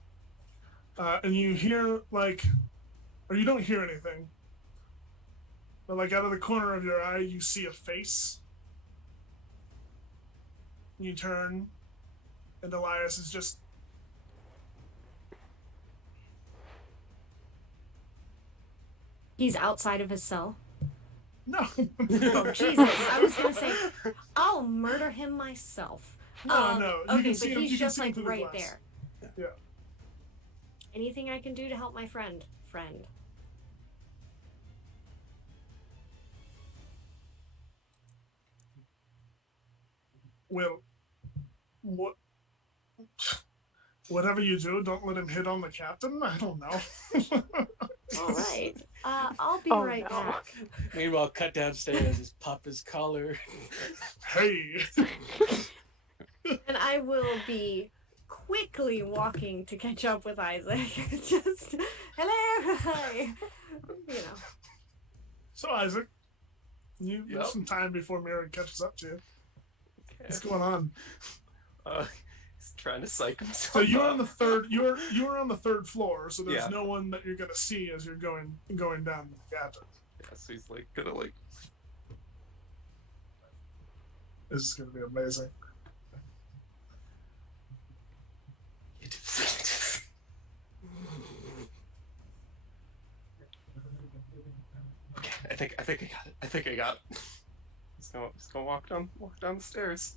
and you hear like, or you don't hear anything, but like out of the corner of your eye, you see a face. You turn, and Elias is just. He's outside of his cell. No. Oh, Jesus. I was going to say, I'll murder him myself. No. You Okay, can but see him, he's you can just see him like through the right glass. there. Yeah. Anything I can do to help my friend? Well, whatever you do, don't let him hit on the captain. I don't know. All right. I'll be Oh, right no. back. Meanwhile, cut downstairs, just pop his collar. Hey. And I will be quickly walking to catch up with Isaac. Just, hello, hi. You know. So Isaac, you Yep. have some time before Mira catches up to you. Okay. What's going on? He's trying to psych himself. So you're up. on the third. You're on the third floor. So there's Yeah. no one that you're gonna see as you're going down to the captain. Yeah, so he's like gonna like. This is gonna be amazing. Okay, I think I got it. Just gonna walk down the stairs.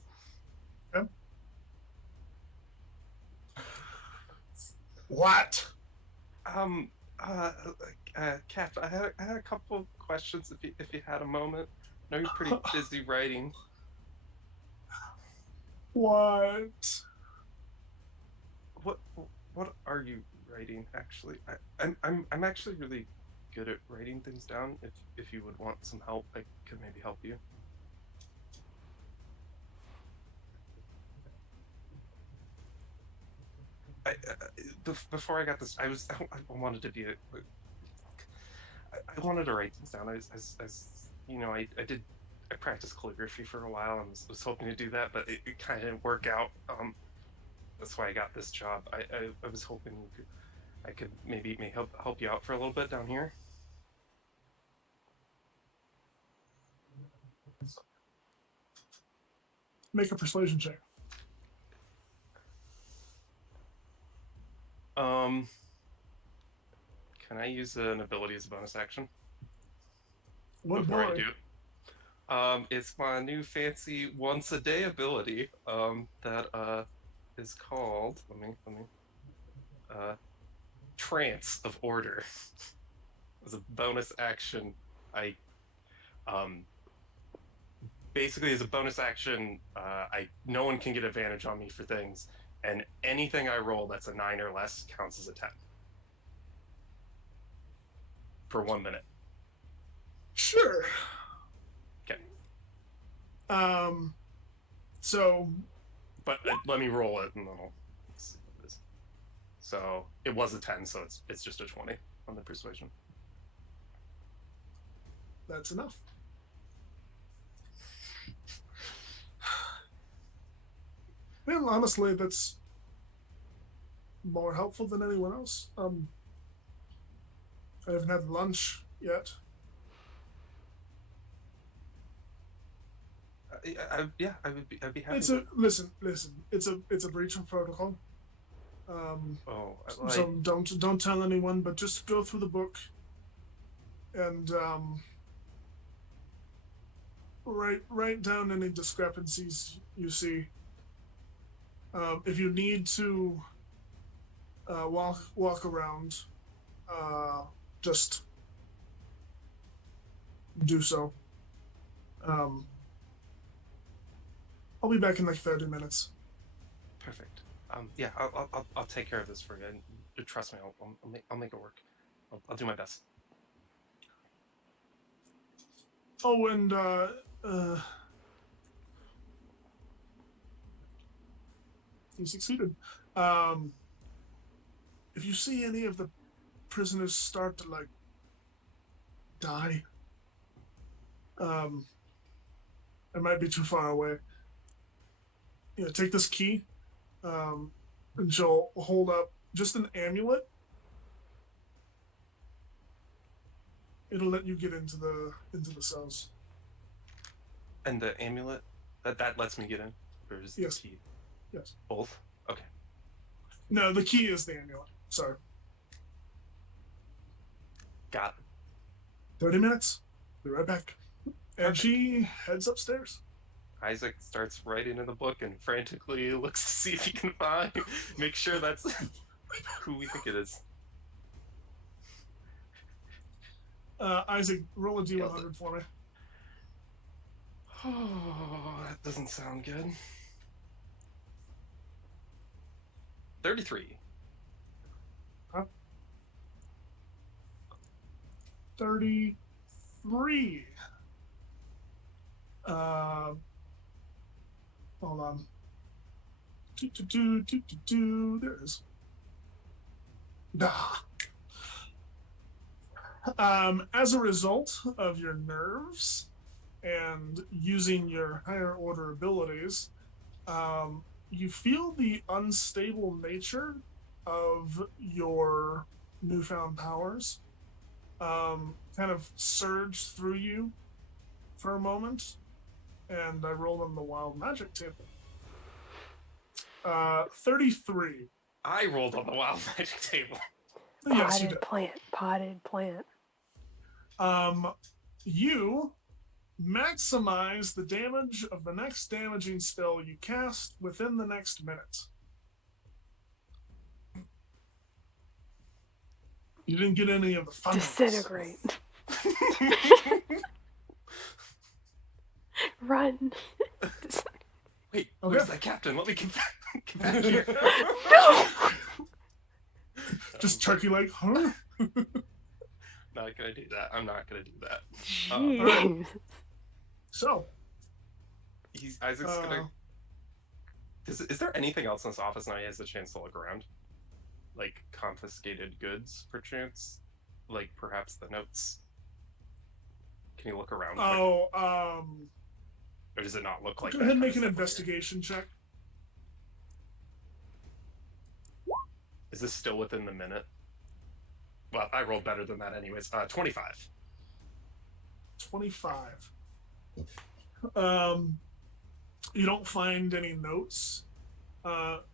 Okay. What? Cap, I had a couple of questions if you had a moment. I know you're pretty busy writing. What? What are you writing actually? I'm actually really good at writing things down. If you would want some help, I could maybe help you. Before I got this, I wanted to be I wanted to write things down. As you know, I practiced calligraphy for a while and was hoping to do that, but it kind of didn't work out. That's why I got this job. I was hoping I could maybe help you out for a little bit down here. Make a persuasion check. Can I use an ability as a bonus action? What Before boy? I do. It's my new fancy once a day ability. That is called. Let me. Trance of Order. As a bonus action, basically as a bonus action, no one can get advantage on me for things, and anything I roll that's a 9 or less counts as a 10. For 1 minute. Sure. Okay. So But let me roll it and then I'll see what it is. So it was a 10, so it's just a 20 on the persuasion. That's enough. Well, honestly, that's more helpful than anyone else. I haven't had lunch yet. I'd be happy. Listen. It's a breach of protocol. So don't tell anyone, but just go through the book and write down any discrepancies you see. If you need to walk around, just do so. I'll be back in like 30 minutes. Perfect. I'll take care of this for you. And trust me, I'll make it work. I'll do my best. Oh, and you succeeded. If you see any of the prisoners start to like die, it might be too far away. Take this key, and she'll hold up just an amulet. It'll let you get into the cells. And the amulet that lets me get in, or is Yes. the key? Yes. Both. Okay. No, the key is the amulet. Sorry. Got it. 30 minutes. Be right back. And Perfect. she heads upstairs. Isaac starts writing in the book and frantically looks to see if he can make sure that's who we think it is. Isaac, roll a D100 for me. Oh, that doesn't sound good. 33. 33. Hold on. There it is. As a result of your nerves and using your higher order abilities, you feel the unstable nature of your newfound powers kind of surge through you for a moment, and I rolled on the wild magic table. 33. I rolled on the wild magic table. Yes, you did. Potted plant. You maximize the damage of the next damaging spell you cast within the next minute. You didn't get any of the fun. Disintegrate. Run. Wait, where's that captain? Let me get back here. No! Just turkey like, huh? Not gonna do that. I'm not gonna do that. Jeez. So, Isaac's gonna. Is there anything else in this office now he has the chance to look around? Like confiscated goods, perchance? Like perhaps the notes? Can you look around? Or does it not look like go that? ahead and kind make of an stuff investigation check. Is this still within the minute? Well, I rolled better than that anyways. 25. 25. You don't find any notes.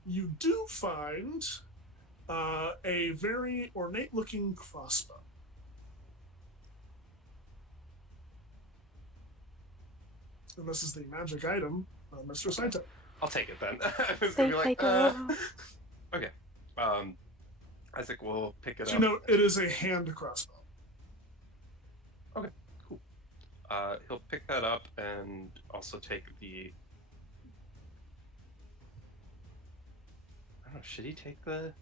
You do find a very ornate-looking crossbow. And this is the magic item, Mr. Saito. I'll take it then. I was Thanks, gonna be like, Saito. Okay. Isaac will pick it So up. you know, it is a hand crossbow. Okay, cool. He'll pick that up and also take the. I don't know. Should he take the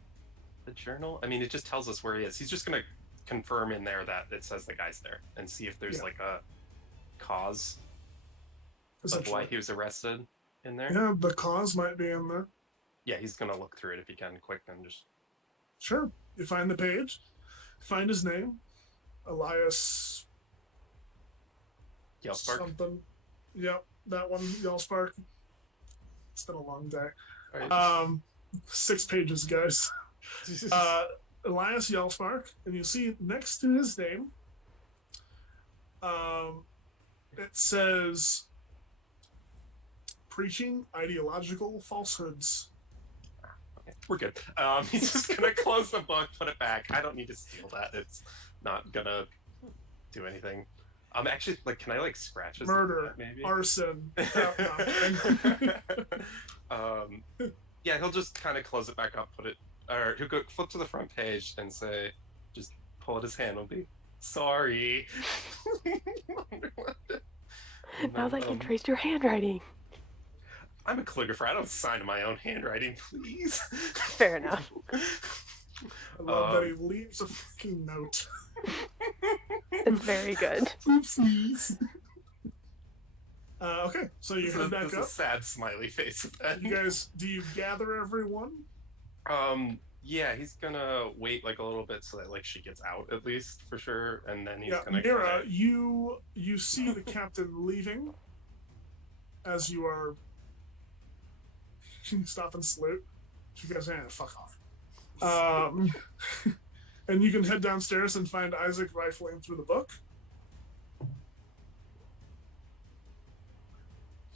journal? I mean, it just tells us where he is. He's just gonna confirm in there that it says the guy's there and see if there's like a cause of why he was arrested in there. Yeah, the cause might be in there. Yeah, he's gonna look through it if he can quick and just Sure. You find the page, find his name, Elias Yellspark. something. Yep, that one, Yellspark. It's been a long day. All right. 6 pages, guys. Elias Yellspark, and you see next to his name, it says preaching ideological falsehoods. Okay, we're good. He's just gonna close the book, put it back. I don't need to steal that. It's not gonna do anything. Actually, like, can I like scratch his Murder, name, maybe? arson. Yeah, he'll just kind of close it back up, put it, or he'll go flip to the front page and say, just pull at his hand. Will be sorry. Now that you traced your handwriting. I'm a calligrapher. I don't sign in my own handwriting, please. Fair enough. I love that he leaves a fucking note. It's very good. Oopsies. Okay, so you head back There's a up. sad smiley face at that. You guys, do you gather everyone? Yeah, he's gonna wait like a little bit so that like she gets out at least for sure, and then he's Yeah, gonna. Mira, you see the captain leaving as you are. Stop and salute. You guys, fuck off. And you can head downstairs and find Isaac rifling through the book.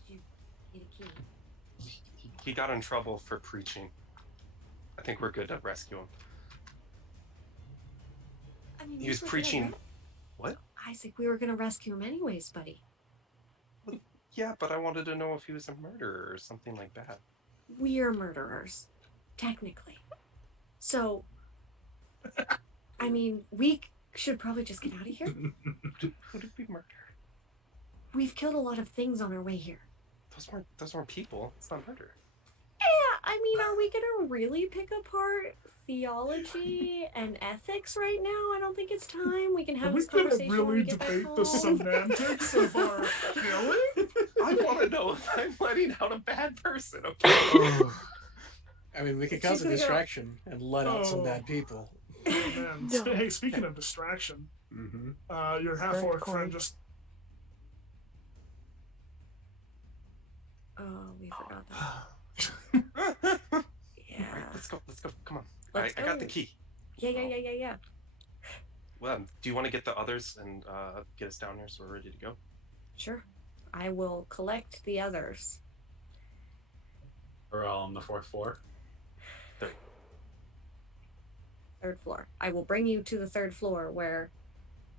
Did you get a key? He got in trouble for preaching. I think we're good to rescue him. I mean, He was we were preaching. gonna What? Isaac, we were gonna rescue him anyways, buddy. Yeah, but I wanted to know if he was a murderer or something like that. We're murderers, technically. So, I mean, we should probably just get out of here. Who did we murder? We've killed a lot of things on our way here. Those weren't people. It's not murder. Yeah, I mean, are we gonna really pick apart theology and ethics right now? I don't think it's time. We can have Are we this gonna conversation when we really get back debate home. the semantics of our killing? I want to know if I'm letting out a bad person. Okay. I mean, we could She's cause a gonna go- distraction and let out some Oh. bad people. Oh, man. No. Hey, speaking of distraction, Mm-hmm. your half-orc cool. friend just. Oh, we forgot that. Yeah. All right, let's go. Come on. Let's I got go. the key. Yeah. Well, do you want to get the others and get us down here so we're ready to go? Sure. I will collect the others. We're all on the 4th floor. Third floor. I will bring you to the 3rd floor where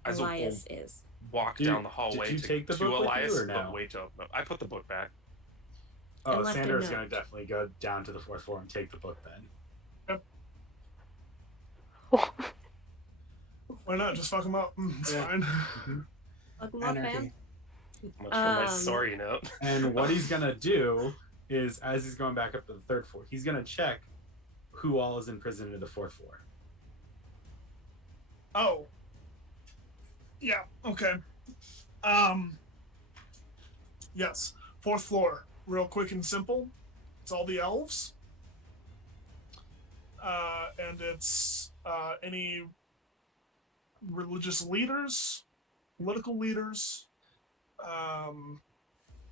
As a Elias is. walk Did- down the hallway did you to, take the to book with you, Elias, or no? but wait till no, I put the book back. Oh, And left a Sandra's note. gonna definitely go down to the 4th floor and take the book then. Why not? Just fuck him up. It's Yeah. fine. Fuck 'em up, Anarchy. man. Much for my Um, sorry note. And what he's gonna do is, as he's going back up to the 3rd floor, he's gonna check who all is in prison in the 4th floor. Oh. Yeah, okay. Yes. 4th floor. Real quick and simple. It's all the elves. And it's any religious leaders, political leaders,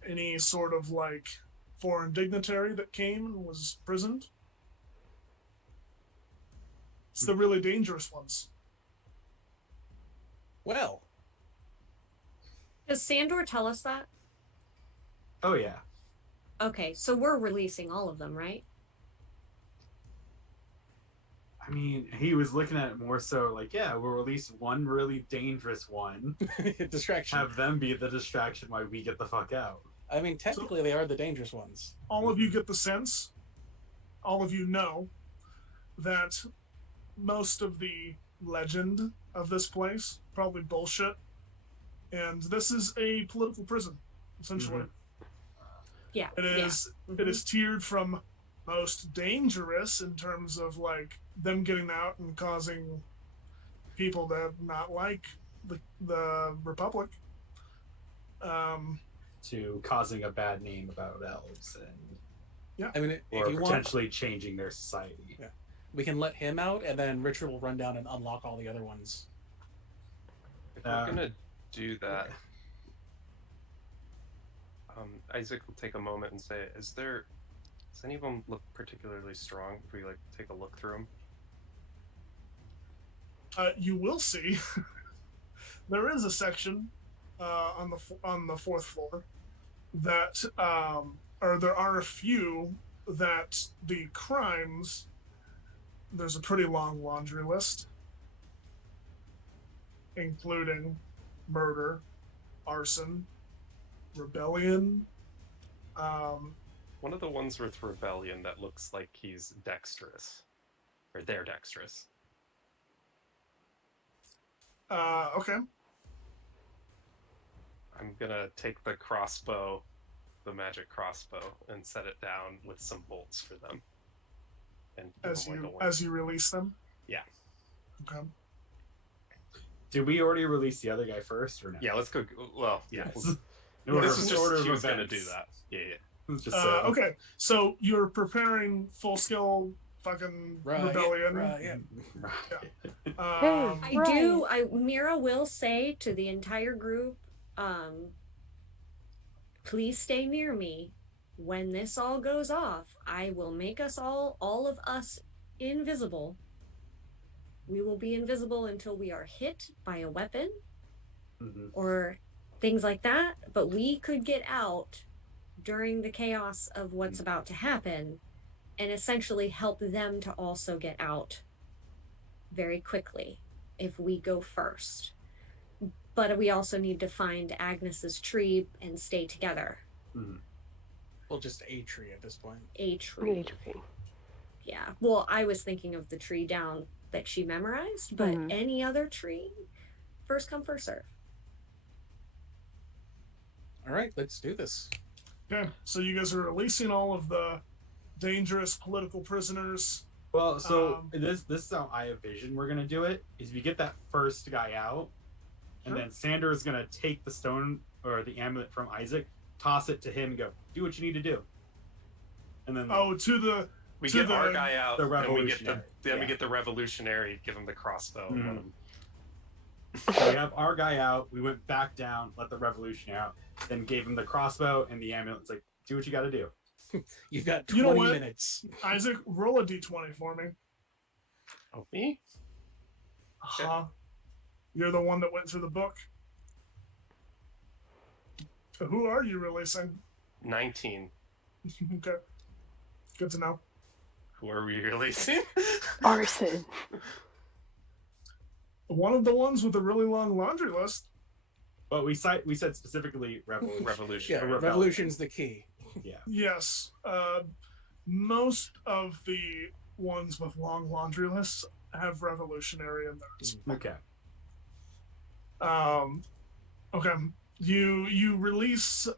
any sort of like foreign dignitary that came and was imprisoned. It's the really dangerous ones. Well, Does Sandor tell us that? Oh yeah. Okay, so we're releasing all of them, right? I mean, he was looking at it more so like, yeah, we'll release one really dangerous one, distraction. have them be the distraction while we get the fuck out. I mean, technically, they are the dangerous ones. All of you get the sense, all of you know, that most of the legend of this place probably bullshit, and this is a political prison, essentially. Yeah. It is Mhm. it is tiered from most dangerous in terms of like them getting out and causing people to not like the Republic. To causing a bad name about elves and I mean, if or you want, potentially changing their society. Yeah. we can let him out, and then Richard will run down and unlock all the other ones. If we're gonna do that, Isaac will take a moment and say, does any of them look particularly strong if we like take a look through them? You will see there is a section on the fourth floor that or there are a few that the crimes, there's a pretty long laundry list, including murder, arson, rebellion. One of the ones with rebellion that looks like he's dexterous, or they're dexterous. Okay. I'm gonna take the crossbow, the magic crossbow, and set it down with some bolts for them. And give them like As you release them. Yeah. Okay. Did we already release the other guy first or no? Yeah, let's go. Well, yeah. Yes. This is just he was gonna do that. Yeah. Just, Okay, so you're preparing full skill fucking rebellion. Yeah. Mira will say to the entire group, please stay near me. When this all goes off, I will make us all of us, invisible. We will be invisible until we are hit by a weapon or things like that, but we could get out during the chaos of what's about to happen and essentially help them to also get out very quickly if we go first. But we also need to find Agnes's tree and stay together. Well, just a tree at this point. A tree. Yeah. Well, I was thinking of the tree down that she memorized, but any other tree, first come, first serve. All right, let's do this. Okay, so you guys are releasing all of the dangerous political prisoners. Well, so this is how I envision we're gonna do it. Is we get that first guy out, and then Sander is gonna take the stone or the amulet from Isaac, toss it to him, and go, "Do what you need to do." And then we get our guy out, the and we revolutionary. get the revolutionary, give him the crossbow. So we have our guy out. We went back down, let the revolutionary out, then gave him the crossbow and the amulet. It's like, do what you got to do. You've got 20 minutes. Isaac, roll a d20 for me. Oh, me? You're the one that went through the book. Who are you releasing? 19. Okay. Good to know. Who are we releasing? Arson. One of the ones with a really long laundry list. But we said specifically revolution. Yeah, revolution's the key. Yeah. Yes. Most of the ones with long laundry lists have revolutionary in theirs. Okay. Okay. You release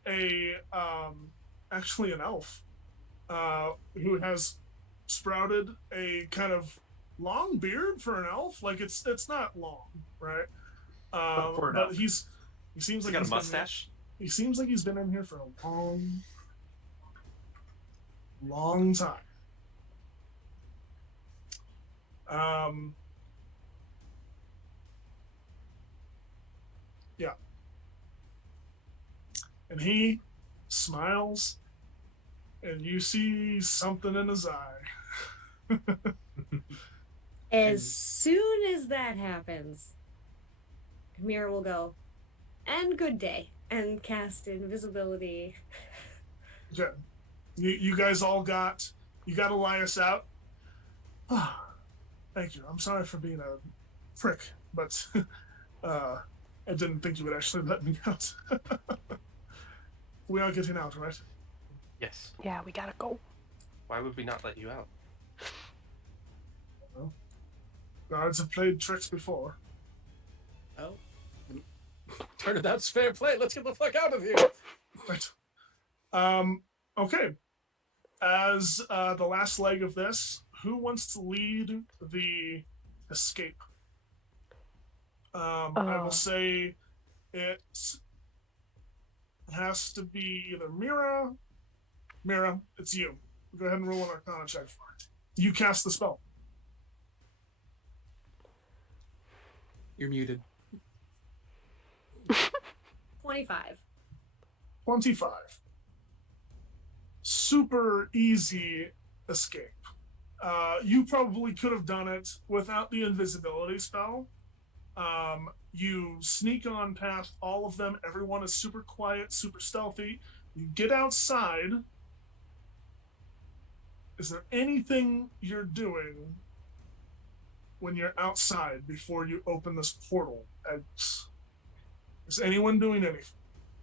actually an elf who has sprouted a kind of long beard for an elf. Like it's not long, right? But he seems like he's got a mustache. He seems like he's been in here for a long time. Yeah. And he smiles, and you see something in his eye. As soon as that happens, Mira will go, and good day, and cast invisibility. Okay. You guys all got Elias out. Thank you. I'm sorry for being a prick, but I didn't think you would actually let me out. We are getting out, right? Yes. Yeah, we gotta go. Why would we not let you out? Well, guards have played tricks before. Oh. Turn it out's fair play. Let's get the fuck out of here. Right. Okay. As the last leg of this, who wants to lead the escape? I will say it has to be either Mira. Mira, it's you. Go ahead and roll an Arcana check for it. You cast the spell. You're muted. 25. 25. Super easy escape. You probably could have done it without the invisibility spell. You sneak on past all of them. Everyone is super quiet, super stealthy. You get outside. Is there anything you're doing when you're outside before you open this portal? Is anyone doing anything?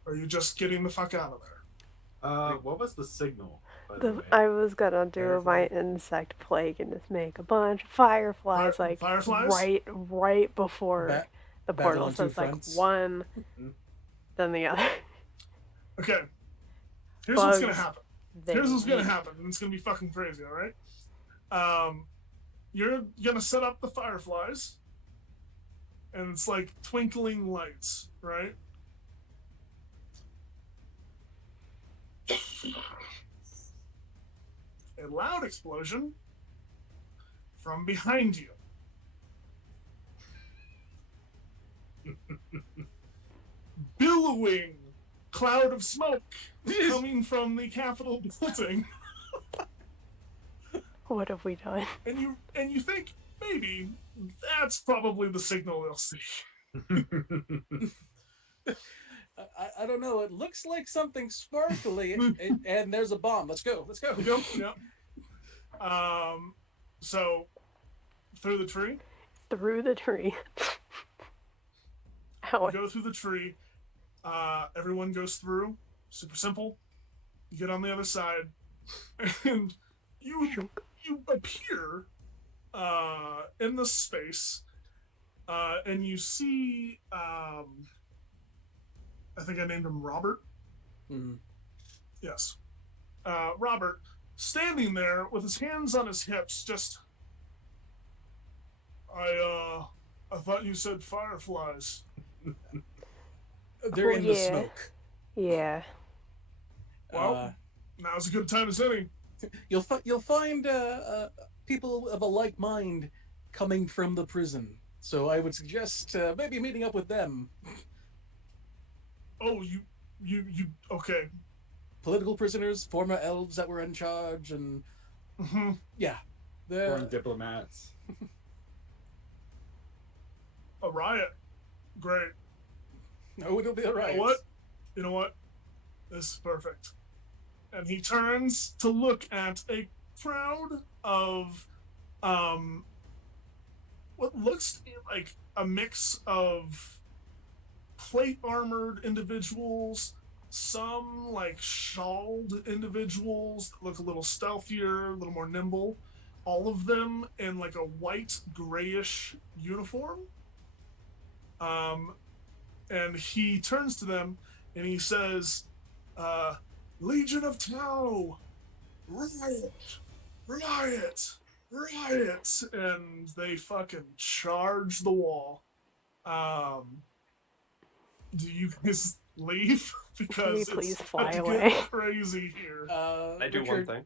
Or are you just getting the fuck out of there? What was the signal? By the way? I was gonna do Firefly? my insect plague and just make a bunch of fireflies, Fireflies? right before the battle portal. on So two it's like fronts. one, Mhm. then the other. Okay. Here's what's gonna Bugs. happen. They Here's what's gonna eat. happen, and it's gonna be fucking crazy, alright? You're gonna set up the fireflies, and it's like twinkling lights, right? A loud explosion from behind you. Billowing cloud of smoke coming from the Capitol building. What have we done? And you think maybe that's probably the signal they'll see. I don't know. It looks like something sparkly, and there's a bomb. Let's go. Let's go. Yep. So through the tree. Through the tree. You Ow. go through the tree. Everyone goes through. Super simple. You get on the other side, and you appear in the space, and you see. I think I named him Robert. Mhm. Yes, Robert, standing there with his hands on his hips, just. I thought you said fireflies. They're Oh, in the yeah. smoke. Yeah. Well, now's a good time as any. You'll find people of a like mind coming from the prison. So I would suggest maybe meeting up with them. Oh, you okay. Political prisoners, former elves that were in charge, and Mm-hmm. yeah, Foreign they're diplomats. A riot. Great. no, it'll be alright. You know what? This is perfect. And he turns to look at a crowd of what looks to be like a mix of plate armored individuals, some like shawled individuals that look a little stealthier, a little more nimble, all of them in like a white grayish uniform. And he turns to them and he says, Legion of Tau, riot, riot, riot. And they fucking charge the wall. Do you guys leave? Because Can we please it's fly about to away? get crazy here. I do one Richard- thing.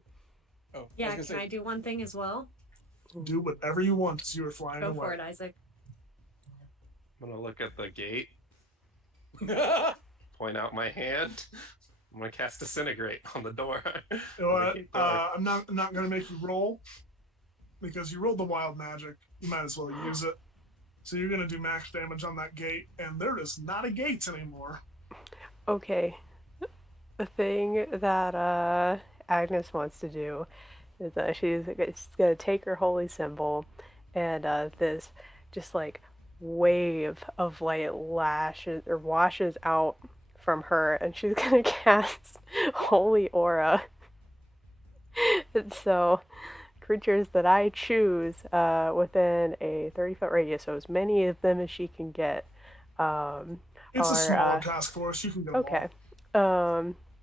Oh, Yeah, I was can I do one thing as well? Do whatever you want as you are flying Go away. for it, Isaac. I'm gonna look at the gate, say. point out my hand. I'm gonna cast Disintegrate on the door. You know On the what? gate door. I'm not gonna make you roll because you rolled the wild magic. You might as well use it. So you're gonna do max damage on that gate, and there is not a gate anymore. Okay. The thing that Agnes wants to do is that she's gonna take her holy symbol and this just like wave of light washes out from her, and she's gonna cast holy aura. And so creatures that I choose within a 30-foot radius, so as many of them as she can get, It's a Or, smaller task force. You can go. okay.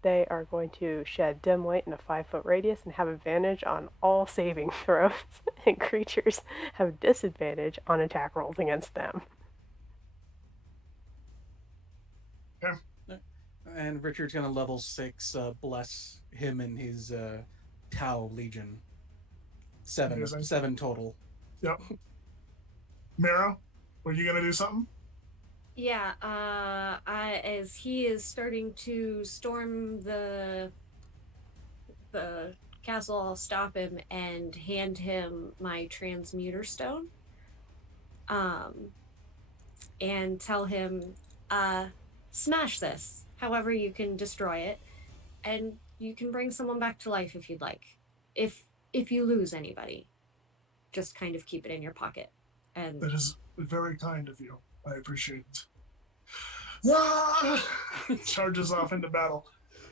They are going to shed dim light in a 5-foot radius and have advantage on all saving throws, and creatures have disadvantage on attack rolls against them. And Richard's gonna level 6 bless him and his Tau Legion. Amazing. 7 total. Yep. Mara, Were you gonna do something? Yeah, as he is starting to storm the castle, I'll stop him and hand him my transmuter stone. And tell him, smash this. However, you can destroy it, and you can bring someone back to life if you'd like. If you lose anybody, just kind of keep it in your pocket. And That is very kind of you. I appreciate it. Ah! Charges off into battle.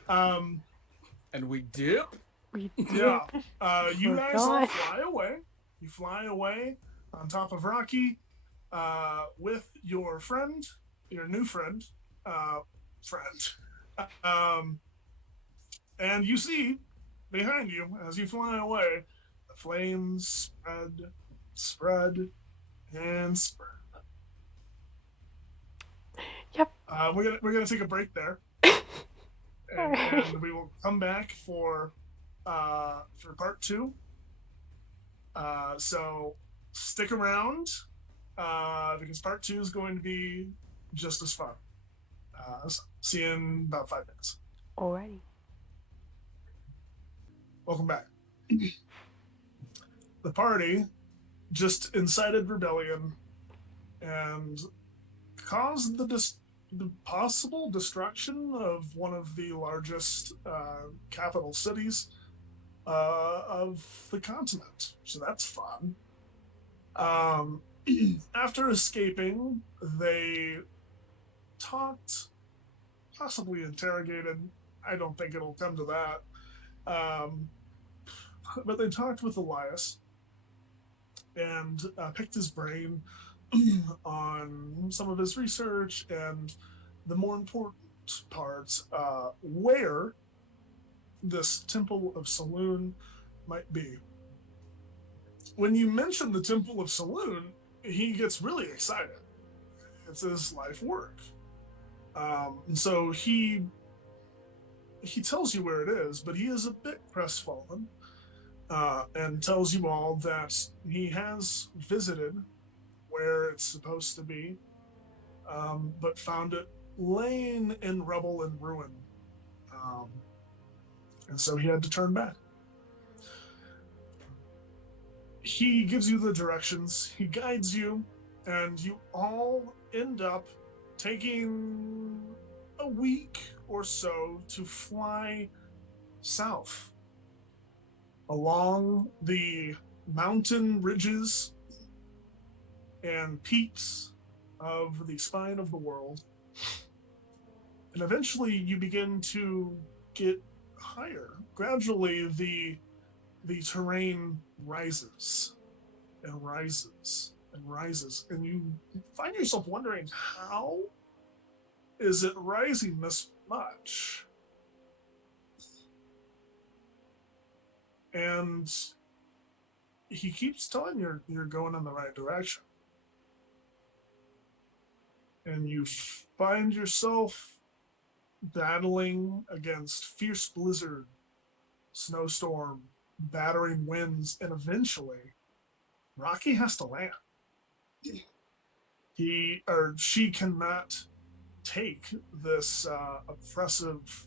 And we dip. We Yeah. You We're guys all gone. fly away. You fly away on top of Rocky with your friend, your new friend, and you see behind you as you fly away, the flames spread, and spread. Yep. We're gonna take a break there, and we will come back for part 2. So stick around because part 2 is going to be just as fun. So see you in about 5 minutes. Alrighty. Welcome back. The party just incited rebellion and caused the possible destruction of one of the largest capital cities of the continent. So that's fun. After escaping, they talked, possibly interrogated. I don't think it'll come to that. But they talked with Elias and picked his brain on some of his research and the more important parts, where this Temple of Solun might be. When you mention the Temple of Solun, he gets really excited. It's his life work. And so he tells you where it is, but he is a bit crestfallen and tells you all that he has visited where it's supposed to be, but found it laying in rubble and ruin. And so he had to turn back. He gives you the directions, he guides you, and you all end up taking a week or so to fly south along the mountain ridges and peaks of the spine of the world. And eventually you begin to get higher. Gradually the terrain rises and rises and rises, and you find yourself wondering, how is it rising this much? And he keeps telling you you're going in the right direction. And you find yourself battling against fierce blizzard, snowstorm, battering winds, and eventually Rocky has to land. He or she cannot take this oppressive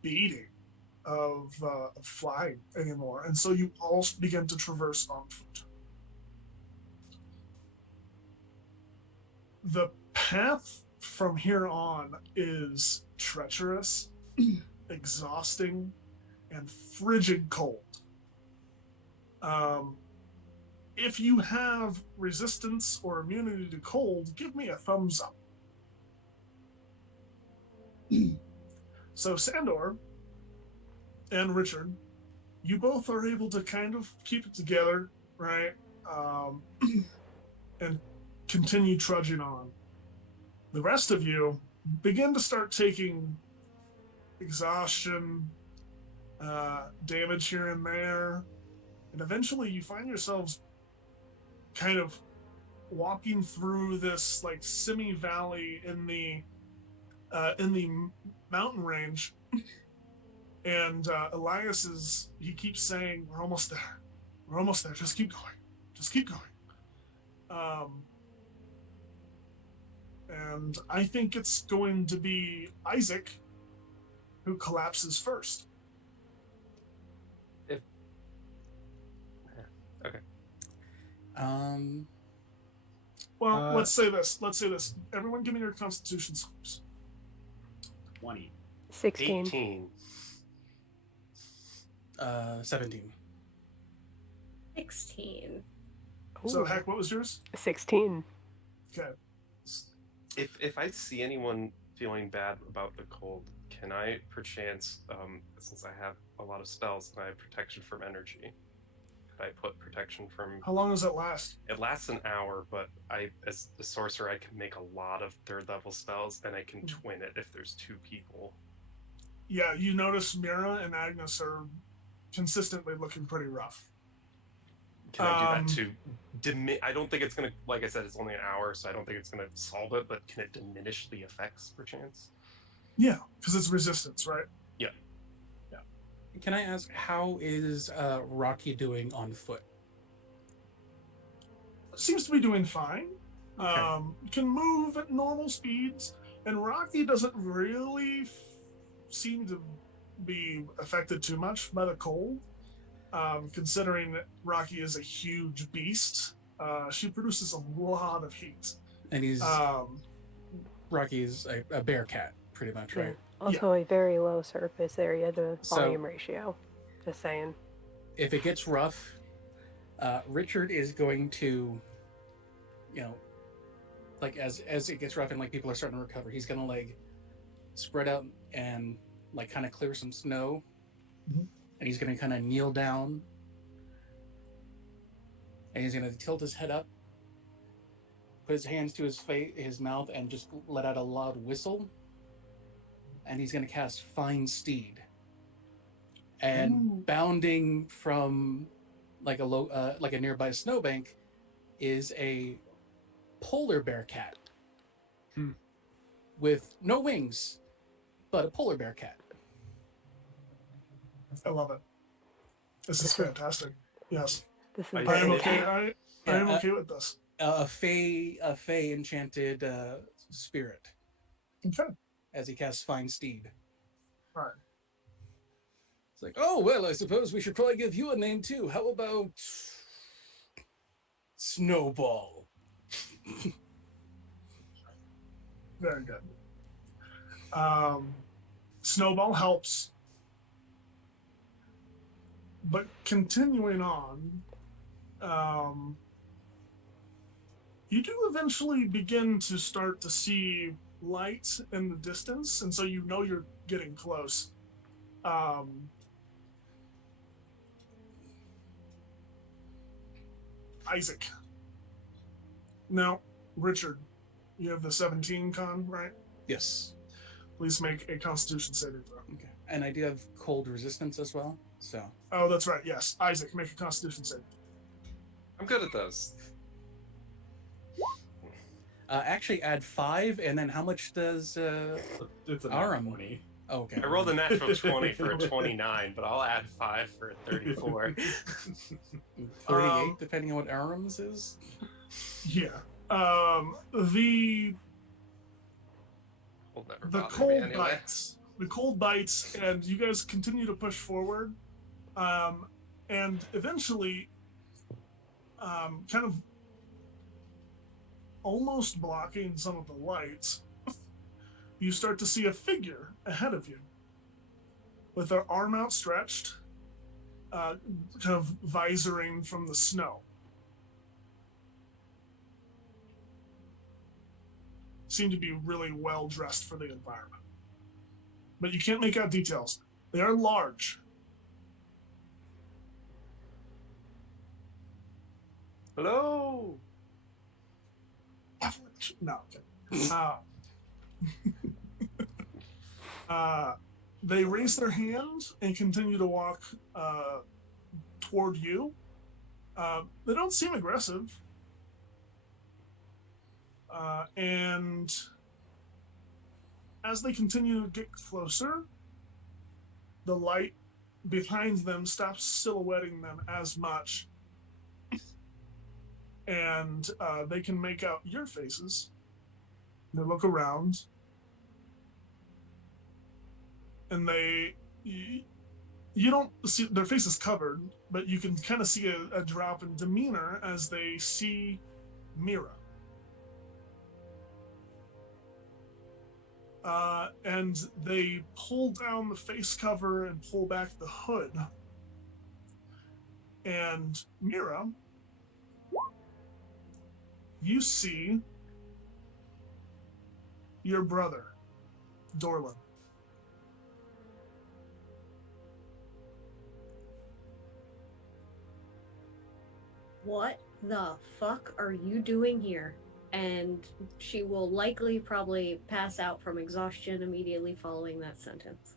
beating of flying anymore, and so you all begin to traverse on foot. The path from here on is treacherous, exhausting, and frigid cold. If you have resistance or immunity to cold, give me a thumbs up. So Sandor and Richard, you both are able to kind of keep it together, right? And continue trudging on. The rest of you begin to start taking exhaustion, damage here and there, and eventually you find yourselves kind of walking through this like semi-valley in the mountain range. And Elias he keeps saying, we're almost there, just keep going, And I think it's going to be Isaac who collapses first. Okay. Well, let's say this. Everyone give me your constitution scores. 20. 16. 18. 17. 16. So, Ooh, Heck, what was yours? 16. Okay. If I see anyone feeling bad about the cold, can I perchance, since I have a lot of spells and I have protection from energy, could I put protection from? How long does it last? It lasts an hour, but as a sorcerer, I can make a lot of third level spells, and I can twin it if there's 2 people. Yeah, you notice Mira and Agnes are consistently looking pretty rough. Can I do that to I don't think it's gonna, like I said, it's only an hour, so I don't think it's gonna solve it, but can it diminish the effects perchance? Yeah, because it's resistance, right? Yeah. Can I ask, how is Rocky doing on foot? Seems to be doing fine. Okay. Can move at normal speeds, and Rocky doesn't really seem to be affected too much by the cold. Considering that Rocky is a huge beast, she produces a lot of heat. And he's Um, Rocky's a bear cat, pretty much, Yeah. right? Also a very low surface area to So- volume ratio. Just saying. If it gets rough, Richard is going to, like as it gets rough and like people are starting to recover, he's gonna like spread out and like kind of clear some snow, Mhm. and he's gonna kind of kneel down, and he's gonna tilt his head up, put his hands to his mouth, and just let out a loud whistle. And he's gonna cast Find Steed. And Ooh. bounding from like a nearby snowbank is a polar bear cat with no wings, but a polar bear cat. I love it. This is fantastic. Yes, This is I I am very okay. cool. I Yeah, am okay with this. A fey enchanted spirit Okay. as he casts Find Steed. All right. It's like, oh well, I suppose we should probably give you a name too. How about Snowball? Very good. Snowball helps. But continuing on, you do eventually begin to start to see light in the distance, and so you know you're getting close. Isaac. Now, Richard, you have the 17 con, right? Yes. Please make a Constitution saving throw. Okay. And I do have cold resistance as well. So Oh, that's right. Yes, Isaac, make a Constitution saving. I'm good at those. actually add 5, and then how much does It's a Aram. 20. Oh, okay. I rolled a natural 20 for a 29, but I'll add 5 for a 34. 38, depending on what Aram's is. Yeah. The Will never the bother me cold anyway. bites. The cold bites, and you guys continue to push forward, and eventually, kind of almost blocking some of the lights, you start to see a figure ahead of you, with their arm outstretched, kind of visoring from the snow. Seem to be really well dressed for the environment, but you can't make out details. They are large. Hello. Avalanche. No. Okay. They raise their hands and continue to walk toward you. They don't seem aggressive. And as they continue to get closer, the light behind them stops silhouetting them as much. And they can make out your faces. They look around, and you don't see their faces covered, but you can kind of see a drop in demeanor as they see Mira. And they pull down the face cover and pull back the hood. And Mira, you see your brother, Dorlin. What the fuck are you doing here? And she will likely probably pass out from exhaustion immediately following that sentence.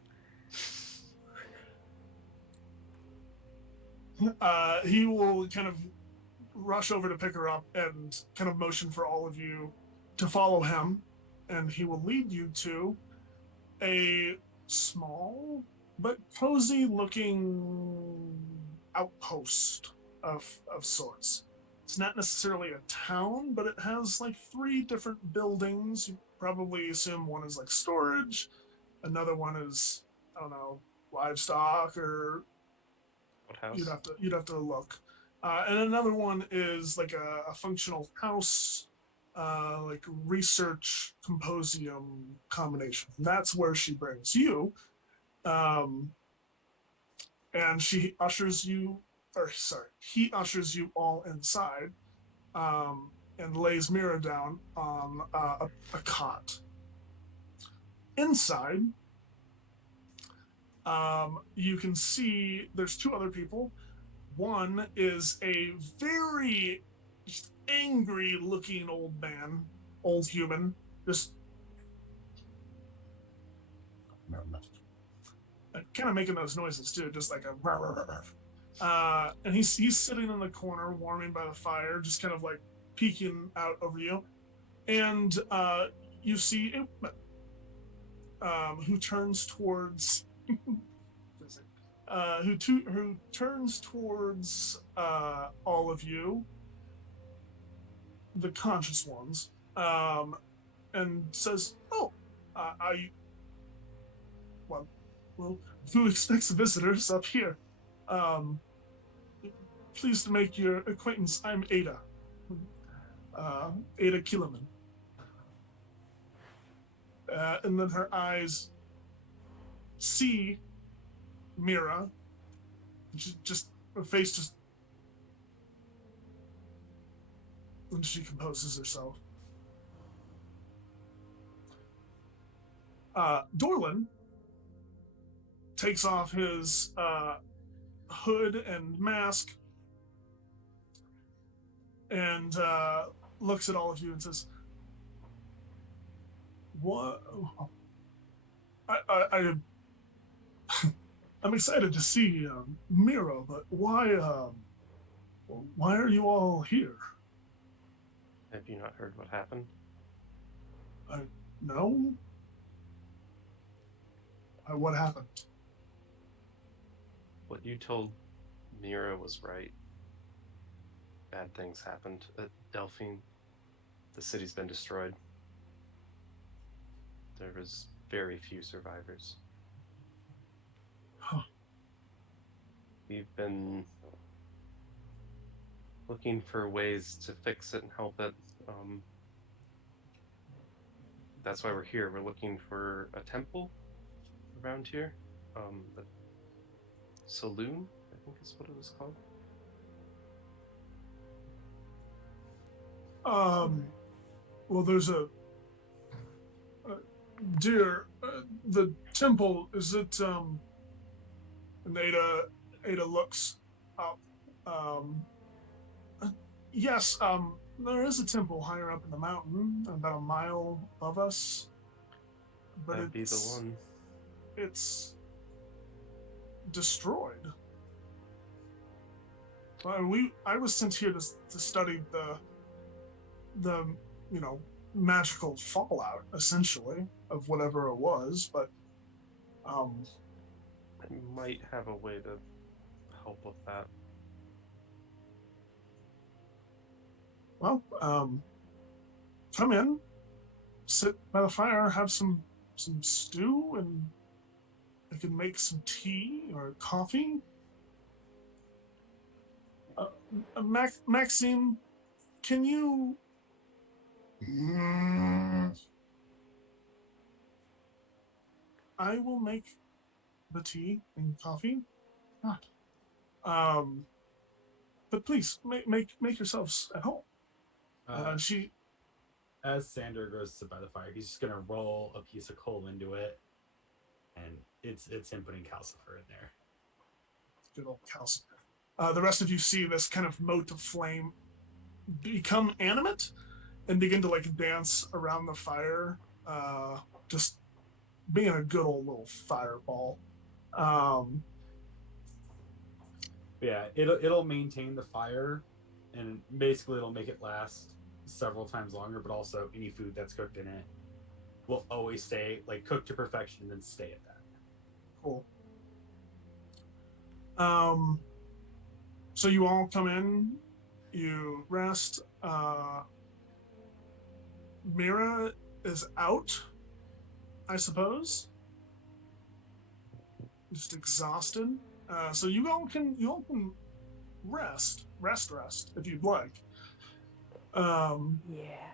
He will kind of rush over to pick her up and kind of motion for all of you to follow him. And he will lead you to a small but cozy looking outpost of sorts. It's not necessarily a town, but it has like 3 different buildings. You probably assume one is like storage, another one is, I don't know, livestock, or What house? you'd have to look. And another one is like a functional house, like research symposium combination. That's where she brings you, and he ushers you all inside, and lays Mira down on a cot. Inside, you can see there's 2 other people. One is a very just angry looking old man, old human, just kind of making those noises too, just like a and he's sitting in the corner warming by the fire, just kind of like peeking out over you. And you see who turns towards who turns towards all of you, the conscious ones, and says, "Oh, well, who expects visitors up here? Pleased to make your acquaintance. I'm Ada. Ada Killerman." And then her eyes see Mira. Just her face just, and she composes herself. Dorlin takes off his hood and mask and looks at all of you and says, "What? I'm excited to see Mira, but why are you all here?" Have you not heard what happened? No. What happened? What you told Mira was right. Bad things happened at Delphine. The city's been destroyed. There was very few survivors. Huh. We've been looking for ways to fix it and help it. That's why we're here. We're looking for a temple around here. The Solun, I think is what it was called. Well, there's the temple, is it, and Ada looks up. Yes, there is a temple higher up in the mountain, about a mile above us. But That'd be the one. It's destroyed. I was sent here to study the magical fallout, essentially, of whatever it was, but I might have a way to help with that. well, come in, sit by the fire, have some stew, and I can make some tea or coffee. Maxime, can you? I will make the tea and coffee. God. But please make yourselves at home. She. As Sander goes to sit by the fire, he's just gonna roll a piece of coal into it, and it's him putting calcifer in there. Good old calcifer. The rest of you see this kind of mote of flame become animate and begin to like dance around the fire, just being a good old little fireball. Yeah, it'll maintain the fire, and basically it'll make it last several times longer. But also, any food that's cooked in it will always stay like cooked to perfection, and then stay at that. Cool. So you all come in, you rest. Mira is out, I suppose. Just exhausted. So you all can rest if you'd like. Yeah.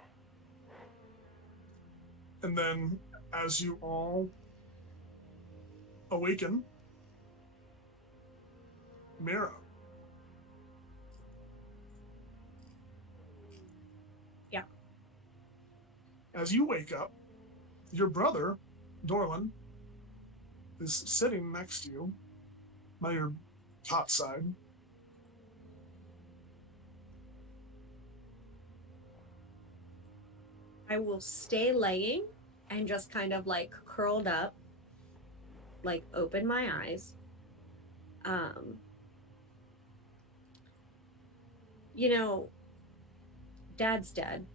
And then as you all awaken, Mira. Yeah. As you wake up, your brother, Dorlan, is sitting next to you by your cot side. I will stay laying and just kind of like curled up, like open my eyes. You know, Dad's dead.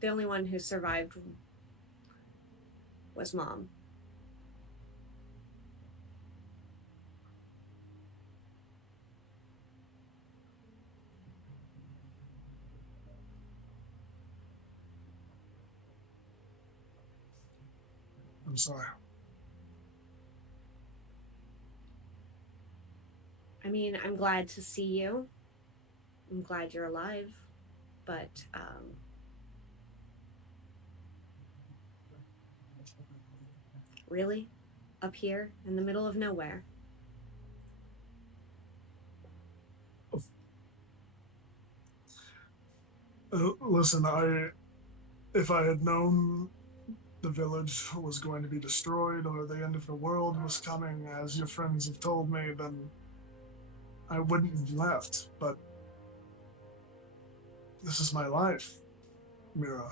The only one who survived was Mom. I'm sorry. I mean, I'm glad to see you. I'm glad you're alive. But, really? Up here in the middle of nowhere? Listen, if I had known the village was going to be destroyed or the end of the world was coming, as your friends have told me, then I wouldn't have left. But this is my life, Mira.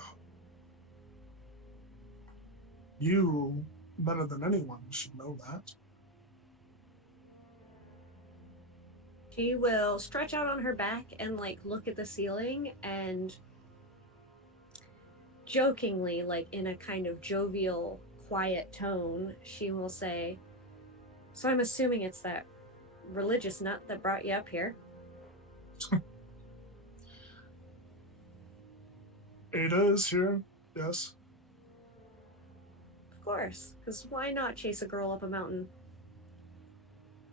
You, better than anyone, should know that. She will stretch out on her back and like look at the ceiling and jokingly, like in a kind of jovial, quiet tone, she will say, "So I'm assuming it's that religious nut that brought you up here." Ada is here, yes. Of course, because why not chase a girl up a mountain?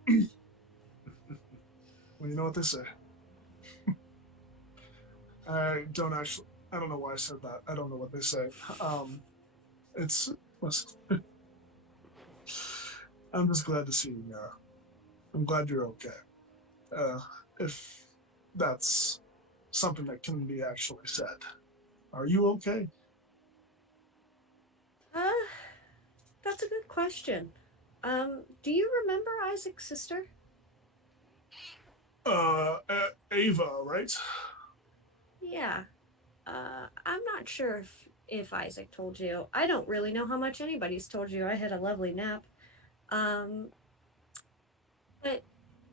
Well, you know what they say. I don't know why I said that. I don't know what they say. Listen. I'm just glad to see you, Mira. I'm glad you're okay. If that's something that can be actually said. Are you okay? That's a good question. Do you remember Isaac's sister? Ava, right? Yeah. I'm not sure if Isaac told you. I don't really know how much anybody's told you. I had a lovely nap. But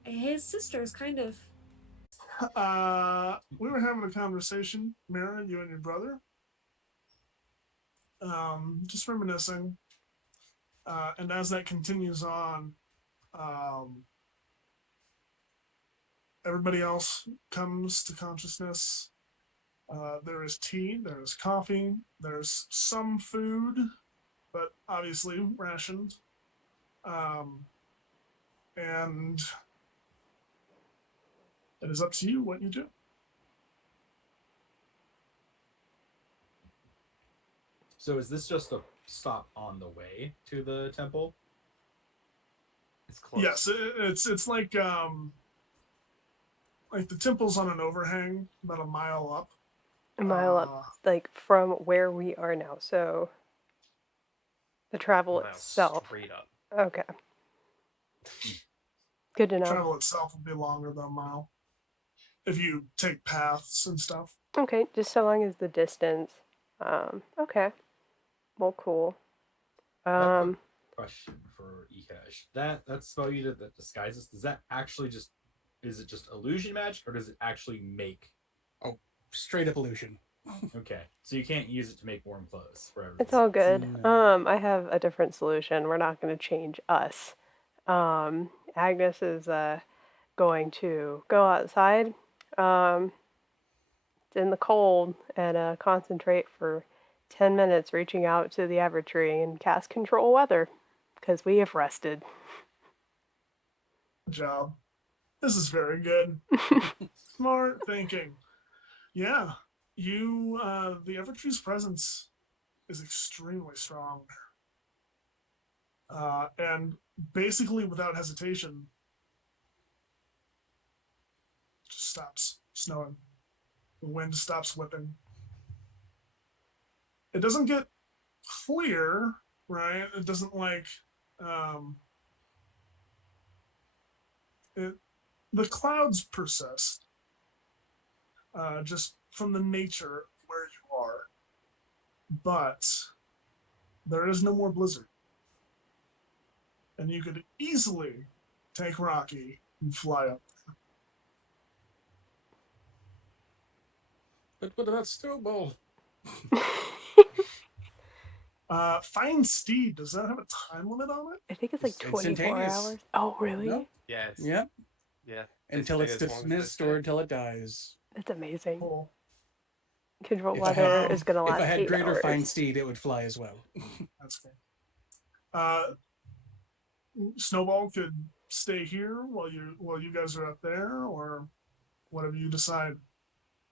his sister's kind of... We were having a conversation, Mira, you and your brother. Just reminiscing. And as that continues on, everybody else comes to consciousness. There is tea, there is coffee, there's some food, but obviously rationed. And it is up to you what you do. So is this just a stop on the way to the temple? It's close. Yes, it's like the temple's on an overhang about a mile up. A mile up, like from where we are now. So the travel Mile itself. straight up. Okay. Good to know. Travel itself will be longer than a mile if you take paths and stuff. Okay, just so long as the distance. Okay. Well, cool. Question for Ekash. That spell you did that disguises, does that actually just, is it just illusion magic, or does it actually make? Oh, straight up illusion. Okay, so you can't use it to make warm clothes for everyone. It's all good. No. I have a different solution. We're not going to change us. Agnes is going to go outside, in the cold, and concentrate for 10 minutes, reaching out to the Evertree and cast Control Weather, because we have rested. Good job. This is very good. Smart thinking. Yeah, the Evertree's presence is extremely strong. And basically without hesitation, just stops snowing. The wind stops whipping. It doesn't get clear, right? It doesn't the clouds persist, just from the nature of where you are. But there is no more blizzard. And you could easily take Rocky and fly up. But what about Snowball? Fine Steed, does that have a time limit on it? I think it's like It's 24 instantaneous. hours. Oh, really? No? Yeah. It's, Yeah. Yeah. Until They it's stay as long as they dismissed stay. or until it dies. That's amazing. Cool. Control If I Weather had- is going to last If I had 8 greater hours. fine steed, it would fly as well. That's cool. Snowball could stay here while you guys are up there, or whatever you decide.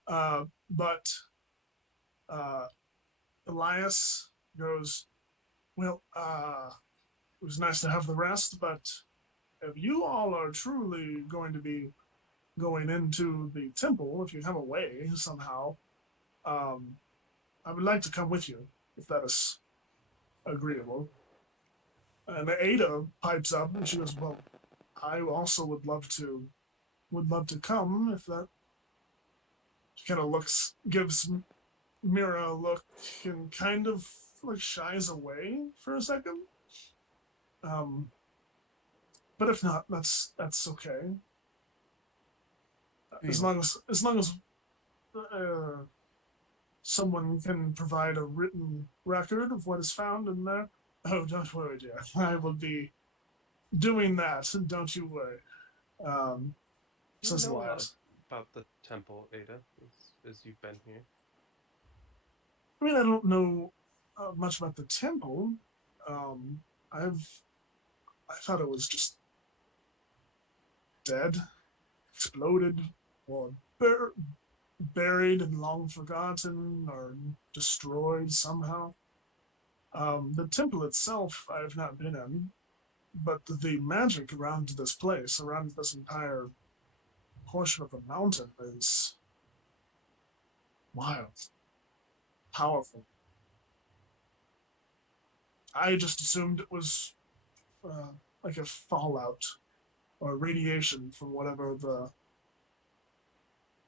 But Elias goes, well, it was nice to have the rest, but if you all are truly going to be going into the temple, if you have a way somehow, I would like to come with you, if that is agreeable. And Ada pipes up and she goes, well, I also would love to come if that. She kind of gives Mira a look and kind of like shies away for a second. But if not, that's okay. As long as someone can provide a written record of what is found in there. Oh, don't worry, dear. I will be doing that. Don't you worry. You Says know a lot Elias. about the temple, Ada, as you've been here. I mean, I don't know much about the temple. I thought it was just dead, exploded, or buried and long forgotten, or destroyed somehow. The temple itself, I have not been in, but the magic around this place, around this entire portion of the mountain, is wild, powerful. I just assumed it was like a fallout or radiation from whatever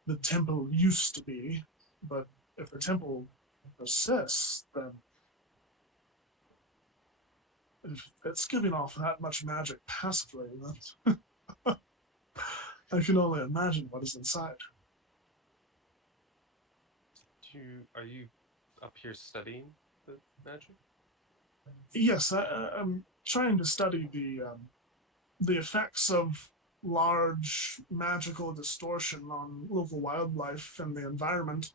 the temple used to be. But if the temple persists, then if it's giving off that much magic passively, then I can only imagine what is inside. Are you up here studying the magic? Yes, I'm trying to study the effects of large magical distortion on local wildlife and the environment.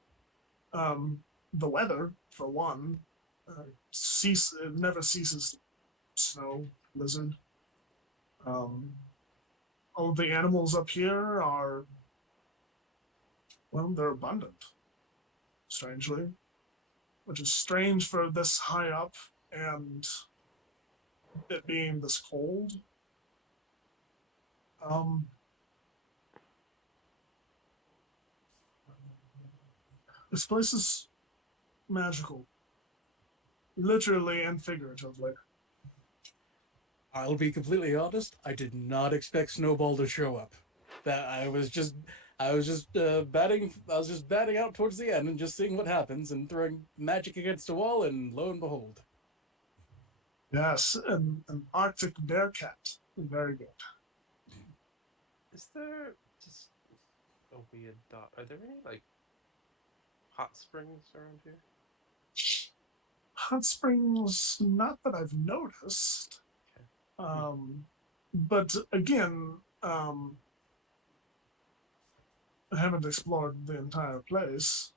The weather, for one, it never ceases to snow, blizzard. All of the animals up here are, well, they're abundant, strangely, which is strange for this high up and it being this cold. This place is magical, literally and figuratively. I'll be completely honest. I did not expect Snowball to show up. That I was just batting. I was just batting out towards the end and just seeing what happens and throwing magic against a wall, and lo and behold. Yes, an Arctic bear cat. Very good. Is there just a weird thought? Are there any like hot springs around here? Hot springs, not that I've noticed. Okay. But again, I haven't explored the entire place.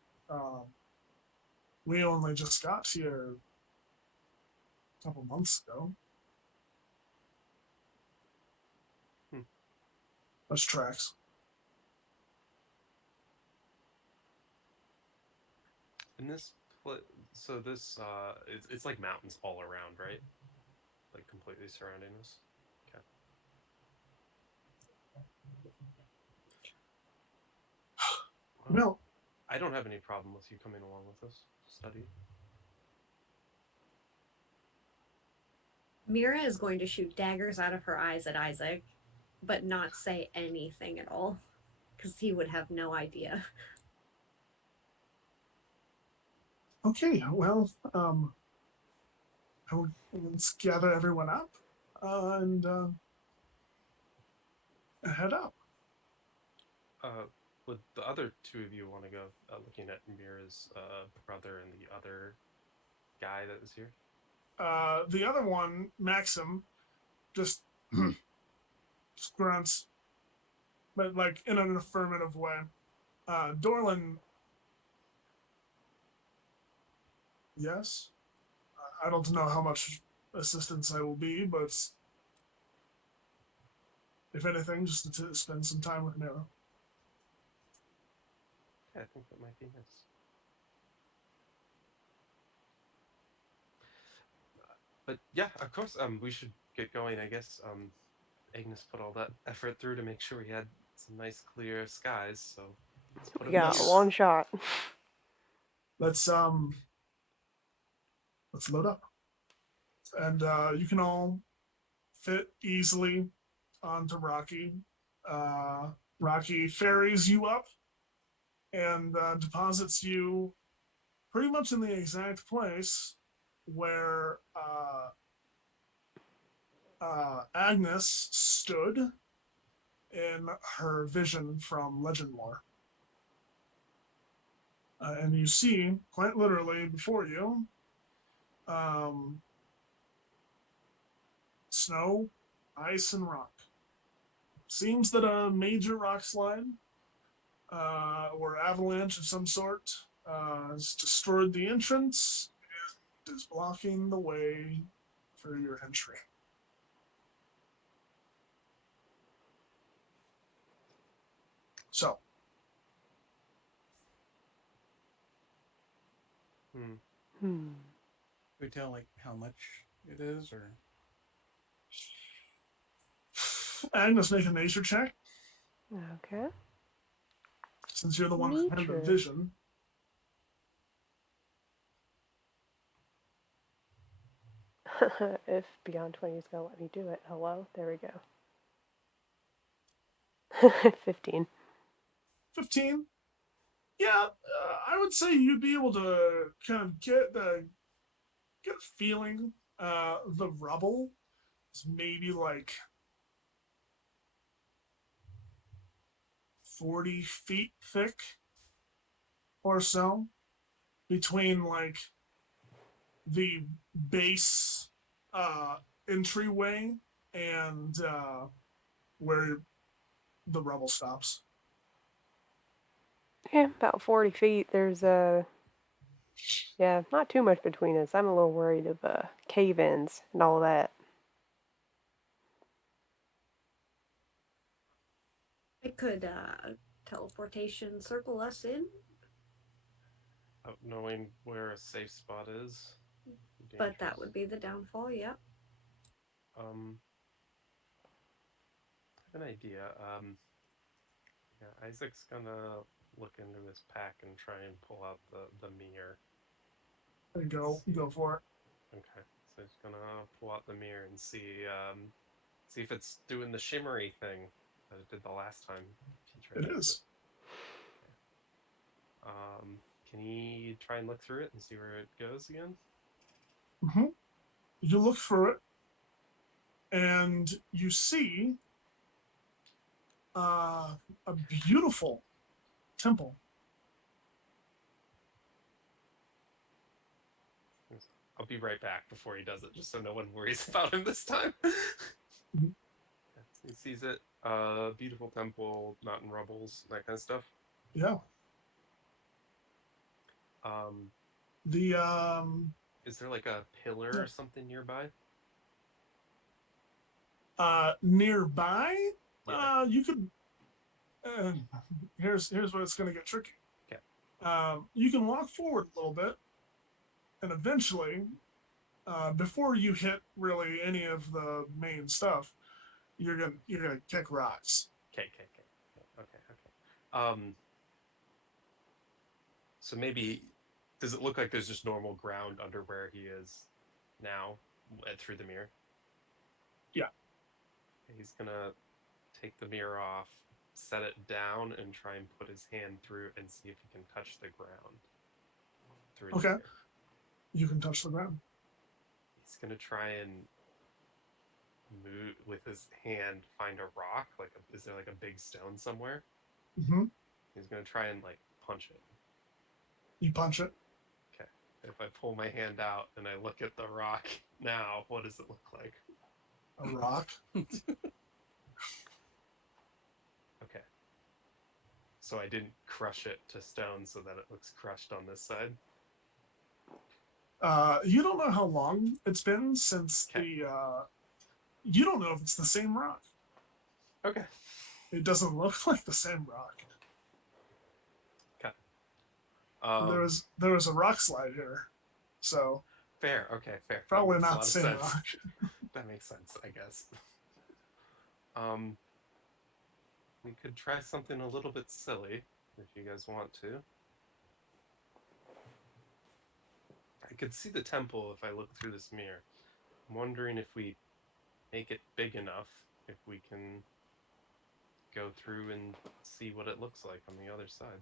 We only just got here a couple months ago. That's tracks. And this so this it's like mountains all around, right? Like completely surrounding us. Okay. Well, I don't have any problem with you coming along with us to study. Mira is going to shoot daggers out of her eyes at Isaac, but not say anything at all, because he would have no idea. okay, well, let's gather everyone up and head up. Would the other two of you want to go looking at Mira's brother and the other guy that was here? The other one, Maxim, just grunts, but like in an affirmative way. Dorlin, yes. I don't know how much assistance I will be, but if anything, just to spend some time with Mira. Yeah, I think that might be nice. But yeah, of course. We should get going. I guess. Agnes put all that effort through to make sure we had some nice clear skies. So let's put We it got Yes. one shot. Let's load up, and you can all fit easily onto Rocky. Rocky ferries you up and deposits you pretty much in the exact place where Agnes stood in her vision from Legend Lore. And you see, quite literally before you, snow, ice, and rock. Seems that a major rock slide or avalanche of some sort has destroyed the entrance and is blocking the way for your entry. So, Can we tell like how much it is, or Agnes, make a nature check Okay. since you're the one that had the Nature. vision. If Beyond 20 is going to let me do it. Hello? There we go. 15. 15. Yeah, I would say you'd be able to kind of get a feeling. The rubble is maybe like 40 feet thick or so between like the base entryway and where the rubble stops. Yeah, about 40 feet. There's a Yeah, not too much between us. I'm a little worried of cave-ins and all that. It could teleportation circle us in, Knowing where a safe spot is. but that Dangerous. would be the downfall. Yeah. I have an idea. Yeah, Isaac's gonna look into his pack and try and pull out the mirror. There you go for it. Okay, so he's gonna pull out the mirror and see if it's doing the shimmery thing that it did the last time he tried It to use is. it. Can he try and look through it and see where it goes again? Hmm. You look through it, and you see a beautiful temple. I'll be right back before he does it, just so no one worries about him this time. Mhm. He sees it. Beautiful temple, not in rubbles, that kind of stuff. Yeah. The Is there like a pillar Yeah. or something nearby? Nearby, Yeah. you could. Uh, here's where it's going to get tricky. Okay. You can walk forward a little bit, and eventually, before you hit really any of the main stuff, you're gonna kick rocks. Okay. So maybe does it look like there's just normal ground under where he is now through the mirror? Yeah. He's gonna take the mirror off, set it down, and try and put his hand through and see if he can touch the ground through the Okay. mirror. You can touch the ground. He's gonna try and move with his hand, find a rock. Is there like a big stone somewhere? Mm-hmm. He's gonna try and like punch it. You punch it. Okay. If I pull my hand out and I look at the rock now, what does it look like? A rock. Okay. So I didn't crush it to stone so that it looks crushed on this side. You don't know how long it's been since Okay. You don't know if it's the same rock. Okay. It doesn't look like the same rock. Okay. There was a rock slide here, so Fair. Okay. Fair. probably That makes a not lot the of same sense. rock. That makes sense, I guess. We could try something a little bit silly if you guys want to. I could see the temple if I look through this mirror. I'm wondering if we make it big enough, if we can go through and see what it looks like on the other side.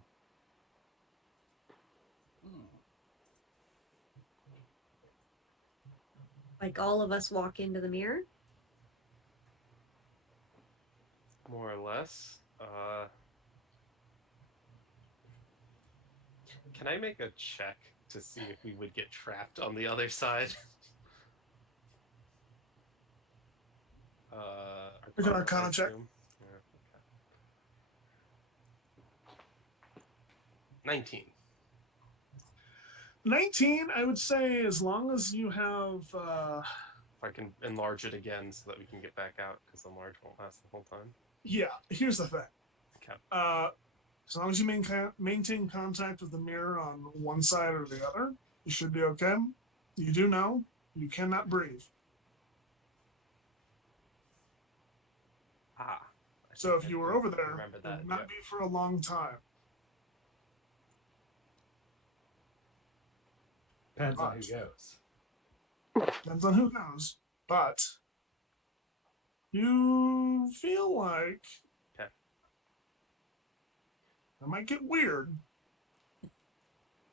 Like all of us walk into the mirror. More or less. Can I make a check to see if we would get trapped on the other side? Make an Arcana check. Yeah, okay. 19. 19, I would say, as long as you have. If I can enlarge it again so that we can get back out, because the enlarge won't last the whole time. Yeah, here's the thing. Okay. As long as you maintain contact with the mirror on one side or the other, you should be okay. You do know you cannot breathe. So if you were over there, remember it that, would not yeah. be for a long time. Depends on who goes. Depends on who goes. But you feel like Okay. it might get weird.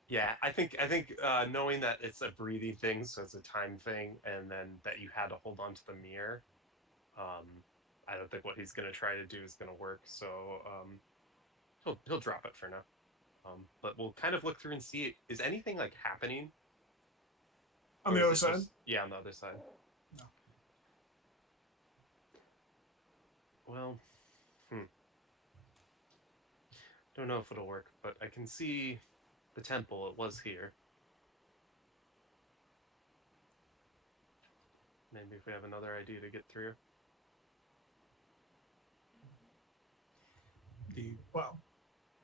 Yeah, I think knowing that it's a breathing thing, so it's a time thing, and then that you had to hold on to the mirror, I don't think what he's gonna try to do is gonna work. So he'll drop it for now. But we'll kind of look through and see, is anything like happening On Or the is other it side? just- yeah, on the other side. No. Well, don't know if it'll work, but I can see the temple. It was here. Maybe if we have another idea to get through. Do you, Well,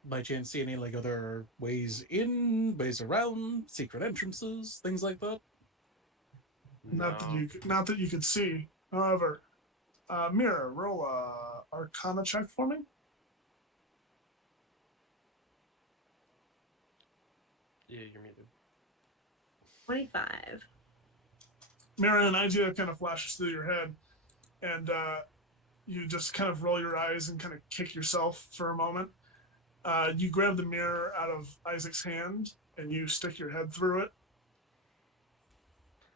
by chance, see any like other ways in, ways around, secret entrances, things like that? not that No. you could see. However, Mira, roll a Arcana check for me. Yeah, you're muted. 25. Mira, an idea kind of flashes through your head, and you just kind of roll your eyes and kind of kick yourself for a moment. You grab the mirror out of Isaac's hand and you stick your head through it.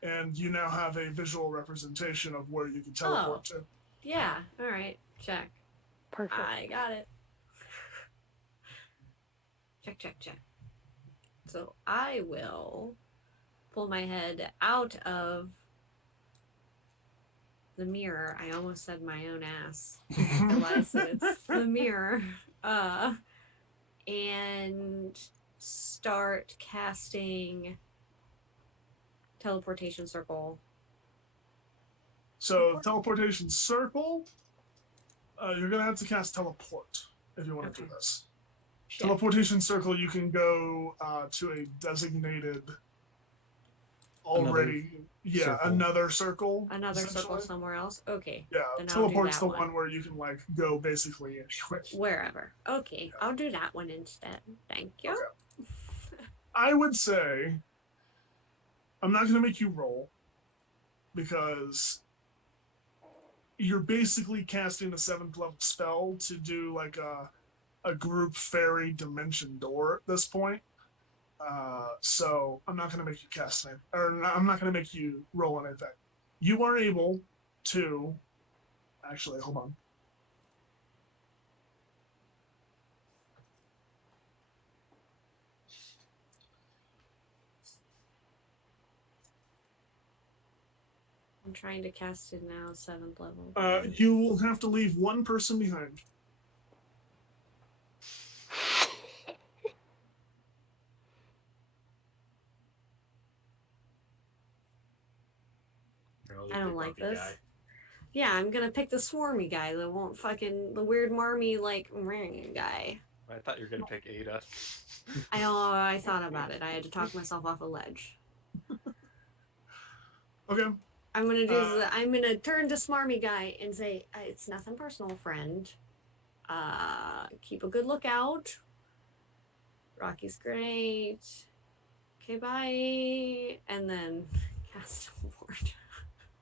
And you now have a visual representation of where you can teleport to. Yeah. All right. Check. Perfect. I got it. Check. So I will pull my head out of the mirror. I almost said my own ass. I realized that it's the mirror. And start casting teleportation circle. So teleportation circle. You're gonna have to cast teleport if you want to do this. Shit. Teleportation circle. You can go to a designated. Already, another circle. Another circle essentially. somewhere else. Okay. Yeah, Then I'll do teleport's that the one where you can like go basically anywhere. Wherever. Okay. Yeah. I'll do that one instead. Thank you. Okay. I would say I'm not going to make you roll because you're basically casting a 7th level spell to do like a group fairy dimension door at this point. So I'm not going to make you cast anything, or I'm not going to make you roll anything. You are able to actually hold on. I'm trying to cast it now, 7th level. You will have to leave one person behind. I don't like this. Yeah, I'm gonna pick the swarmy guy, the weird marmy like guy. I thought you were gonna pick Ada. I thought about it. I had to talk myself off a ledge. Okay. I'm gonna turn to smarmy guy and say, it's nothing personal, friend. Keep a good lookout. Rocky's great. Okay, bye. And then cast teleport.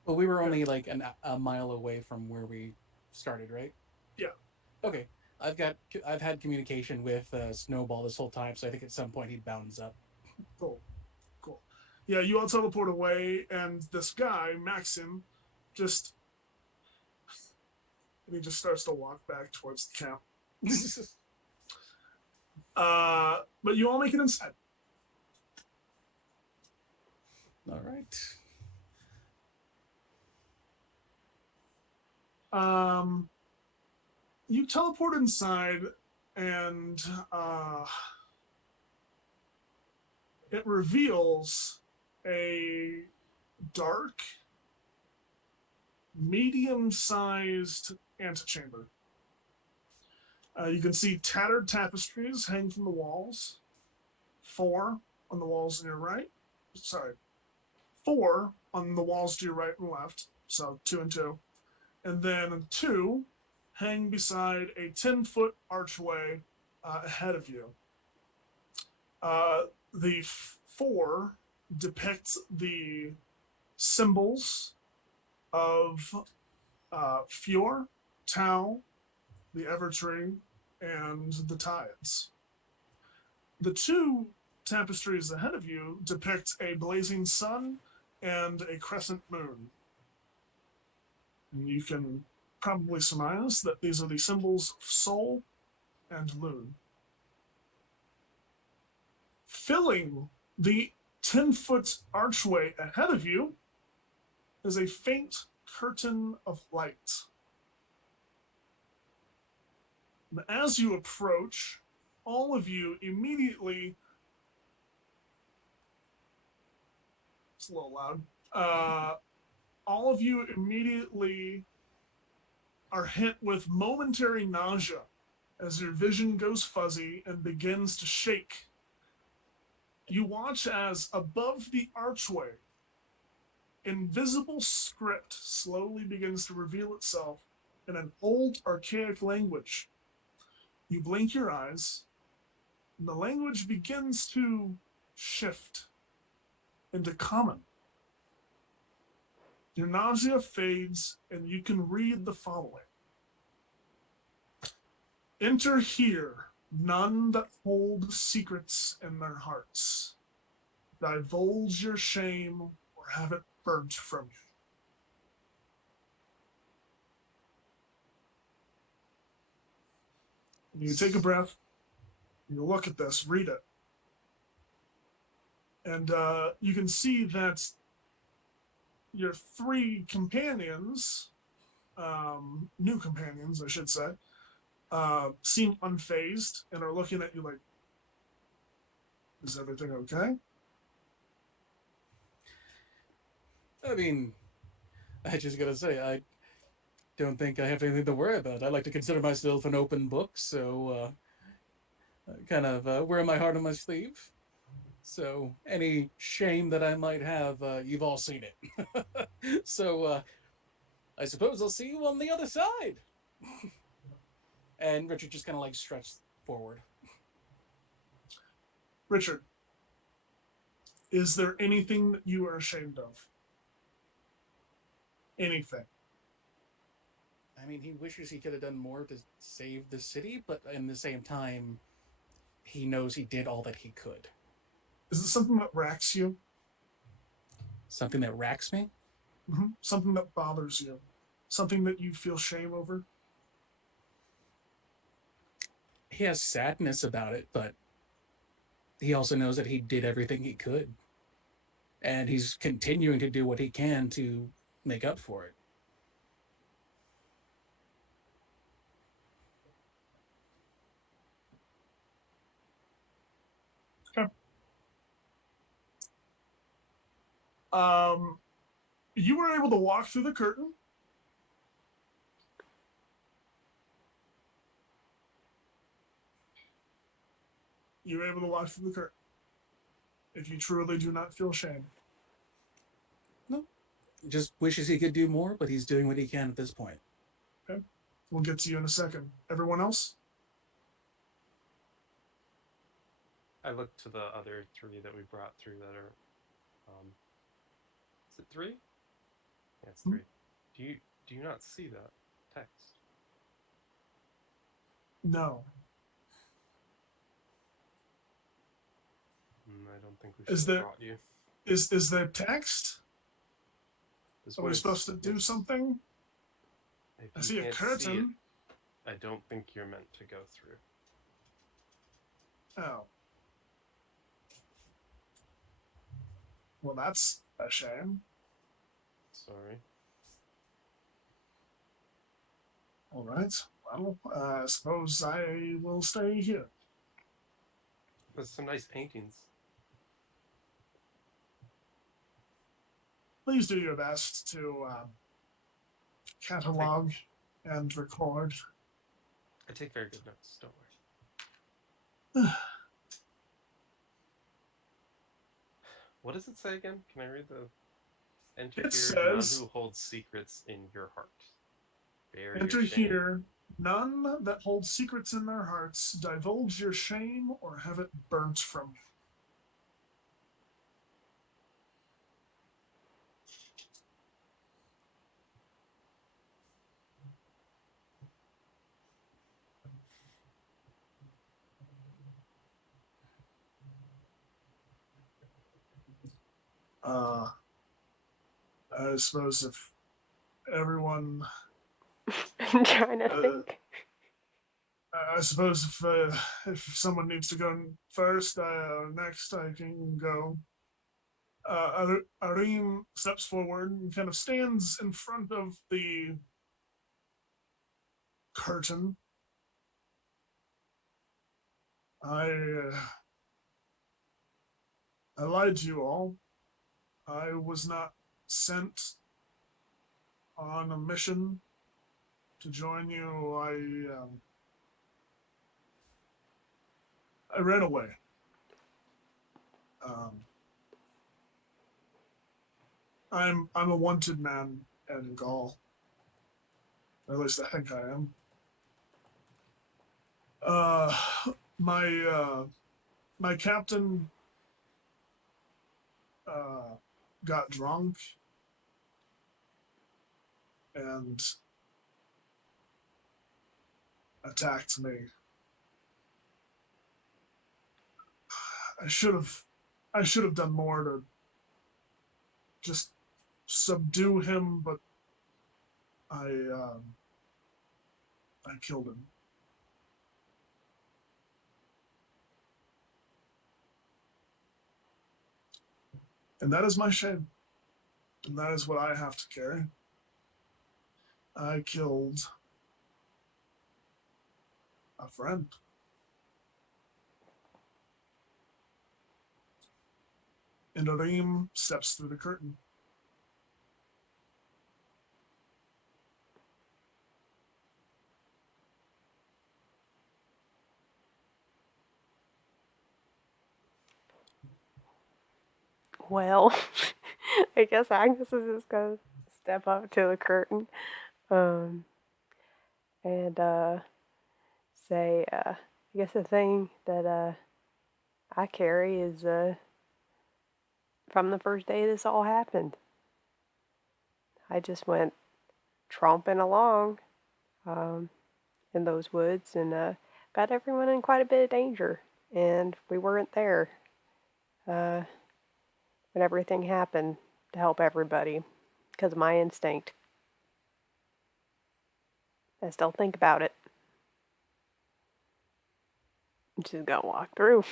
Well, we were only like a mile away from where we started, right? Yeah. Okay. I've had communication with Snowball this whole time, so I think at some point he bounds up. Cool. Yeah, you all teleport away, and this guy, Maxim, he just starts to walk back towards the camp. But you all make it inside. All right. You teleport inside, and it reveals a dark, medium-sized antechamber. You can see tattered tapestries hanging from the walls. 4 on the walls on your right. Sorry. 4 on the walls to your right and left. So 2 and 2. And then 2 hang beside a 10-foot archway ahead of you. The 4 depicts the symbols of Fjord, Tau, the Evertree, and the Tides. The 2 tapestries ahead of you depict a blazing sun and a crescent moon. And you can probably surmise that these are the symbols of Sol and Loon. Filling the 10-foot archway ahead of you is a faint curtain of light. And as you approach, all of you immediately... It's a little loud. All all of you immediately are hit with momentary nausea as your vision goes fuzzy and begins to shake. You watch as above the archway, invisible script slowly begins to reveal itself in an old, archaic language. You blink your eyes, and the language begins to shift into common. Your nausea fades, and you can read the following. Enter here none that hold secrets in their hearts. Divulge your shame or have it burnt from you. You take a breath, you look at this, read it. And you can see that your three companions, new companions, I should say, seem unfazed and are looking at you like, is everything okay? I mean, I just gotta say, I don't think I have anything to worry about. I like to consider myself an open book, so I kind of wear my heart on my sleeve. So any shame that I might have, you've all seen it. So I suppose I'll see you on the other side. And Richard just kind of like stretched forward. Richard, is there anything that you are ashamed of? Anything? I mean, he wishes he could have done more to save the city, but in the same time, he knows he did all that he could. Is it something that racks you? Something that racks me? Mm-hmm. Something that bothers you? Something that you feel shame over? He has sadness about it, but he also knows that he did everything he could. And he's continuing to do what he can to make up for it. Okay. You were able to walk through the curtain. You were able to walk through the curtain. If you truly do not feel shame. No, just wishes he could do more, but he's doing what he can at this point. Okay. We'll get to you in a second. Everyone else? I look to the other three that we brought through that are, is it three? Yeah, it's three. Do you not see that text? No. I don't think we should Is have there brought you. is there text? This Are we was- supposed to do something? If I you see a can't curtain. it, I don't think you're meant to go through. Oh. Well, that's a shame. Sorry. All right. Well, I suppose I will stay here. There's some nice paintings. Please do your best to catalog and record. I take very good notes, don't worry. What does it say again? Can I read the... Enter It here, none says- who holds secrets in your heart. Bear Enter your shame. here, none that hold secrets in their hearts, divulge your shame or have it burnt from you. I suppose if everyone, I'm trying to think. I suppose if someone needs to go first, next I can go. Arim steps forward and kind of stands in front of the curtain. I lied to you all. I was not sent on a mission to join you. I ran away. I'm a wanted man in Gaul. Or at least I think I am. My captain got drunk and attacked me. I should have done more to just subdue him, but I killed him. And that is my shame. And that is what I have to carry. I killed a friend. And Arim steps through the curtain. Well, I guess Agnes is just gonna step up to the curtain, and say, I guess the thing that I carry is from the first day this all happened. I just went tromping along in those woods and got everyone in quite a bit of danger, and we weren't there when everything happened to help everybody because of my instinct. I still think about it. I'm just gonna walk through.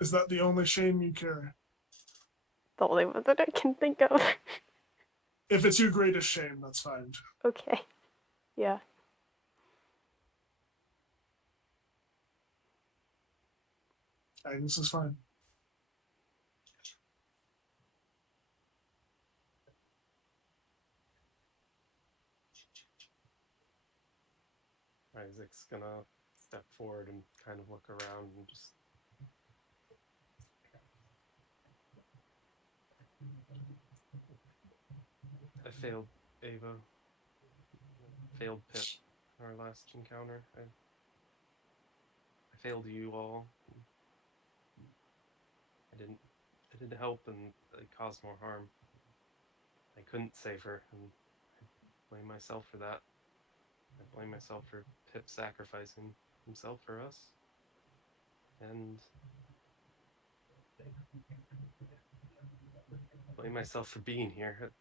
Is that the only shame you carry? The only one that I can think of. If it's your greatest shame, that's fine. Okay. Yeah. Agnes is fine. Isaac's gonna step forward and kind of look around and just I failed Ava. Failed Pip our last encounter. I failed you all. I didn't help and I caused more harm. I couldn't save her and I blame myself for that. I blame myself for Pip sacrificing himself for us. And blame myself for being here.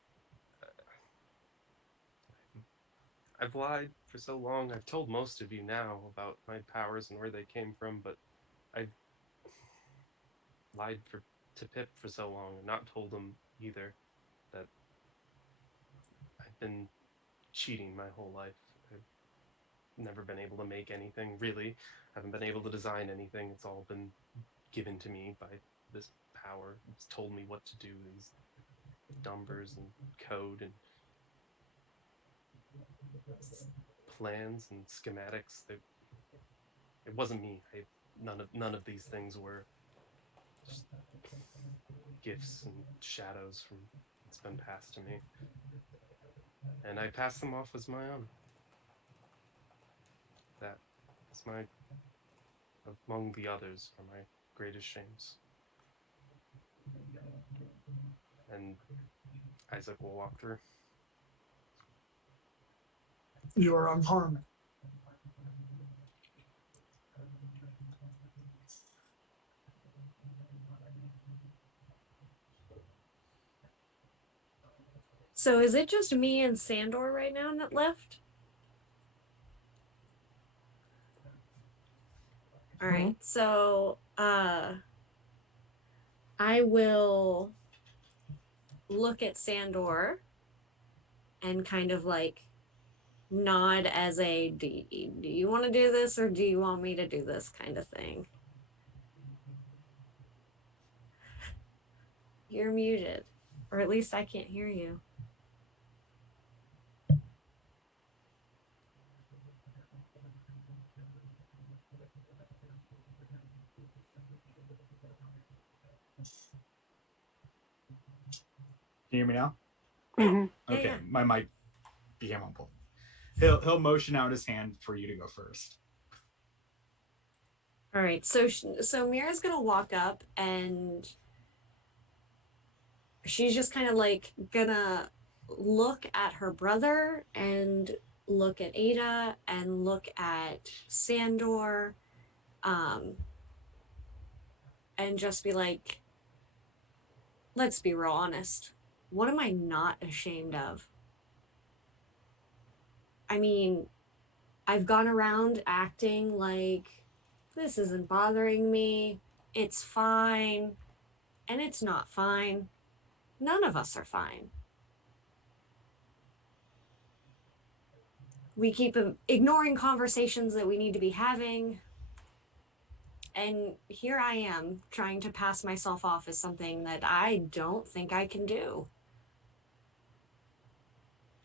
I've lied for so long. I've told most of you now about my powers and where they came from, but I've lied to Pip for so long and not told him either that I've been cheating my whole life. I've never been able to make anything, really. I haven't been able to design anything. It's all been given to me by this power. It's told me what to do, these numbers and code and plans and schematics. It wasn't me. None of these things were just gifts and shadows from what's been passed to me. And I passed them off as my own. That is my, among the others, are my greatest shames. And Isaac will walk through. You are unharmed. So is it just me and Sandor right now not left? All right. So I will look at Sandor and kind of like nod as a do you want to do this or do you want me to do this kind of thing. You're muted, or at least I can't hear you. you hear me now? Mhm. Yeah, Okay, yeah. my mic became on pull. He'll motion out his hand for you to go first. All right. So Mira's gonna walk up and she's just kind of like gonna look at her brother and look at Ada and look at Sandor, and just be like, let's be real honest. What am I not ashamed of? I mean, I've gone around acting like this isn't bothering me. It's fine. And it's not fine. None of us are fine. We keep ignoring conversations that we need to be having. And here I am trying to pass myself off as something that I don't think I can do.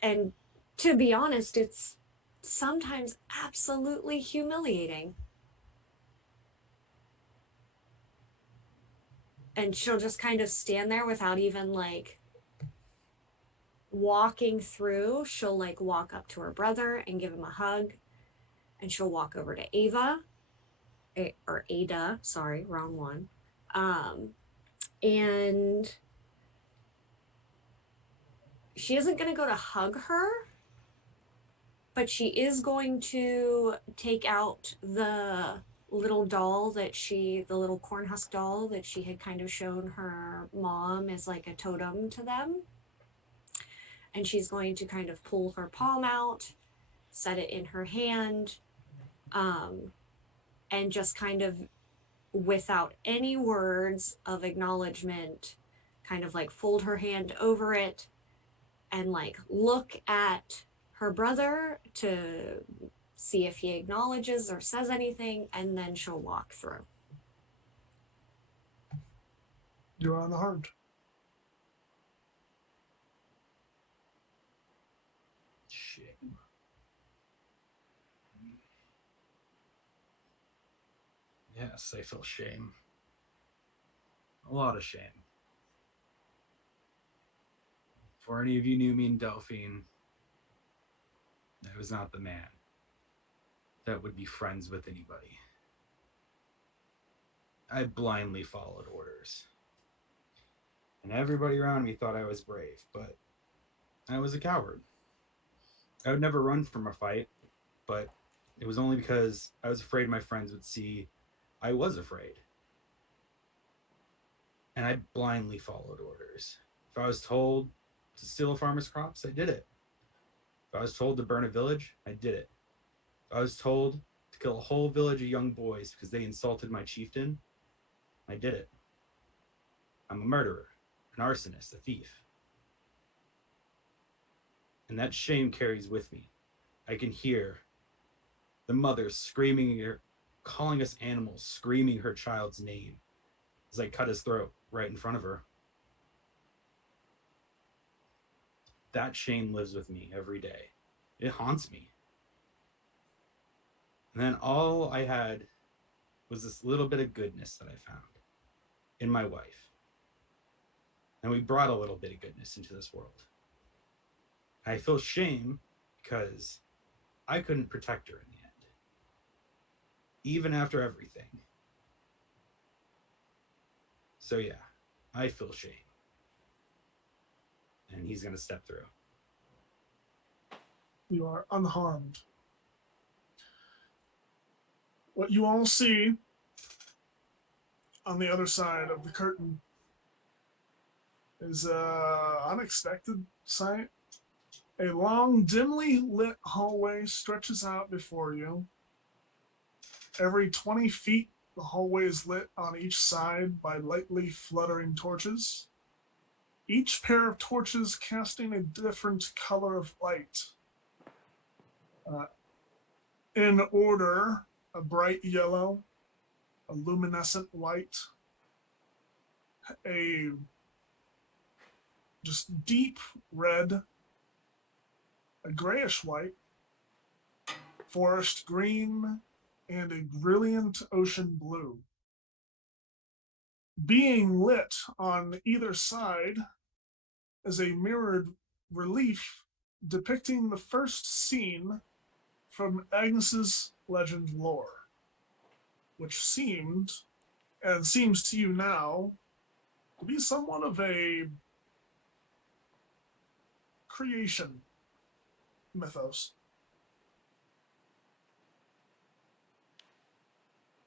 And to be honest, it's sometimes absolutely humiliating. And she'll just kind of stand there without even like walking through. She'll like walk up to her brother and give him a hug. And she'll walk over to Ava, or Ada, sorry, wrong one. And she isn't going to go to hug her, but she is going to take out the little doll that the little cornhusk doll that she had kind of shown her mom as like a totem to them. And she's going to kind of pull her palm out, set it in her hand, and just kind of, without any words of acknowledgement, kind of like fold her hand over it and like look at her brother to see if he acknowledges or says anything, and then she'll walk through. You're unharmed. Shame. Yes, I feel shame. A lot of shame. For any of you knew me in Delphine, I was not the man that would be friends with anybody. I blindly followed orders. And everybody around me thought I was brave, but I was a coward. I would never run from a fight, but it was only because I was afraid my friends would see I was afraid. And I blindly followed orders. If I was told to steal a farmer's crops, I did it. If I was told to burn a village, I did it. If I was told to kill a whole village of young boys because they insulted my chieftain, I did it. I'm a murderer, an arsonist, a thief. And that shame carries with me. I can hear the mother screaming, calling us animals, screaming her child's name as I cut his throat right in front of her. That shame lives with me every day. It haunts me. And then all I had was this little bit of goodness that I found in my wife. And we brought a little bit of goodness into this world. And I feel shame because I couldn't protect her in the end, even after everything. So yeah, I feel shame. And he's gonna step through. You are unharmed. What you all see on the other side of the curtain is an unexpected sight. A long, dimly lit hallway stretches out before you. Every 20 feet, the hallway is lit on each side by lightly fluttering torches. Each pair of torches casting a different color of light. In order, a bright yellow, a luminescent white, a just deep red, a grayish white, forest green, and a brilliant ocean blue. Being lit on either side is a mirrored relief depicting the first scene from Agnes's legend lore, which seemed, and seems to you now, to be somewhat of a creation mythos.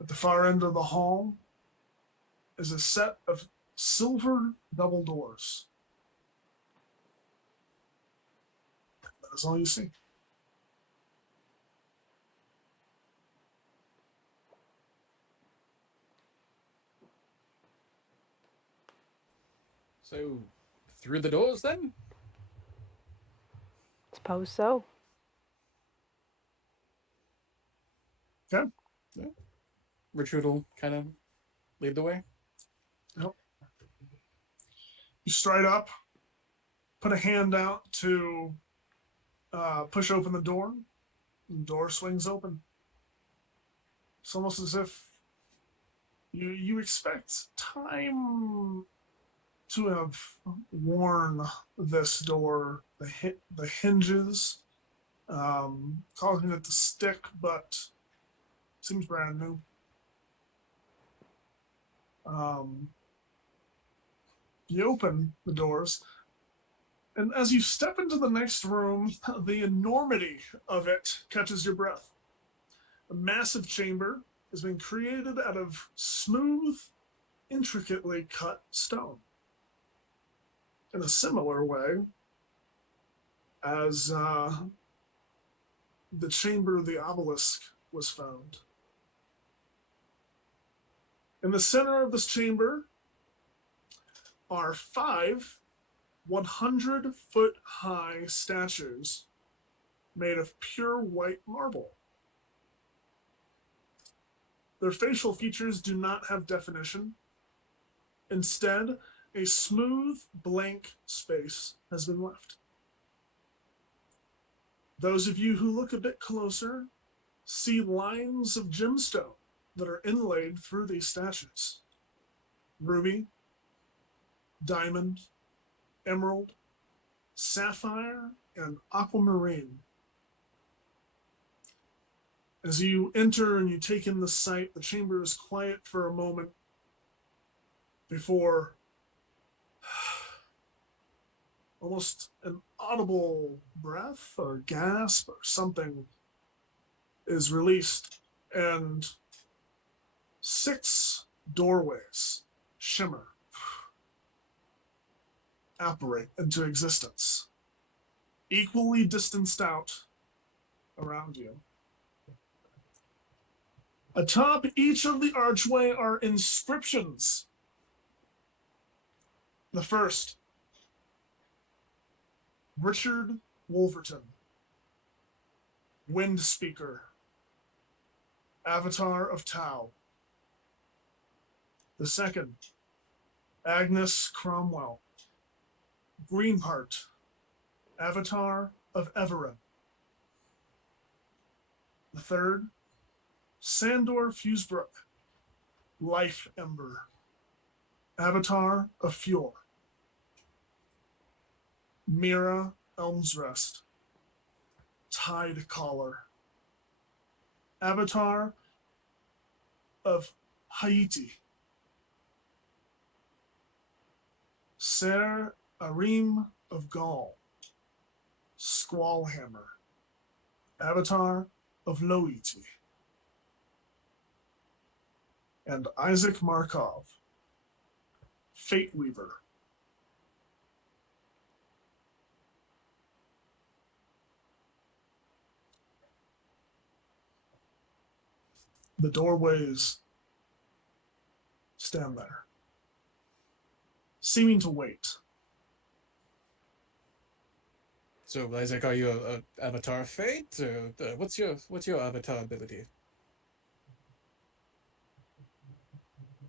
At the far end of the hall is a set of silver double doors. That is all you see. So, through the doors then? Suppose so. Okay. Yeah. Richard will kind of lead the way. Yep. You stride up, put a hand out to push open the door. The door swings open. It's almost as if you expect time to have worn this door, the hinges, causing it to stick, but seems brand new. You open the doors, and as you step into the next room, the enormity of it catches your breath. A massive chamber has been created out of smooth, intricately cut stone. In a similar way as the chamber of the obelisk was found. In the center of this chamber are 5 100-foot-high statues made of pure white marble. Their facial features do not have definition. Instead, a smooth, blank space has been left. Those of you who look a bit closer see lines of gemstone that are inlaid through these statues. Ruby, diamond, emerald, sapphire, and aquamarine. As you enter and you take in the sight, the chamber is quiet for a moment before almost an audible breath or gasp or something is released, and 6 doorways shimmer, apparate into existence, equally distanced out around you. Atop each of the archway are inscriptions. The first, Richard Wolverton, Wind Speaker, Avatar of Tau. The second, Agnes Cromwell, Greenheart, Avatar of Everin. The third, Sandor Fusebrook, Life Ember, Avatar of Fjord. Mira Elmsrest, Tide Caller, Avatar of Haiti. Ser Arim of Gaul, Squallhammer, Avatar of Loiti. And Isaac Markov, Fate Weaver. The doorways stand there, seeming to wait. So, Isaac, are you a avatar of fate? Or, what's your avatar ability?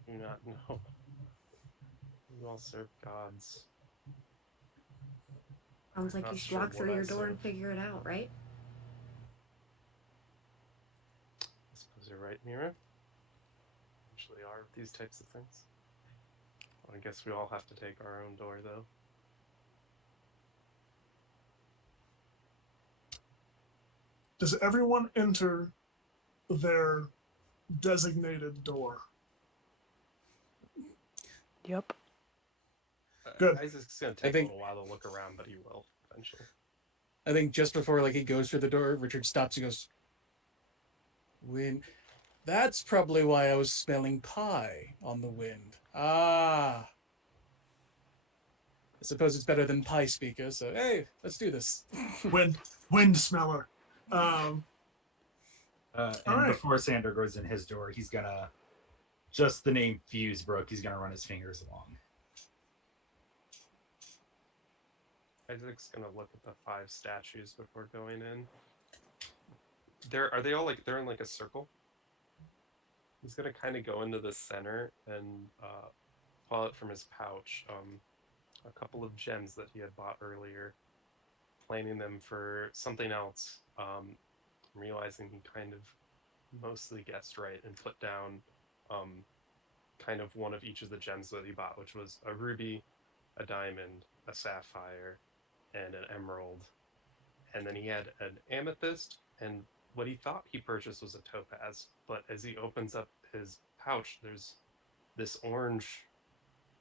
Do not know. You all serve gods. Sounds like Not you should sure walk through what I your door and serve. figure it out, right? I suppose you're right, Mira. Usually are with these types of things. Well, I guess we all have to take our own door, though. Does everyone enter their designated door? Yep. Good. Isaac's gonna take a think- little while to look around, but he will eventually. I think just before like he goes through the door, Richard stops and goes, "Wind. That's probably why I was smelling pie on the wind. Ah. I suppose it's better than pie speaker, so hey, let's do this." Wind smeller. And Alright. before Sander goes in his door, he's gonna just the name Fusebrook. He's gonna run his fingers along. Isaac's gonna look at the 5 statues before going in. Are they all like they're in like a circle? He's gonna kind of go into the center and pull out from his pouch a couple of gems that he had bought earlier, planning them for something else. Realizing he kind of mostly guessed right and put down kind of one of each of the gems that he bought, which was a ruby, a diamond, a sapphire, and an emerald. And then he had an amethyst, and what he thought he purchased was a topaz. But as he opens up his pouch, there's this orange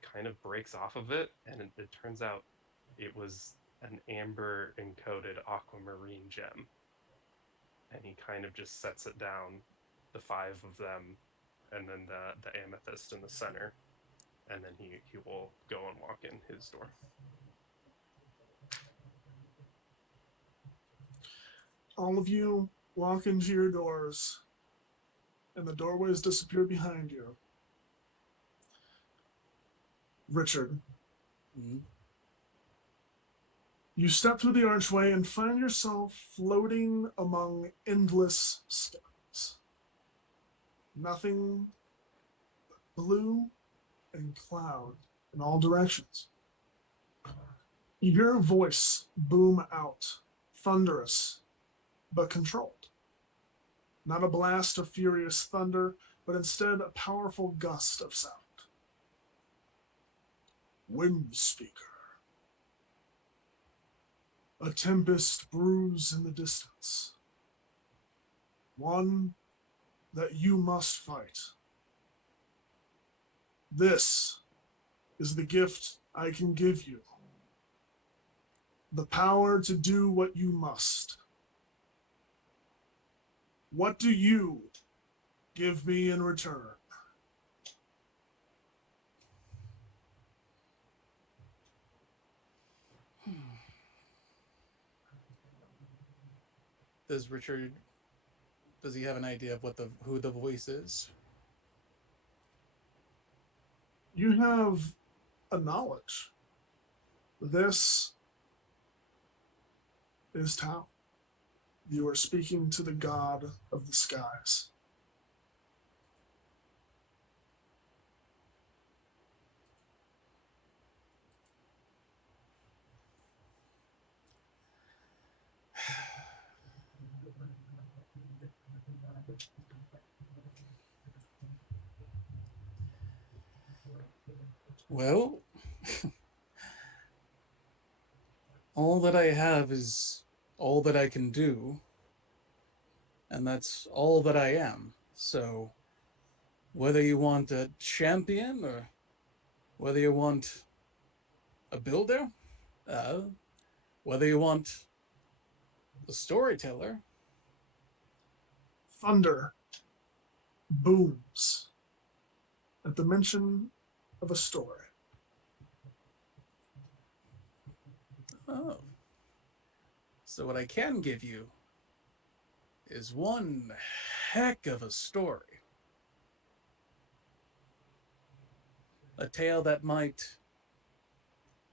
kind of breaks off of it, and it turns out it was an amber encoded aquamarine gem. And he kind of just sets it down, the 5 of them, and then the amethyst in the center, and then he will go and walk in his door. All of you walk into your doors, and the doorways disappear behind you. Richard, Mhm. you step through the archway and find yourself floating among endless skies. Nothing but blue and cloud in all directions. You hear a voice boom out, thunderous but controlled. Not a blast of furious thunder, but instead a powerful gust of sound. Wind speaker. A tempest brews in the distance. One that you must fight. This is the gift I can give you. The power to do what you must. What do you give me in return? Does he have an idea of who the voice is? You have a knowledge. This is Tao. You are speaking to the god of the skies. Well, all that I have is all that I can do, and that's all that I am. So, whether you want a champion or whether you want a builder, whether you want a storyteller, Thunder booms at the mention of a story. oh. So what I can give you is one heck of a story. A tale that might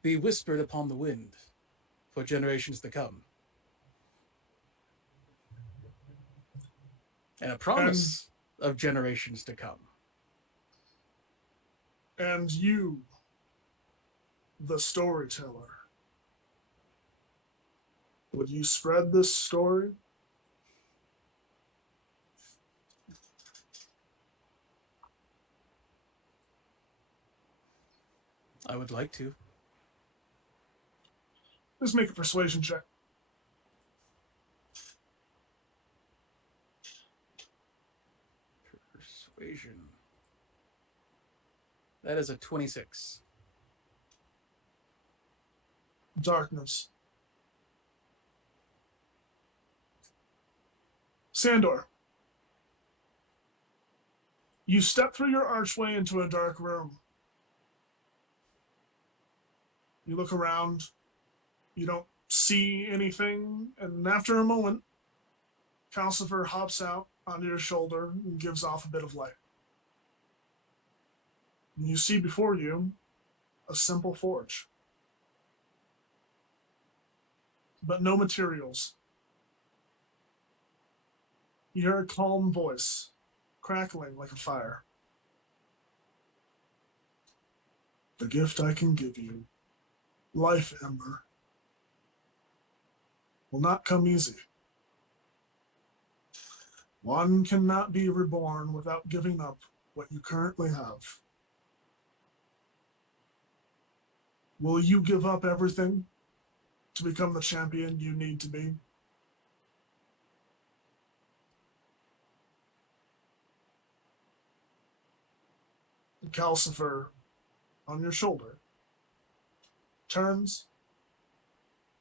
be whispered upon the wind for generations to come. And a promise of generations to come. And you, the storyteller, would you spread this story? I would like to. Just make a persuasion check. Persuasion. That is a 26. Darkness. Sandor, you step through your archway into a dark room. You look around. You don't see anything. And after a moment, Calcifer hops out onto your shoulder and gives off a bit of light. And you see before you a simple forge, but no materials. You hear a calm voice crackling like a fire. The gift I can give you, life ember, will not come easy. One cannot be reborn without giving up what you currently have. Will you give up everything to become the champion you need to be? Calcifer, on your shoulder, turns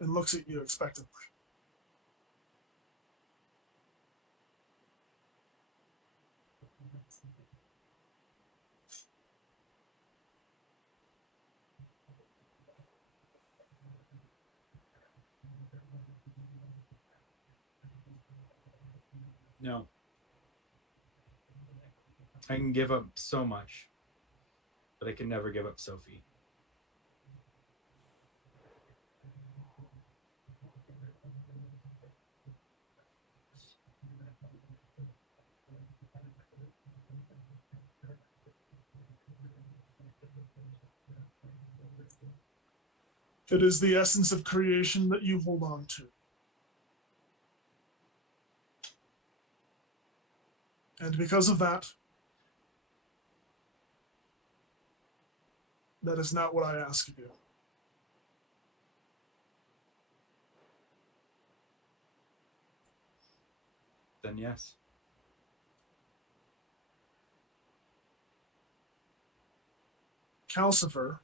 and looks at you expectantly. No. I can give up so much, but I can never give up Sophie. It is the essence of creation that you hold on to. And because of that, that is not what I ask of you. Then yes. Calcifer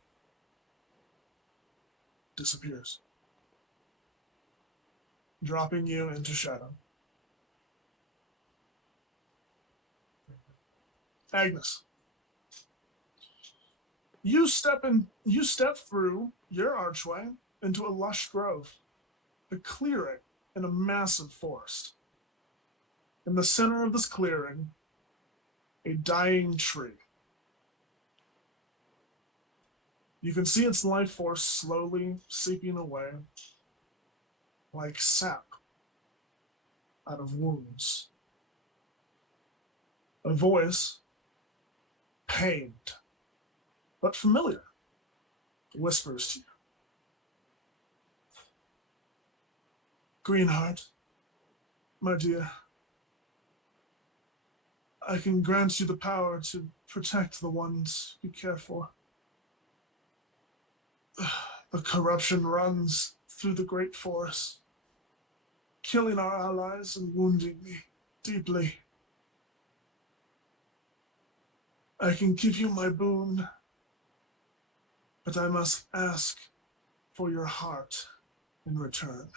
disappears, dropping you into shadow. Agnes, you step through your archway into a lush grove, a clearing in a massive forest. In the center of this clearing, a dying tree. You can see its life force slowly seeping away like sap out of wounds. A voice, pained but familiar, whispers to you. Greenheart, my dear, I can grant you the power to protect the ones you care for. The corruption runs through the great forest, killing our allies and wounding me deeply. I can give you my boon, but I must ask for your heart in return.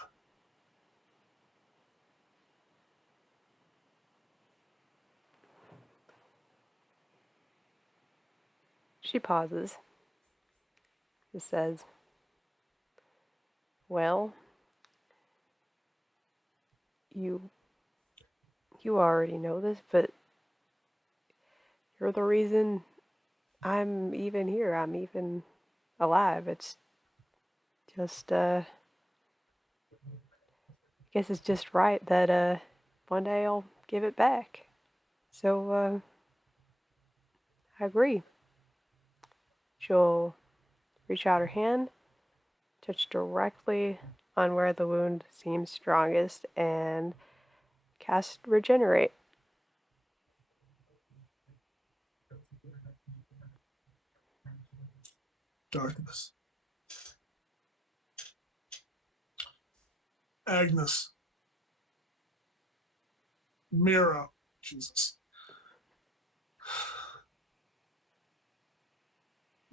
She pauses. Just says, well, you already know this, but you're the reason I'm even here. I'm even alive. It's just, I guess it's just right that, one day I'll give it back. So, I agree. She'll reach out her hand, touch directly on where the wound seems strongest, and cast Regenerate. Darkness. Agnes. Mira. Jesus.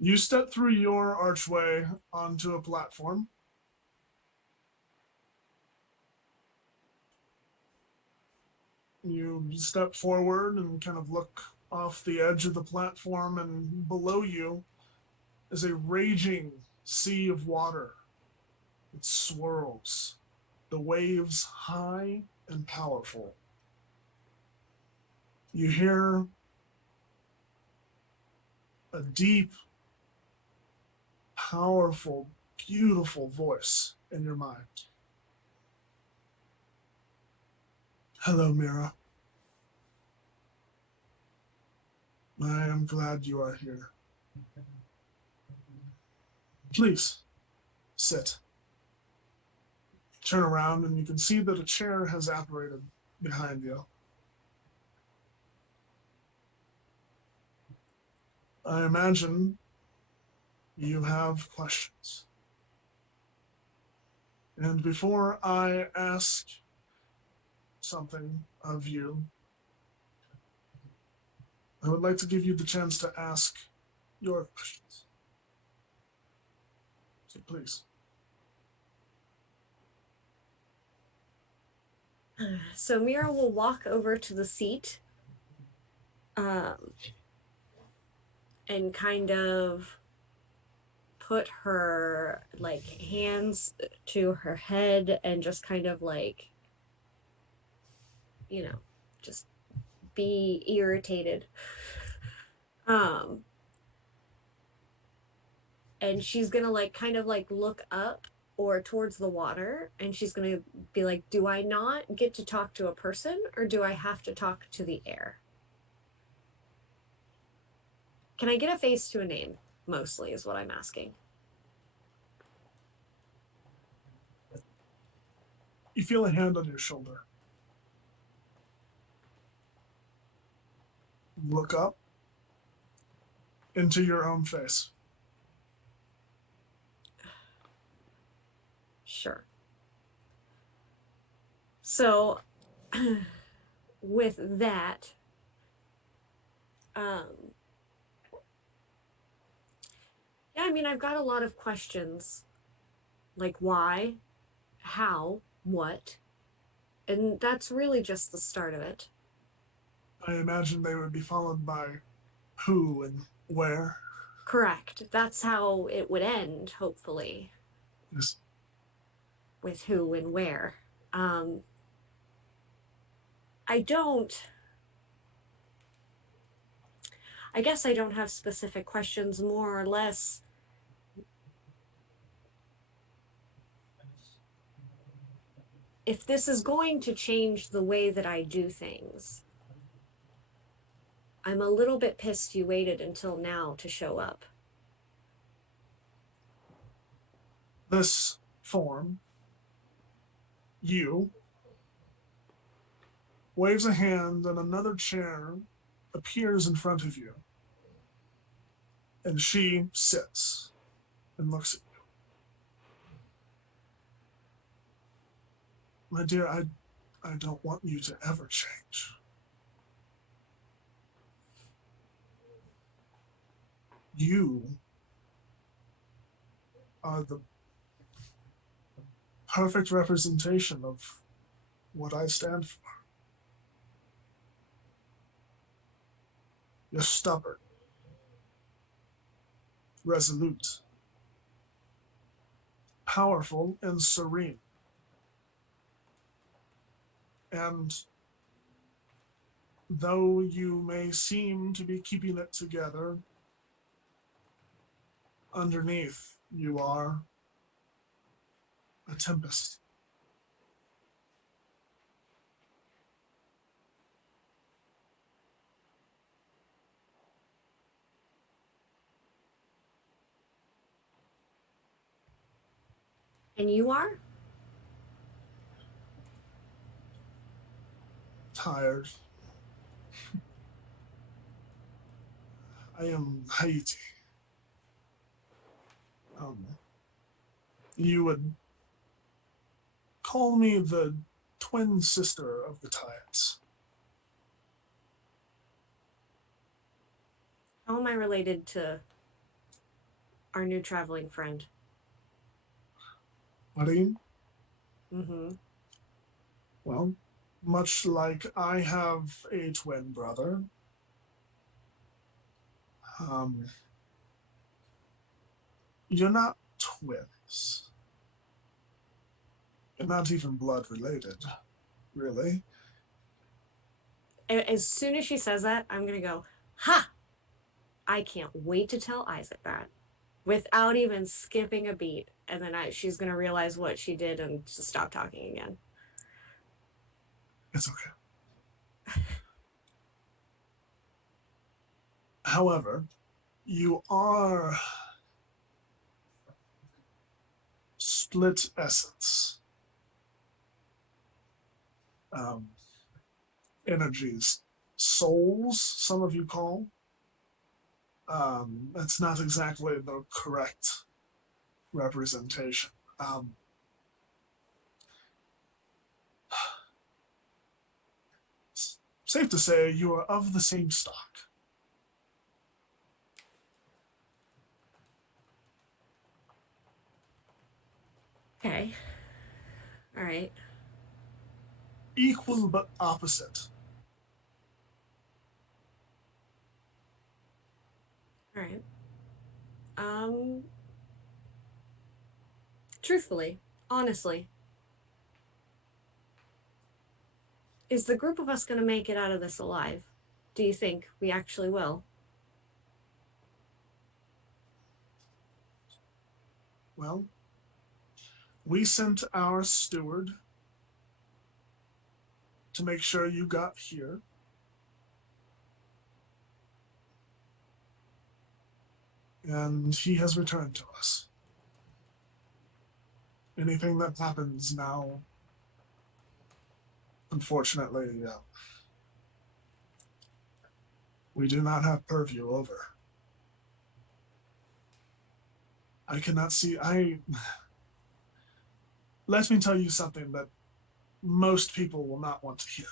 You step through your archway onto a platform. You step forward and kind of look off the edge of the platform, and below you is a raging sea of water. It swirls, the waves high and powerful. You hear a deep, powerful, beautiful voice in your mind. Hello, Mira. I am glad you are here. Please, sit. Turn around and you can see that a chair has apparated behind you. I imagine you have questions. And before I ask something of you, I would like to give you the chance to ask your questions. So please. So Mira will walk over to the seat and kind of put her like hands to her head and just kind of like, you know, just be irritated. And she's gonna like kind of like look up or towards the water, and she's gonna be like, do I not get to talk to a person, or do I have to talk to the air? Can I get a face to a name, mostly, is what I'm asking. You feel a hand on your shoulder. Look up into your own face. Sure. So, with that, yeah, I mean, I've got a lot of questions, like why, how, what, and that's really just the start of it. I imagine they would be followed by who and where. Correct. That's how it would end, hopefully. Yes. With who and where. I guess I don't have specific questions, more or less. If this is going to change the way that I do things, I'm a little bit pissed you waited until now to show up. This form, you, waves a hand and another chair appears in front of you. And she sits and looks at you. My dear, I don't want you to ever change. You are the perfect representation of what I stand for. You're stubborn, resolute, powerful, and serene. And though you may seem to be keeping it together, underneath you are a tempest. And you are? Tired. I am Haiti. You would call me the twin sister of the Tides. How am I related to our new traveling friend. Buddy, Mm-hmm. well, much like I have a twin brother, um, you're not twins. You're not even blood related, really. As soon as she says that, I'm gonna go, ha! I can't wait to tell Isaac that, without even skipping a beat. And then she's gonna realize what she did and just stop talking again. It's okay. However, you are split essence. Energies, souls, some of you call. That's not exactly the correct representation. Safe to say you are of the same stock. Okay. All right. Equal but opposite. All right. Truthfully, honestly, is the group of us going to make it out of this alive? Do you think we actually will? Well, we sent our steward to make sure you got here. And he has returned to us. Anything that happens now, unfortunately, we do not have purview over. I cannot see. Let me tell you something that most people will not want to hear.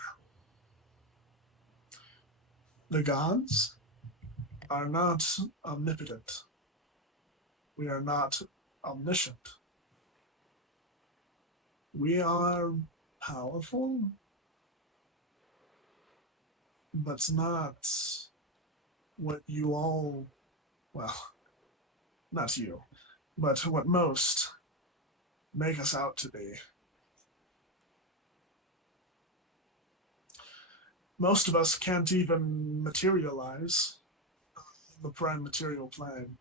The gods are not omnipotent. We are not omniscient. We are powerful, but not what you all, well, not you, but what most make us out to be. Most of us can't even materialize the prime material plane.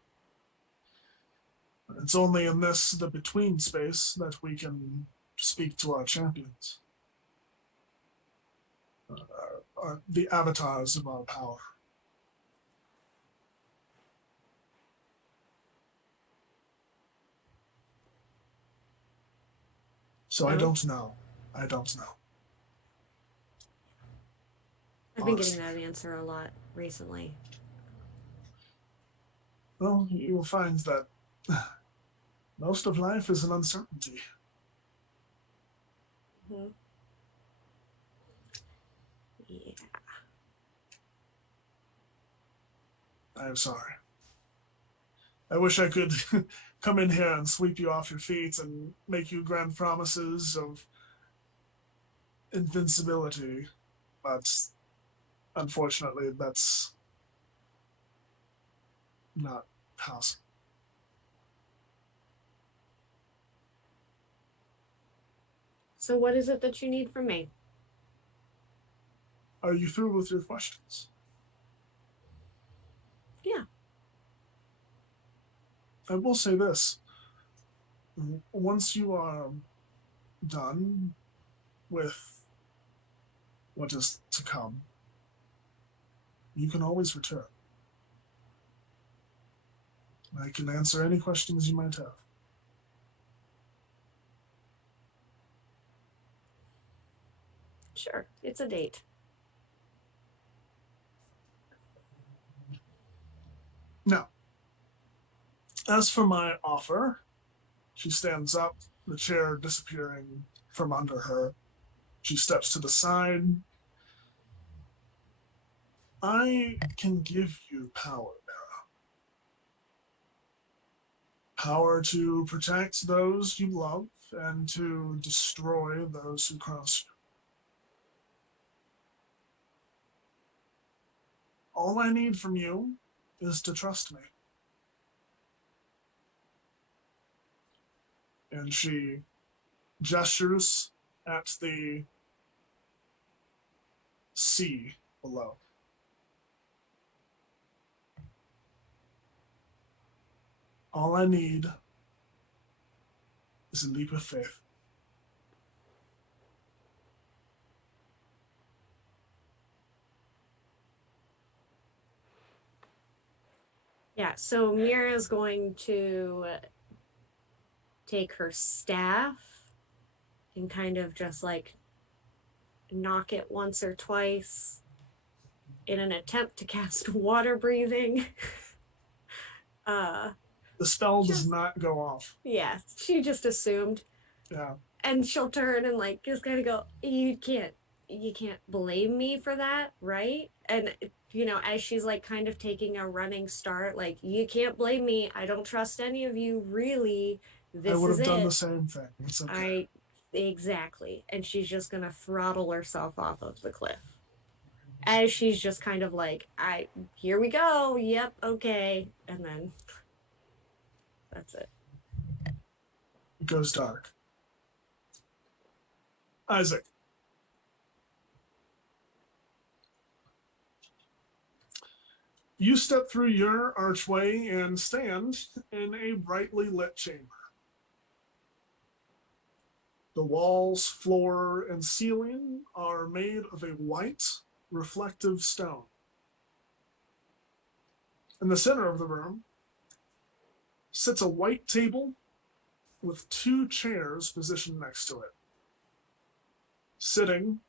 It's only in the between space, that we can speak to our champions, the avatars of our power. So I don't know. I don't know. I've been getting that answer a lot recently. Well, you will find that most of life is an uncertainty. Mm-hmm. Yeah. I am sorry. I wish I could come in here and sweep you off your feet and make you grand promises of invincibility, but unfortunately, that's not possible. So what is it that you need from me? Are you through with your questions? Yeah. I will say this. Once you are done with what is to come, you can always return. I can answer any questions you might have. Sure. It's a date. Now, as for my offer, she stands up, the chair disappearing from under her. She steps to the side. I can give you power, Mara. power to protect those you love and to destroy those who cross you. All I need from you is to trust me. And she gestures at the sea below. All I need is a leap of faith. Yeah, so Mira's going to take her staff and kind of just like knock it once or twice in an attempt to cast water breathing. The spell does Just- not go off. Yeah, she just assumed. Yeah. And she'll turn and like just kind of go, you can't blame me for that, right? And you know, as she's like kind of taking a running start, like, you can't blame me. I don't trust any of you, really. This I would is have done it. the same thing. It's okay. Exactly. And she's just gonna throttle herself off of the cliff. As she's just kind of like, here we go. Yep, okay. And then that's it. It goes dark. Isaac. You step through your archway and stand in a brightly lit chamber. The walls, floor, and ceiling are made of a white, reflective stone. In the center of the room sits a white table with 2 chairs positioned next to it. Sitting,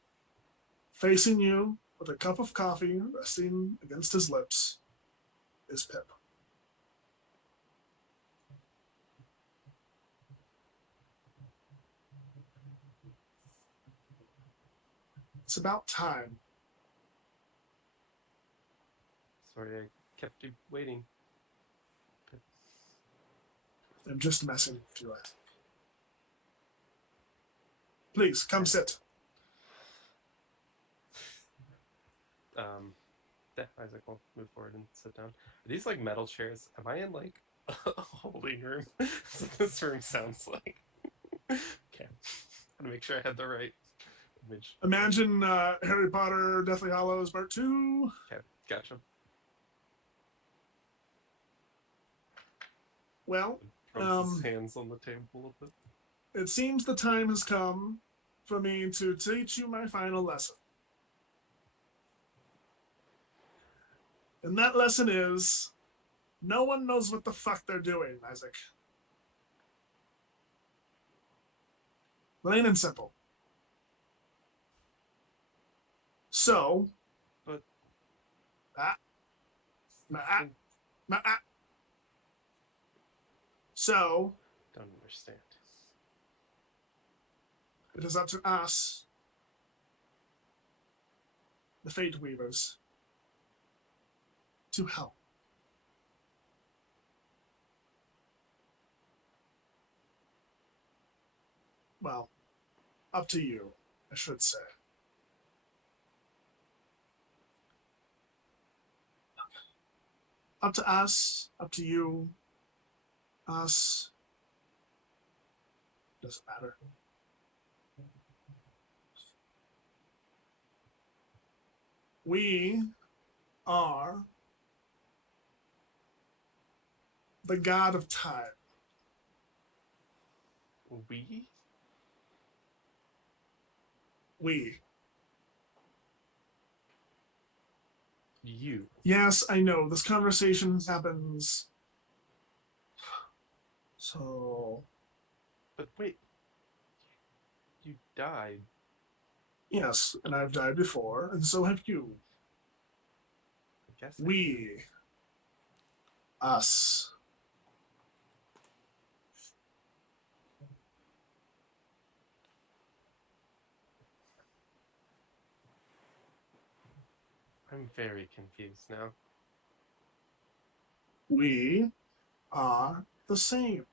facing you, with a cup of coffee resting against his lips, is Pip. It's about time. Sorry, I kept you waiting. I'm just messing with you. Please, come sit. Yeah, Isaac will move forward and sit down. Are these like metal chairs? Am I in like a holding room? That's what this room sounds like. Okay. Gotta make sure I had the right image. Imagine Harry Potter, Deathly Hallows Part 2. Okay, gotcha. Well, Rubs his hands on the table a little bit. it seems the time has come for me to teach you my final lesson. And that lesson is, no one knows what the fuck they're doing, Isaac. Plain and simple. So, But so don't understand. it is up to us, the Fate Weavers, to help. Well, up to you, I should say. Up to us, up to you, us. Doesn't matter. We are the god of time. We? We. You. Yes, I know. This conversation happens. So, But wait. You died. yes, and I've died before, and so have you. I guess. We. Us. I'm very confused now. We are the same.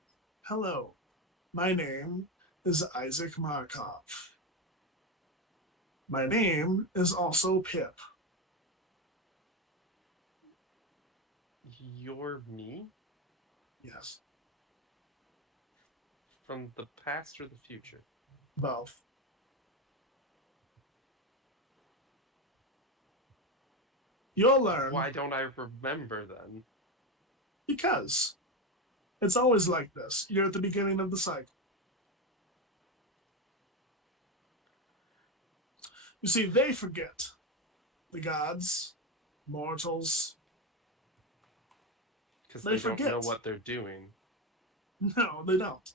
Hello, my name is Isaac Markov. My name is also Pip. You're me? Yes, From the past or the future? both. You'll learn. Why don't I remember then? Because it's always like this. You're at the beginning of the cycle. You see, they forget. The gods, mortals. Because They they don't know forget. what they're doing. No, they don't.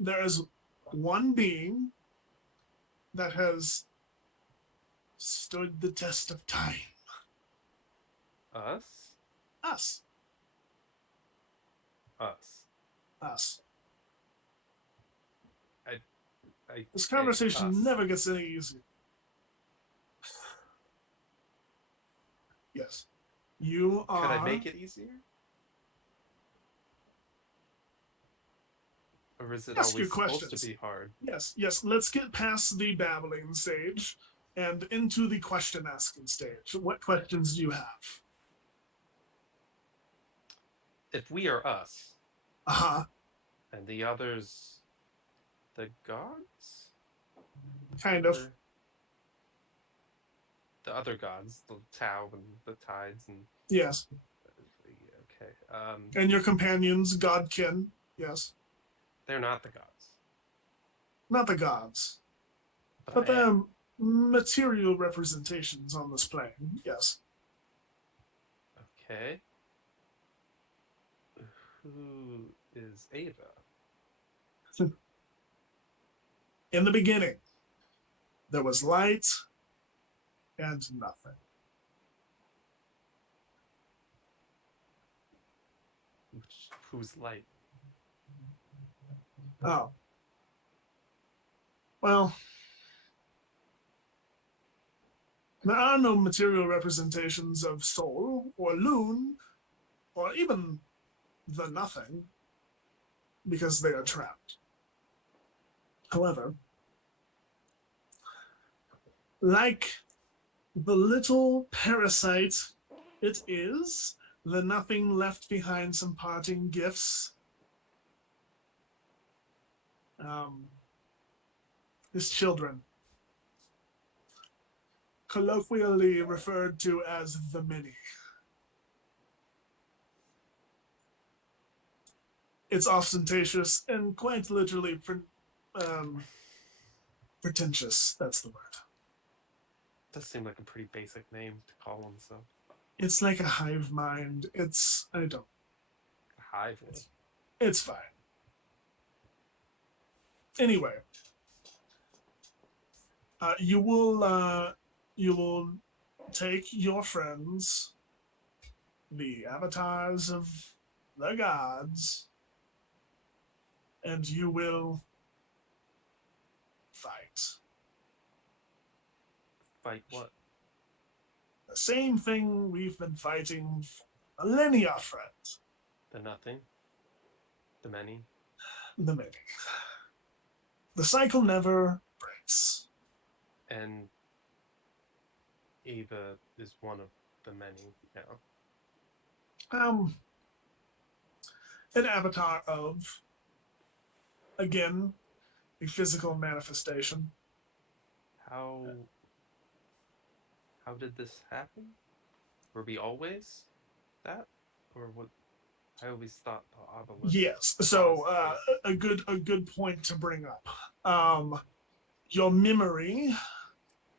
There is one being that has stood the test of time. Us? Us. Us. Us. I This us. conversation never gets any easier. Yes. You are. Could I make it easier? Or is it Ask your always supposed questions. to be hard? Yes. Let's get past the babbling stage and into the question asking stage. What questions do you have? If we are us, Uh-huh. and the others the gods? Kind of. Or the other gods, the Tau and the tides and Yes. okay. And your companions, godkin. Yes. They're not the gods. Not the gods, But but I they're am. material representations on this plane. Yes. Okay. Who is Ava? In the beginning, there was light and nothing. Who's light? Oh. Well, there are no material representations of Sol or Loon or even the nothing because they are trapped. However, like the little parasite it is, the nothing left behind some parting gifts. His children, colloquially referred to as the many. It's ostentatious and quite literally pretentious. That's the word. Does seem like a pretty basic name to call oneself. It's like a hive mind. I don't. Hive. It's fine. Anyway, you will take your friends, the avatars of the gods, and you will fight. Fight what? The same thing we've been fighting for millennia, friend. The nothing? The many? The many. The cycle never breaks. And Ava is one of the many now. An avatar of, again, a physical manifestation. How did this happen? Were we always that? Or what? I always thought the obelisk. Yes. So a good point to bring up. Your memory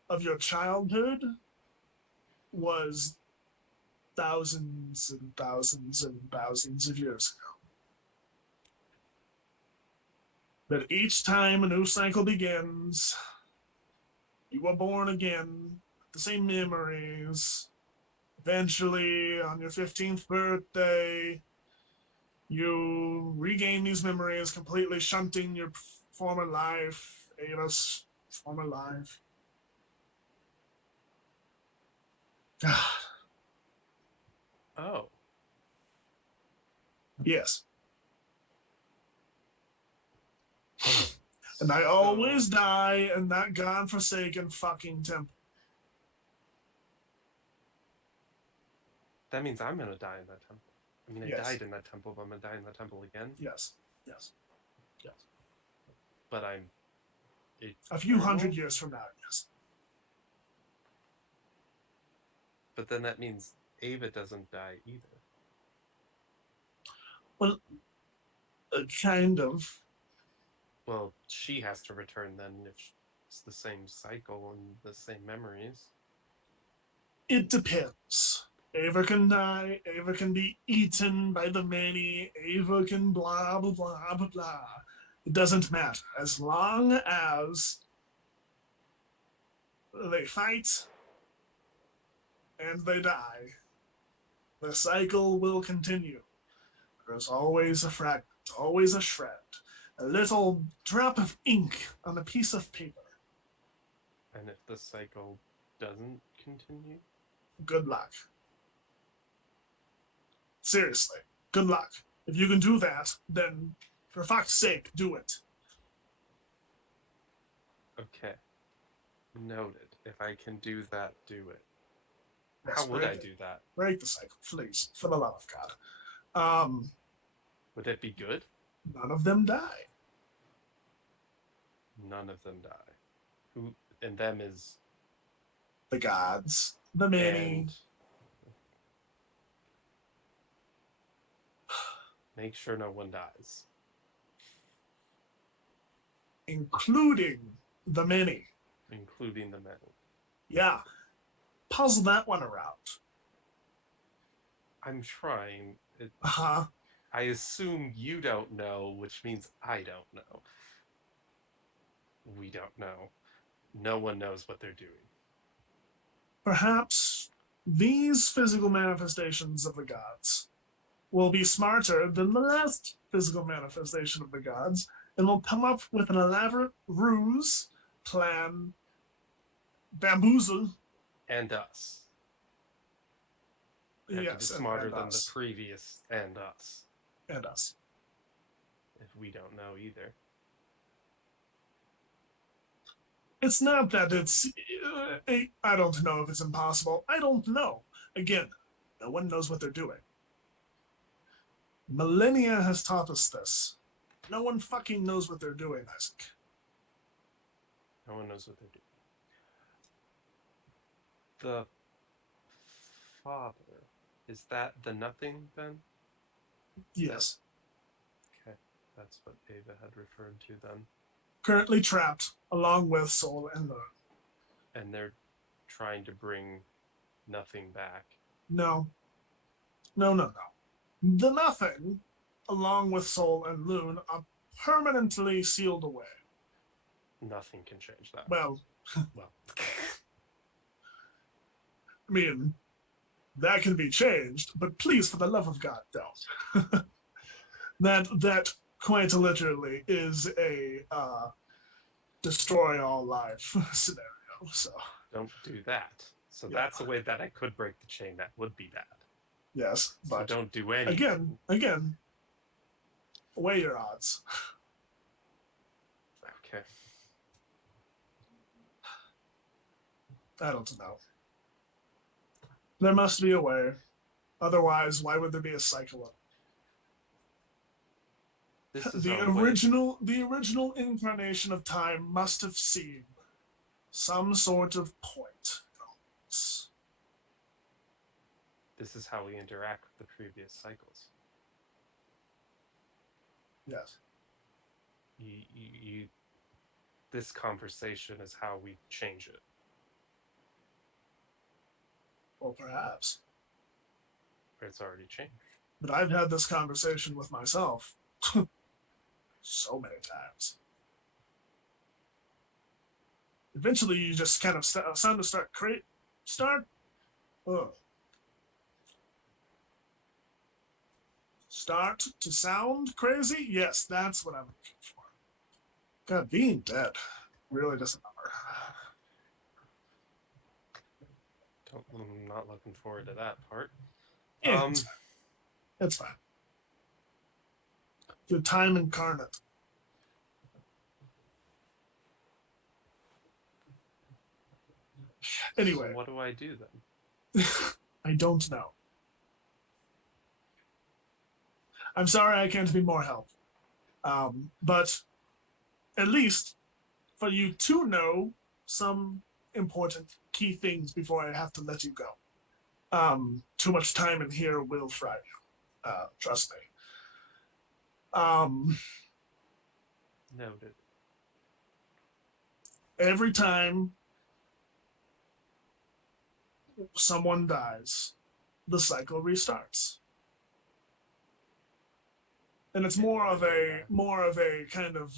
of your childhood was thousands and thousands and thousands of years ago. That each time a new cycle begins, you were born again, the same memories. Eventually, on your 15th birthday, you regain these memories, completely shunting your former life, Ava's former life. Oh. Yes. And I always die in that godforsaken fucking temple. That means I'm gonna die in that temple. I mean, I Yes. died in that temple, but I'm gonna die in that temple again. Yes. Yes. Yes. But I'm A few eternal? hundred years from now, yes. But then that means Ava doesn't die either. Well, kind of. Well, she has to return then if it's the same cycle and the same memories. It depends. Ava can die. Ava can be eaten by the many. Ava can blah, blah, blah, blah, blah. It doesn't matter. As long as they fight and they die, the cycle will continue. There's always a fragment, always a shred, a little drop of ink on a piece of paper. And if the cycle doesn't continue? Good luck. Seriously, good luck. If you can do that, then for fuck's sake, do it. Okay. Noted. If I can do that, do it. Yes, How would break I it. do that? Break the cycle, please, for the love of God. Would it be good? None of them die. None of them die. Who and them is The gods, the many. and make sure no one dies. Including the many. Including the men. Yeah. Puzzle that one around. I'm trying. Uh-huh. I assume you don't know, which means I don't know. We don't know. No one knows what they're doing. Perhaps these physical manifestations of the gods will be smarter than the last physical manifestation of the gods and will come up with an elaborate ruse, plan, bamboozle. And us. They have to be Yes, smarter than the us. previous and us. And us. If we don't know either. It's not that it's. I don't know if it's impossible. I don't know. Again, no one knows what they're doing. Millennia has taught us this. No one fucking knows what they're doing, Isaac. No one knows what they're doing. The father. Is that the nothing then? Yes. Okay. That's what Ava had referred to then. Currently trapped, along with Soul and Moon. And they're trying to bring nothing back. No. No. The nothing, along with Soul and Loon, are permanently sealed away. Nothing can change that. Well, Well. I mean, that can be changed, but please, for the love of God, don't. that quite literally is a destroy all life scenario. So Don't do that. So Yeah. that's a way that I could break the chain. That would be bad. yes, So but don't do anything. again, weigh your odds. Okay. I don't know. There must be a way. Otherwise, why would there be a cycle? This is The our way. original incarnation of time must have seen some sort of point. This is how we interact with the previous cycles. Yes. You this conversation is how we change it. Or perhaps. It's already changed. But I've had this conversation with myself so many times. Eventually, you just kind of sound to start start to sound crazy. Yes, that's what I'm looking for. God, being dead really doesn't matter. I'm not looking forward to that part. Yeah, it's fine. Your time incarnate. Anyway. So what do I do then? I don't know. I'm sorry I can't be more help. But at least for you to know some important key things before I have to let you go. Too much time in here will fry you. Trust me. Noted. Every time someone dies, the cycle restarts. And it's more of a kind of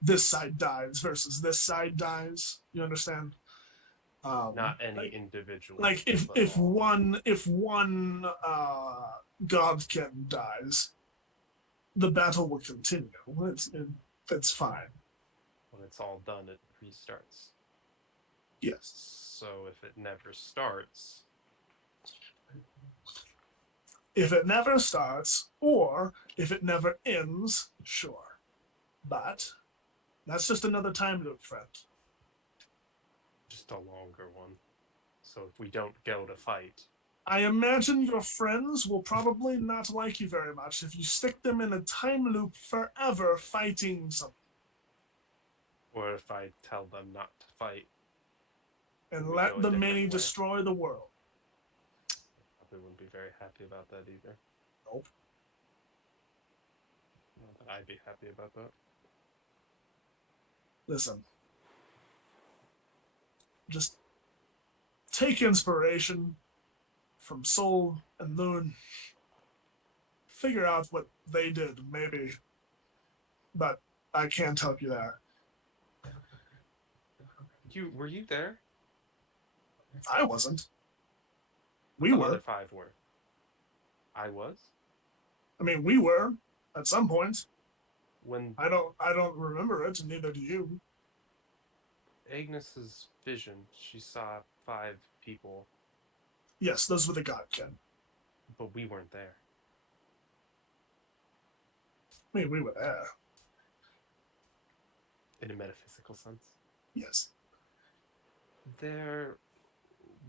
this side dies versus this side dies. You understand? Not any like, individual. Like if one godkin dies, the battle will continue. It's fine. When it's all done, it restarts. Yes. So if it never starts, If it never starts, or if it never ends, sure. But that's just another time loop, friend. just a longer one. So if we don't go to fight, I imagine your friends will probably not like you very much if you stick them in a time loop forever fighting something. or if I tell them not to fight, And we let go a the different many way. destroy the world. Probably wouldn't be very happy about that either. Nope. Not that I'd be happy about that. Listen. Just take inspiration from Sol and Loon. Figure out what they did, maybe. But I can't help you there. Were you there? I wasn't. We The were. other 5 were. I was? I mean, we were at some point. When I don't remember it, and neither do you. Agnes's vision, she saw 5 people, Yes, those were the godkin. but we weren't there. I mean, we were there. In a metaphysical sense. Yes. There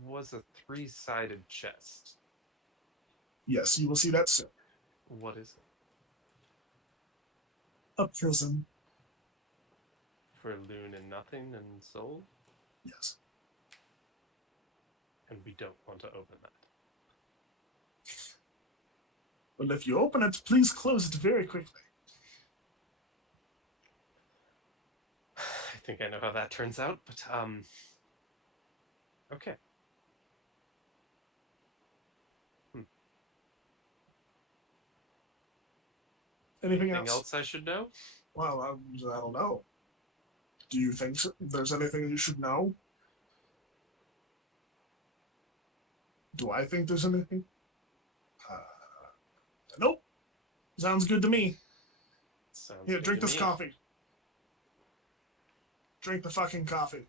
was a 3-sided chest. Yes, you will see that soon. What is it? A prison. For Loon and Nothing and Soul? Yes. And we don't want to open that. Well, if you open it, please close it very quickly. I think I know how that turns out, but okay. Anything Anything else? else I should know? Well, I don't know. Do you think there's anything you should know? Do I think there's anything? Nope. Sounds good to me. Sounds Here, good drink to this me. coffee. Drink the fucking coffee.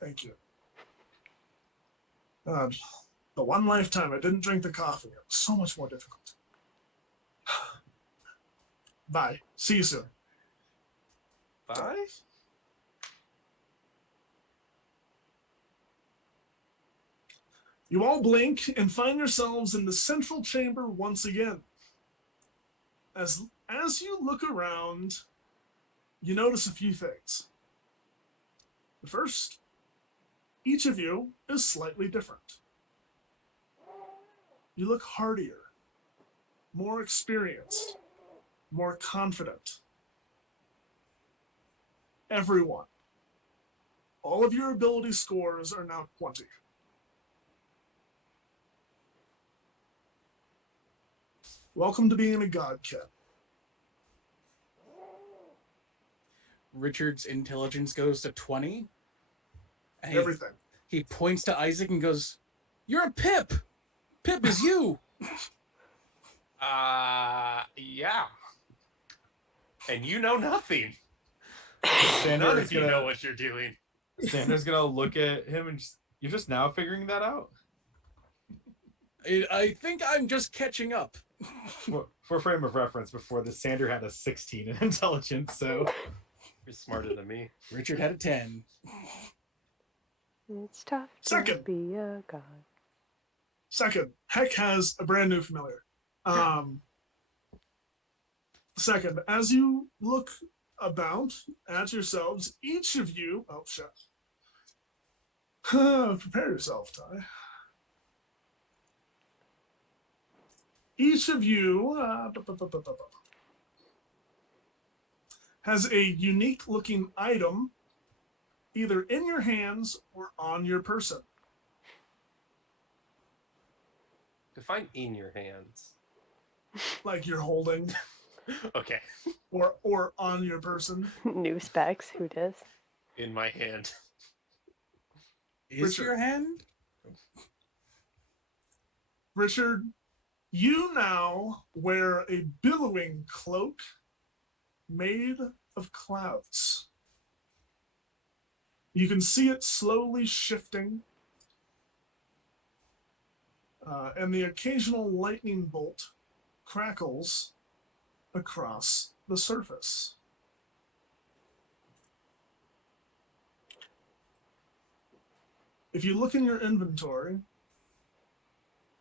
Thank you. God, the one lifetime I didn't drink the coffee, it was so much more difficult. Bye. See you soon. Bye? You all blink and find yourselves in the central chamber once again. As you look around, you notice a few things. The first, each of you is slightly different. You look hardier, more experienced, more confident. Everyone. All of your ability scores are now 20. Welcome to being a godkin. Richard's intelligence goes to 20. And Everything. he points to Isaac and goes, "You're a Pip! Pip is you!" Yeah. And you know nothing. None Sandra's of you gonna know what you're doing. Sandra's gonna look at him and you're just now figuring that out? I think I'm just catching up. For frame of reference, before this, Sander had a 16 in intelligence, so You're smarter than me. Richard had a 10. It's tough to Second. be a god. Second, Heck has a brand new familiar. Second, as you look about at yourselves, each of you, oh shit. Prepare yourself, Ty. Each of you has a unique looking item either in your hands or on your person. Define in your hands. Like you're holding Okay. or on your person. New specs, who does? In my hand. Is Richard. your hand? Richard, you now wear a billowing cloak made of clouds. You can see it slowly shifting, and the occasional lightning bolt crackles across the surface. If you look in your inventory,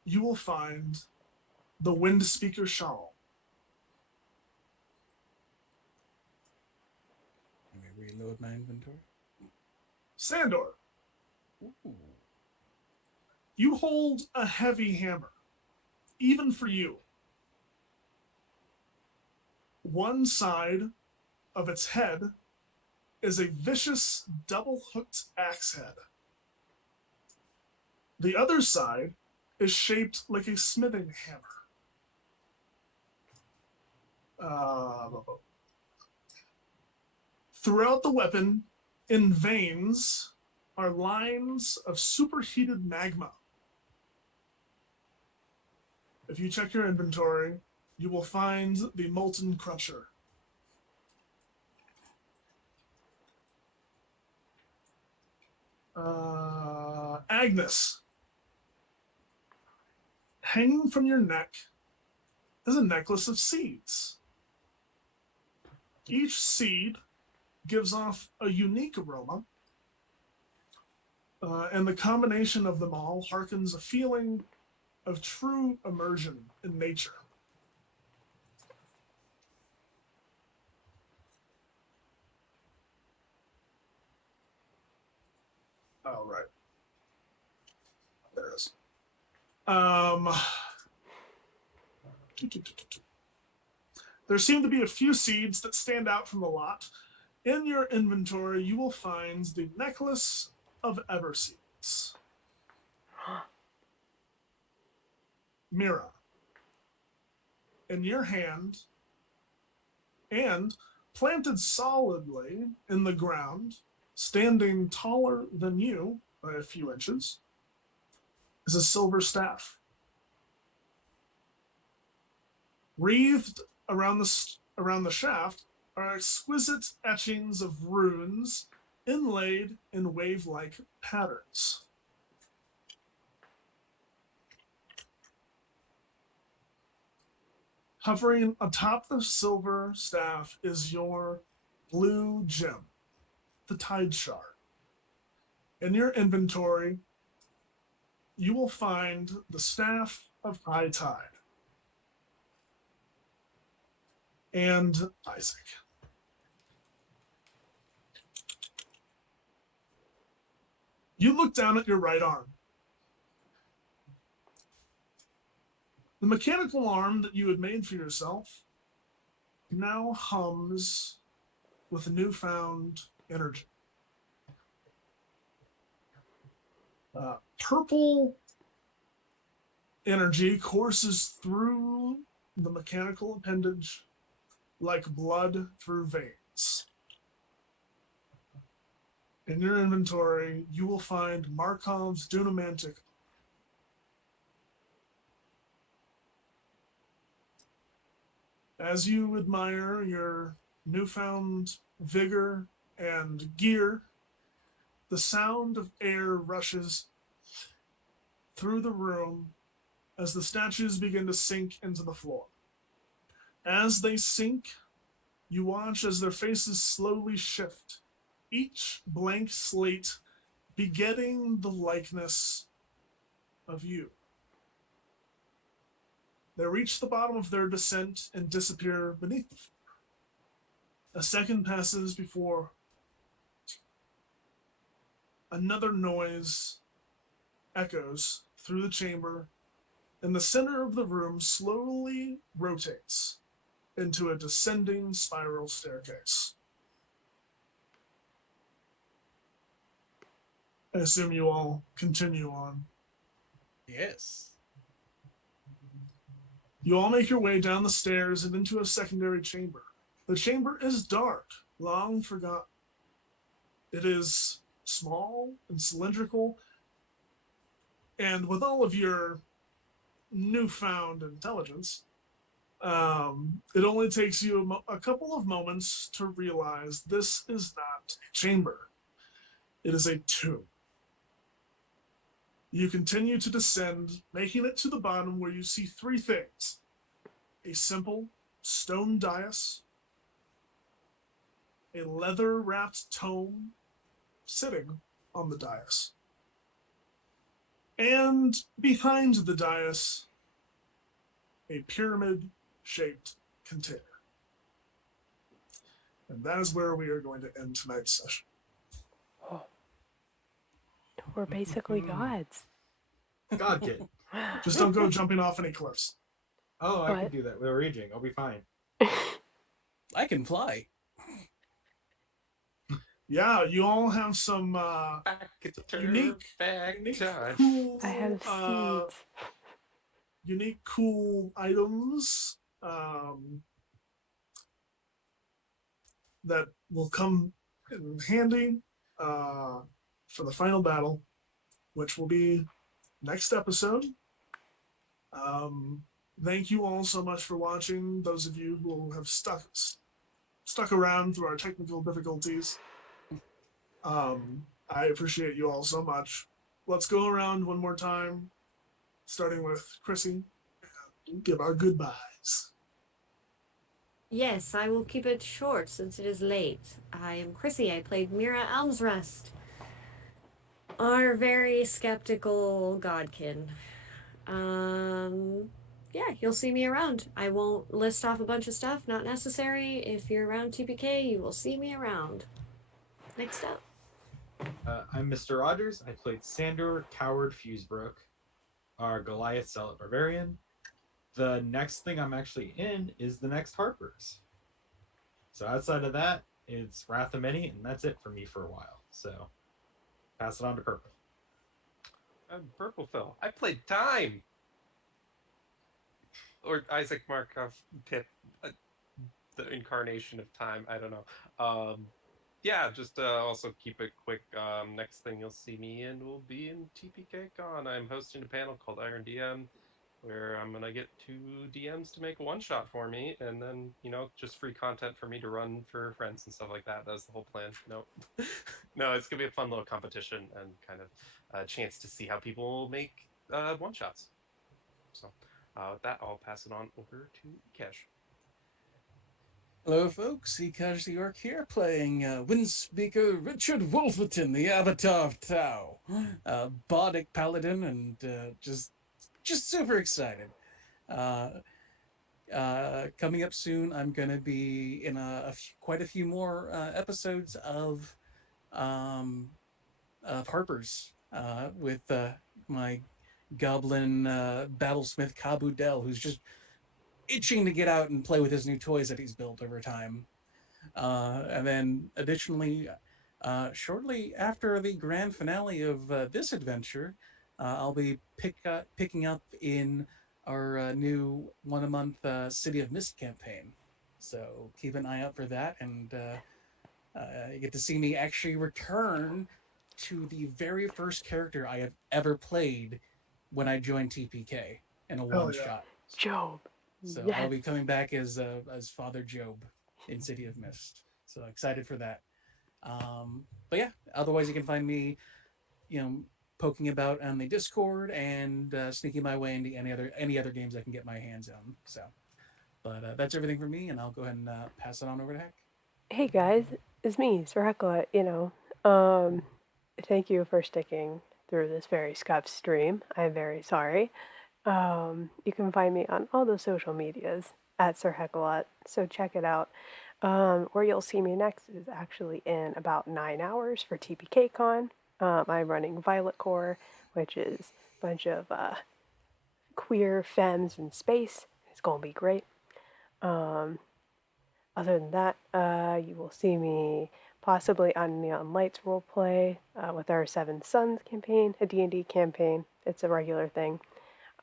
you will find the Wind Speaker Shawl. Let me reload my inventory. Sandor, Ooh. you hold a heavy hammer, even for you. One side of its head is a vicious double-hooked axe head. The other side is shaped like a smithing hammer. Throughout the weapon, in veins, are lines of superheated magma. If you check your inventory, you will find the Molten Crusher. Agnes, hanging from your neck is a necklace of seeds. Each seed gives off a unique aroma, and the combination of them all harkens a feeling of true immersion in nature. Oh, right. There it is. There seem to be a few seeds that stand out from the lot. In your inventory, you will find the necklace of Everseeds. Mira, in your hand, and planted solidly in the ground, standing taller than you by a few inches, is a silver staff. Wreathed around the shaft are exquisite etchings of runes inlaid in wave-like patterns. Hovering atop the silver staff is your blue gem, the Tide Shard. In your inventory, you will find the Staff of High Tide and Isaac. You look down at your right arm. The mechanical arm that you had made for yourself now hums with newfound energy. Purple energy courses through the mechanical appendage like blood through veins. In your inventory, you will find Markov's Dunamantic. As you admire your newfound vigor and gear, the sound of air rushes through the room as the statues begin to sink into the floor. As they sink, you watch as their faces slowly shift, each blank slate begetting the likeness of you. They reach the bottom of their descent and disappear beneath the floor. A second passes before another noise echoes through the chamber, and the center of the room slowly rotates into a descending spiral staircase. I assume you all continue on. Yes. You all make your way down the stairs and into a secondary chamber. The chamber is dark, long forgotten. It is small and cylindrical, and with all of your newfound intelligence, it only takes you a couple of moments to realize this is not a chamber. It is a tomb. You continue to descend, making it to the bottom where you see three things: a simple stone dais, a leather-wrapped tome sitting on the dais, and behind the dais, a pyramid-shaped container. And that is where we are going to end tonight's session. We're basically gods. God kid. Just don't go jumping off any cliffs. Oh, I can But- do that without raging. I'll be fine. I can fly. Yeah, you all have some Back to unique, back unique, time. cool, I have seeds. unique, cool items that will come in handy for the final battle, which will be next episode. Thank you all so much for watching. Those of you who have stuck around through our technical difficulties, I appreciate you all so much. Let's go around one more time, starting with Chrissy, and give our goodbyes. Yes, I will keep it short since it is late. I am Chrissy. I played Mira Elmsrest, our very skeptical godkin. Yeah, you'll see me around. I won't list off a bunch of stuff, not necessary. If you're around TPK, you will see me around. Next up. I'm Mr. Rogers. I played Sandor Coward Fusebrook, our Goliath Zealot Barbarian. The next thing I'm actually in is the next Harper's. So outside of that, it's Wrath of Many, and that's it for me for a while. So pass it on to Purple. I'm Purple Phil. I played Time. Or Isaac Markov Pip, the incarnation of Time. I don't know. Yeah, just also keep it quick. Next thing you'll see me in will be in TPK Con. I'm hosting a panel called Iron DM, where I'm gonna get 2 DMs to make a one-shot for me, and then just free content for me to run for friends and stuff like that. That's the whole plan. No, no, it's gonna be a fun little competition and kind of a chance to see how people make one-shots. So with that, I'll pass it on over to Cash. Hello, folks. Ekash the Orc here, playing Windspeaker Richard Wolverton, the Avatar of Tau, Bardic Paladin, and just super excited. Coming up soon, I'm going to be in quite a few more episodes of Harper's with my goblin battlesmith Kabu Del, who's just itching to get out and play with his new toys that he's built over time. And then additionally, shortly after the grand finale of this adventure, I'll be picking up in our new one-a-month City of Mist campaign. So keep an eye out for that, and you get to see me actually return to the very first character I have ever played when I joined TPK in a Hell one-shot. Job. So Yes. I'll be coming back as Father Job in City of Mist. So excited for that. But yeah, otherwise you can find me, poking about on the Discord and sneaking my way into any other games I can get my hands on. So, but that's everything for me, and I'll go ahead and pass it on over to Heck. Hey guys, it's me, Sir Hecla. Thank you for sticking through this very scuffed stream. I'm very sorry. You can find me on all the social medias at Sir Heckalot, so check it out. Where you'll see me next is actually in about 9 hours for TPKCon. I'm running Violet Core, which is a bunch of queer femmes in space. It's gonna be great. Other than that, you will see me possibly on Neon Lights roleplay with our Seven Sons campaign, a D&D campaign. It's a regular thing.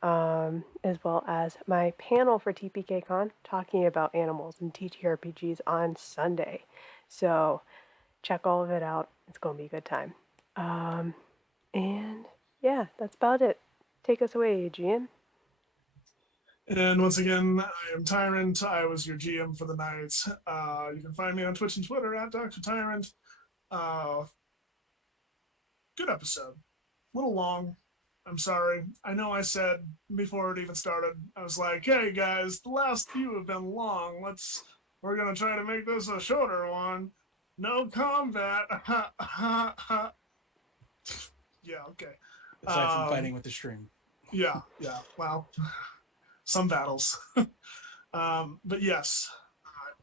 As well as my panel for TPKCon talking about animals and TTRPGs on Sunday. So check all of it out. It's going to be a good time. And yeah, that's about it. Take us away, GM. And once again, I am Tyrant. I was your GM for the night. You can find me on Twitch and Twitter at Dr. Tyrant. Good episode. A little long. I'm sorry. I know I said before it even started, I was like, hey guys, the last few have been long. We're going to try to make this a shorter one. No combat. Yeah, okay. Aside from fighting with the stream. Yeah. Well, some battles. But yes,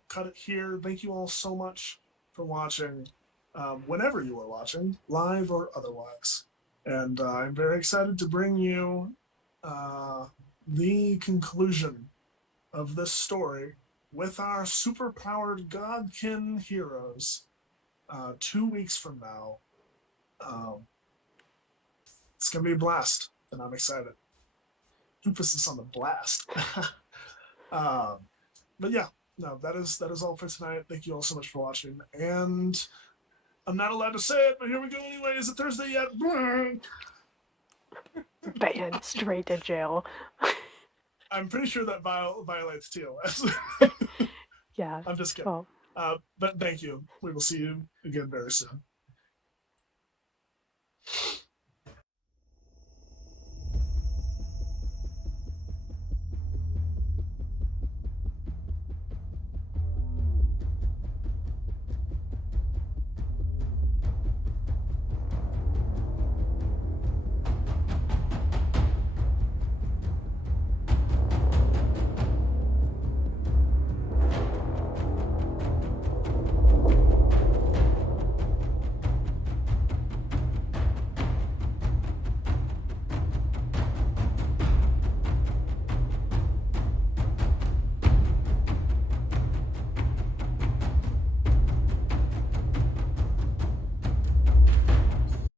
cut it here. Thank you all so much for watching, whenever you are watching, live or otherwise. And I'm very excited to bring you the conclusion of this story with our superpowered godkin heroes 2 weeks from now. It's going to be a blast, and I'm excited. Emphasis on the blast. But yeah, no, that is all for tonight. Thank you all so much for watching. And I'm not allowed to say it, but here we go anyway. Is it Thursday yet? Banned straight to jail. I'm pretty sure that violates TOS. Yeah. I'm just kidding. Oh. But thank you. We will see you again very soon.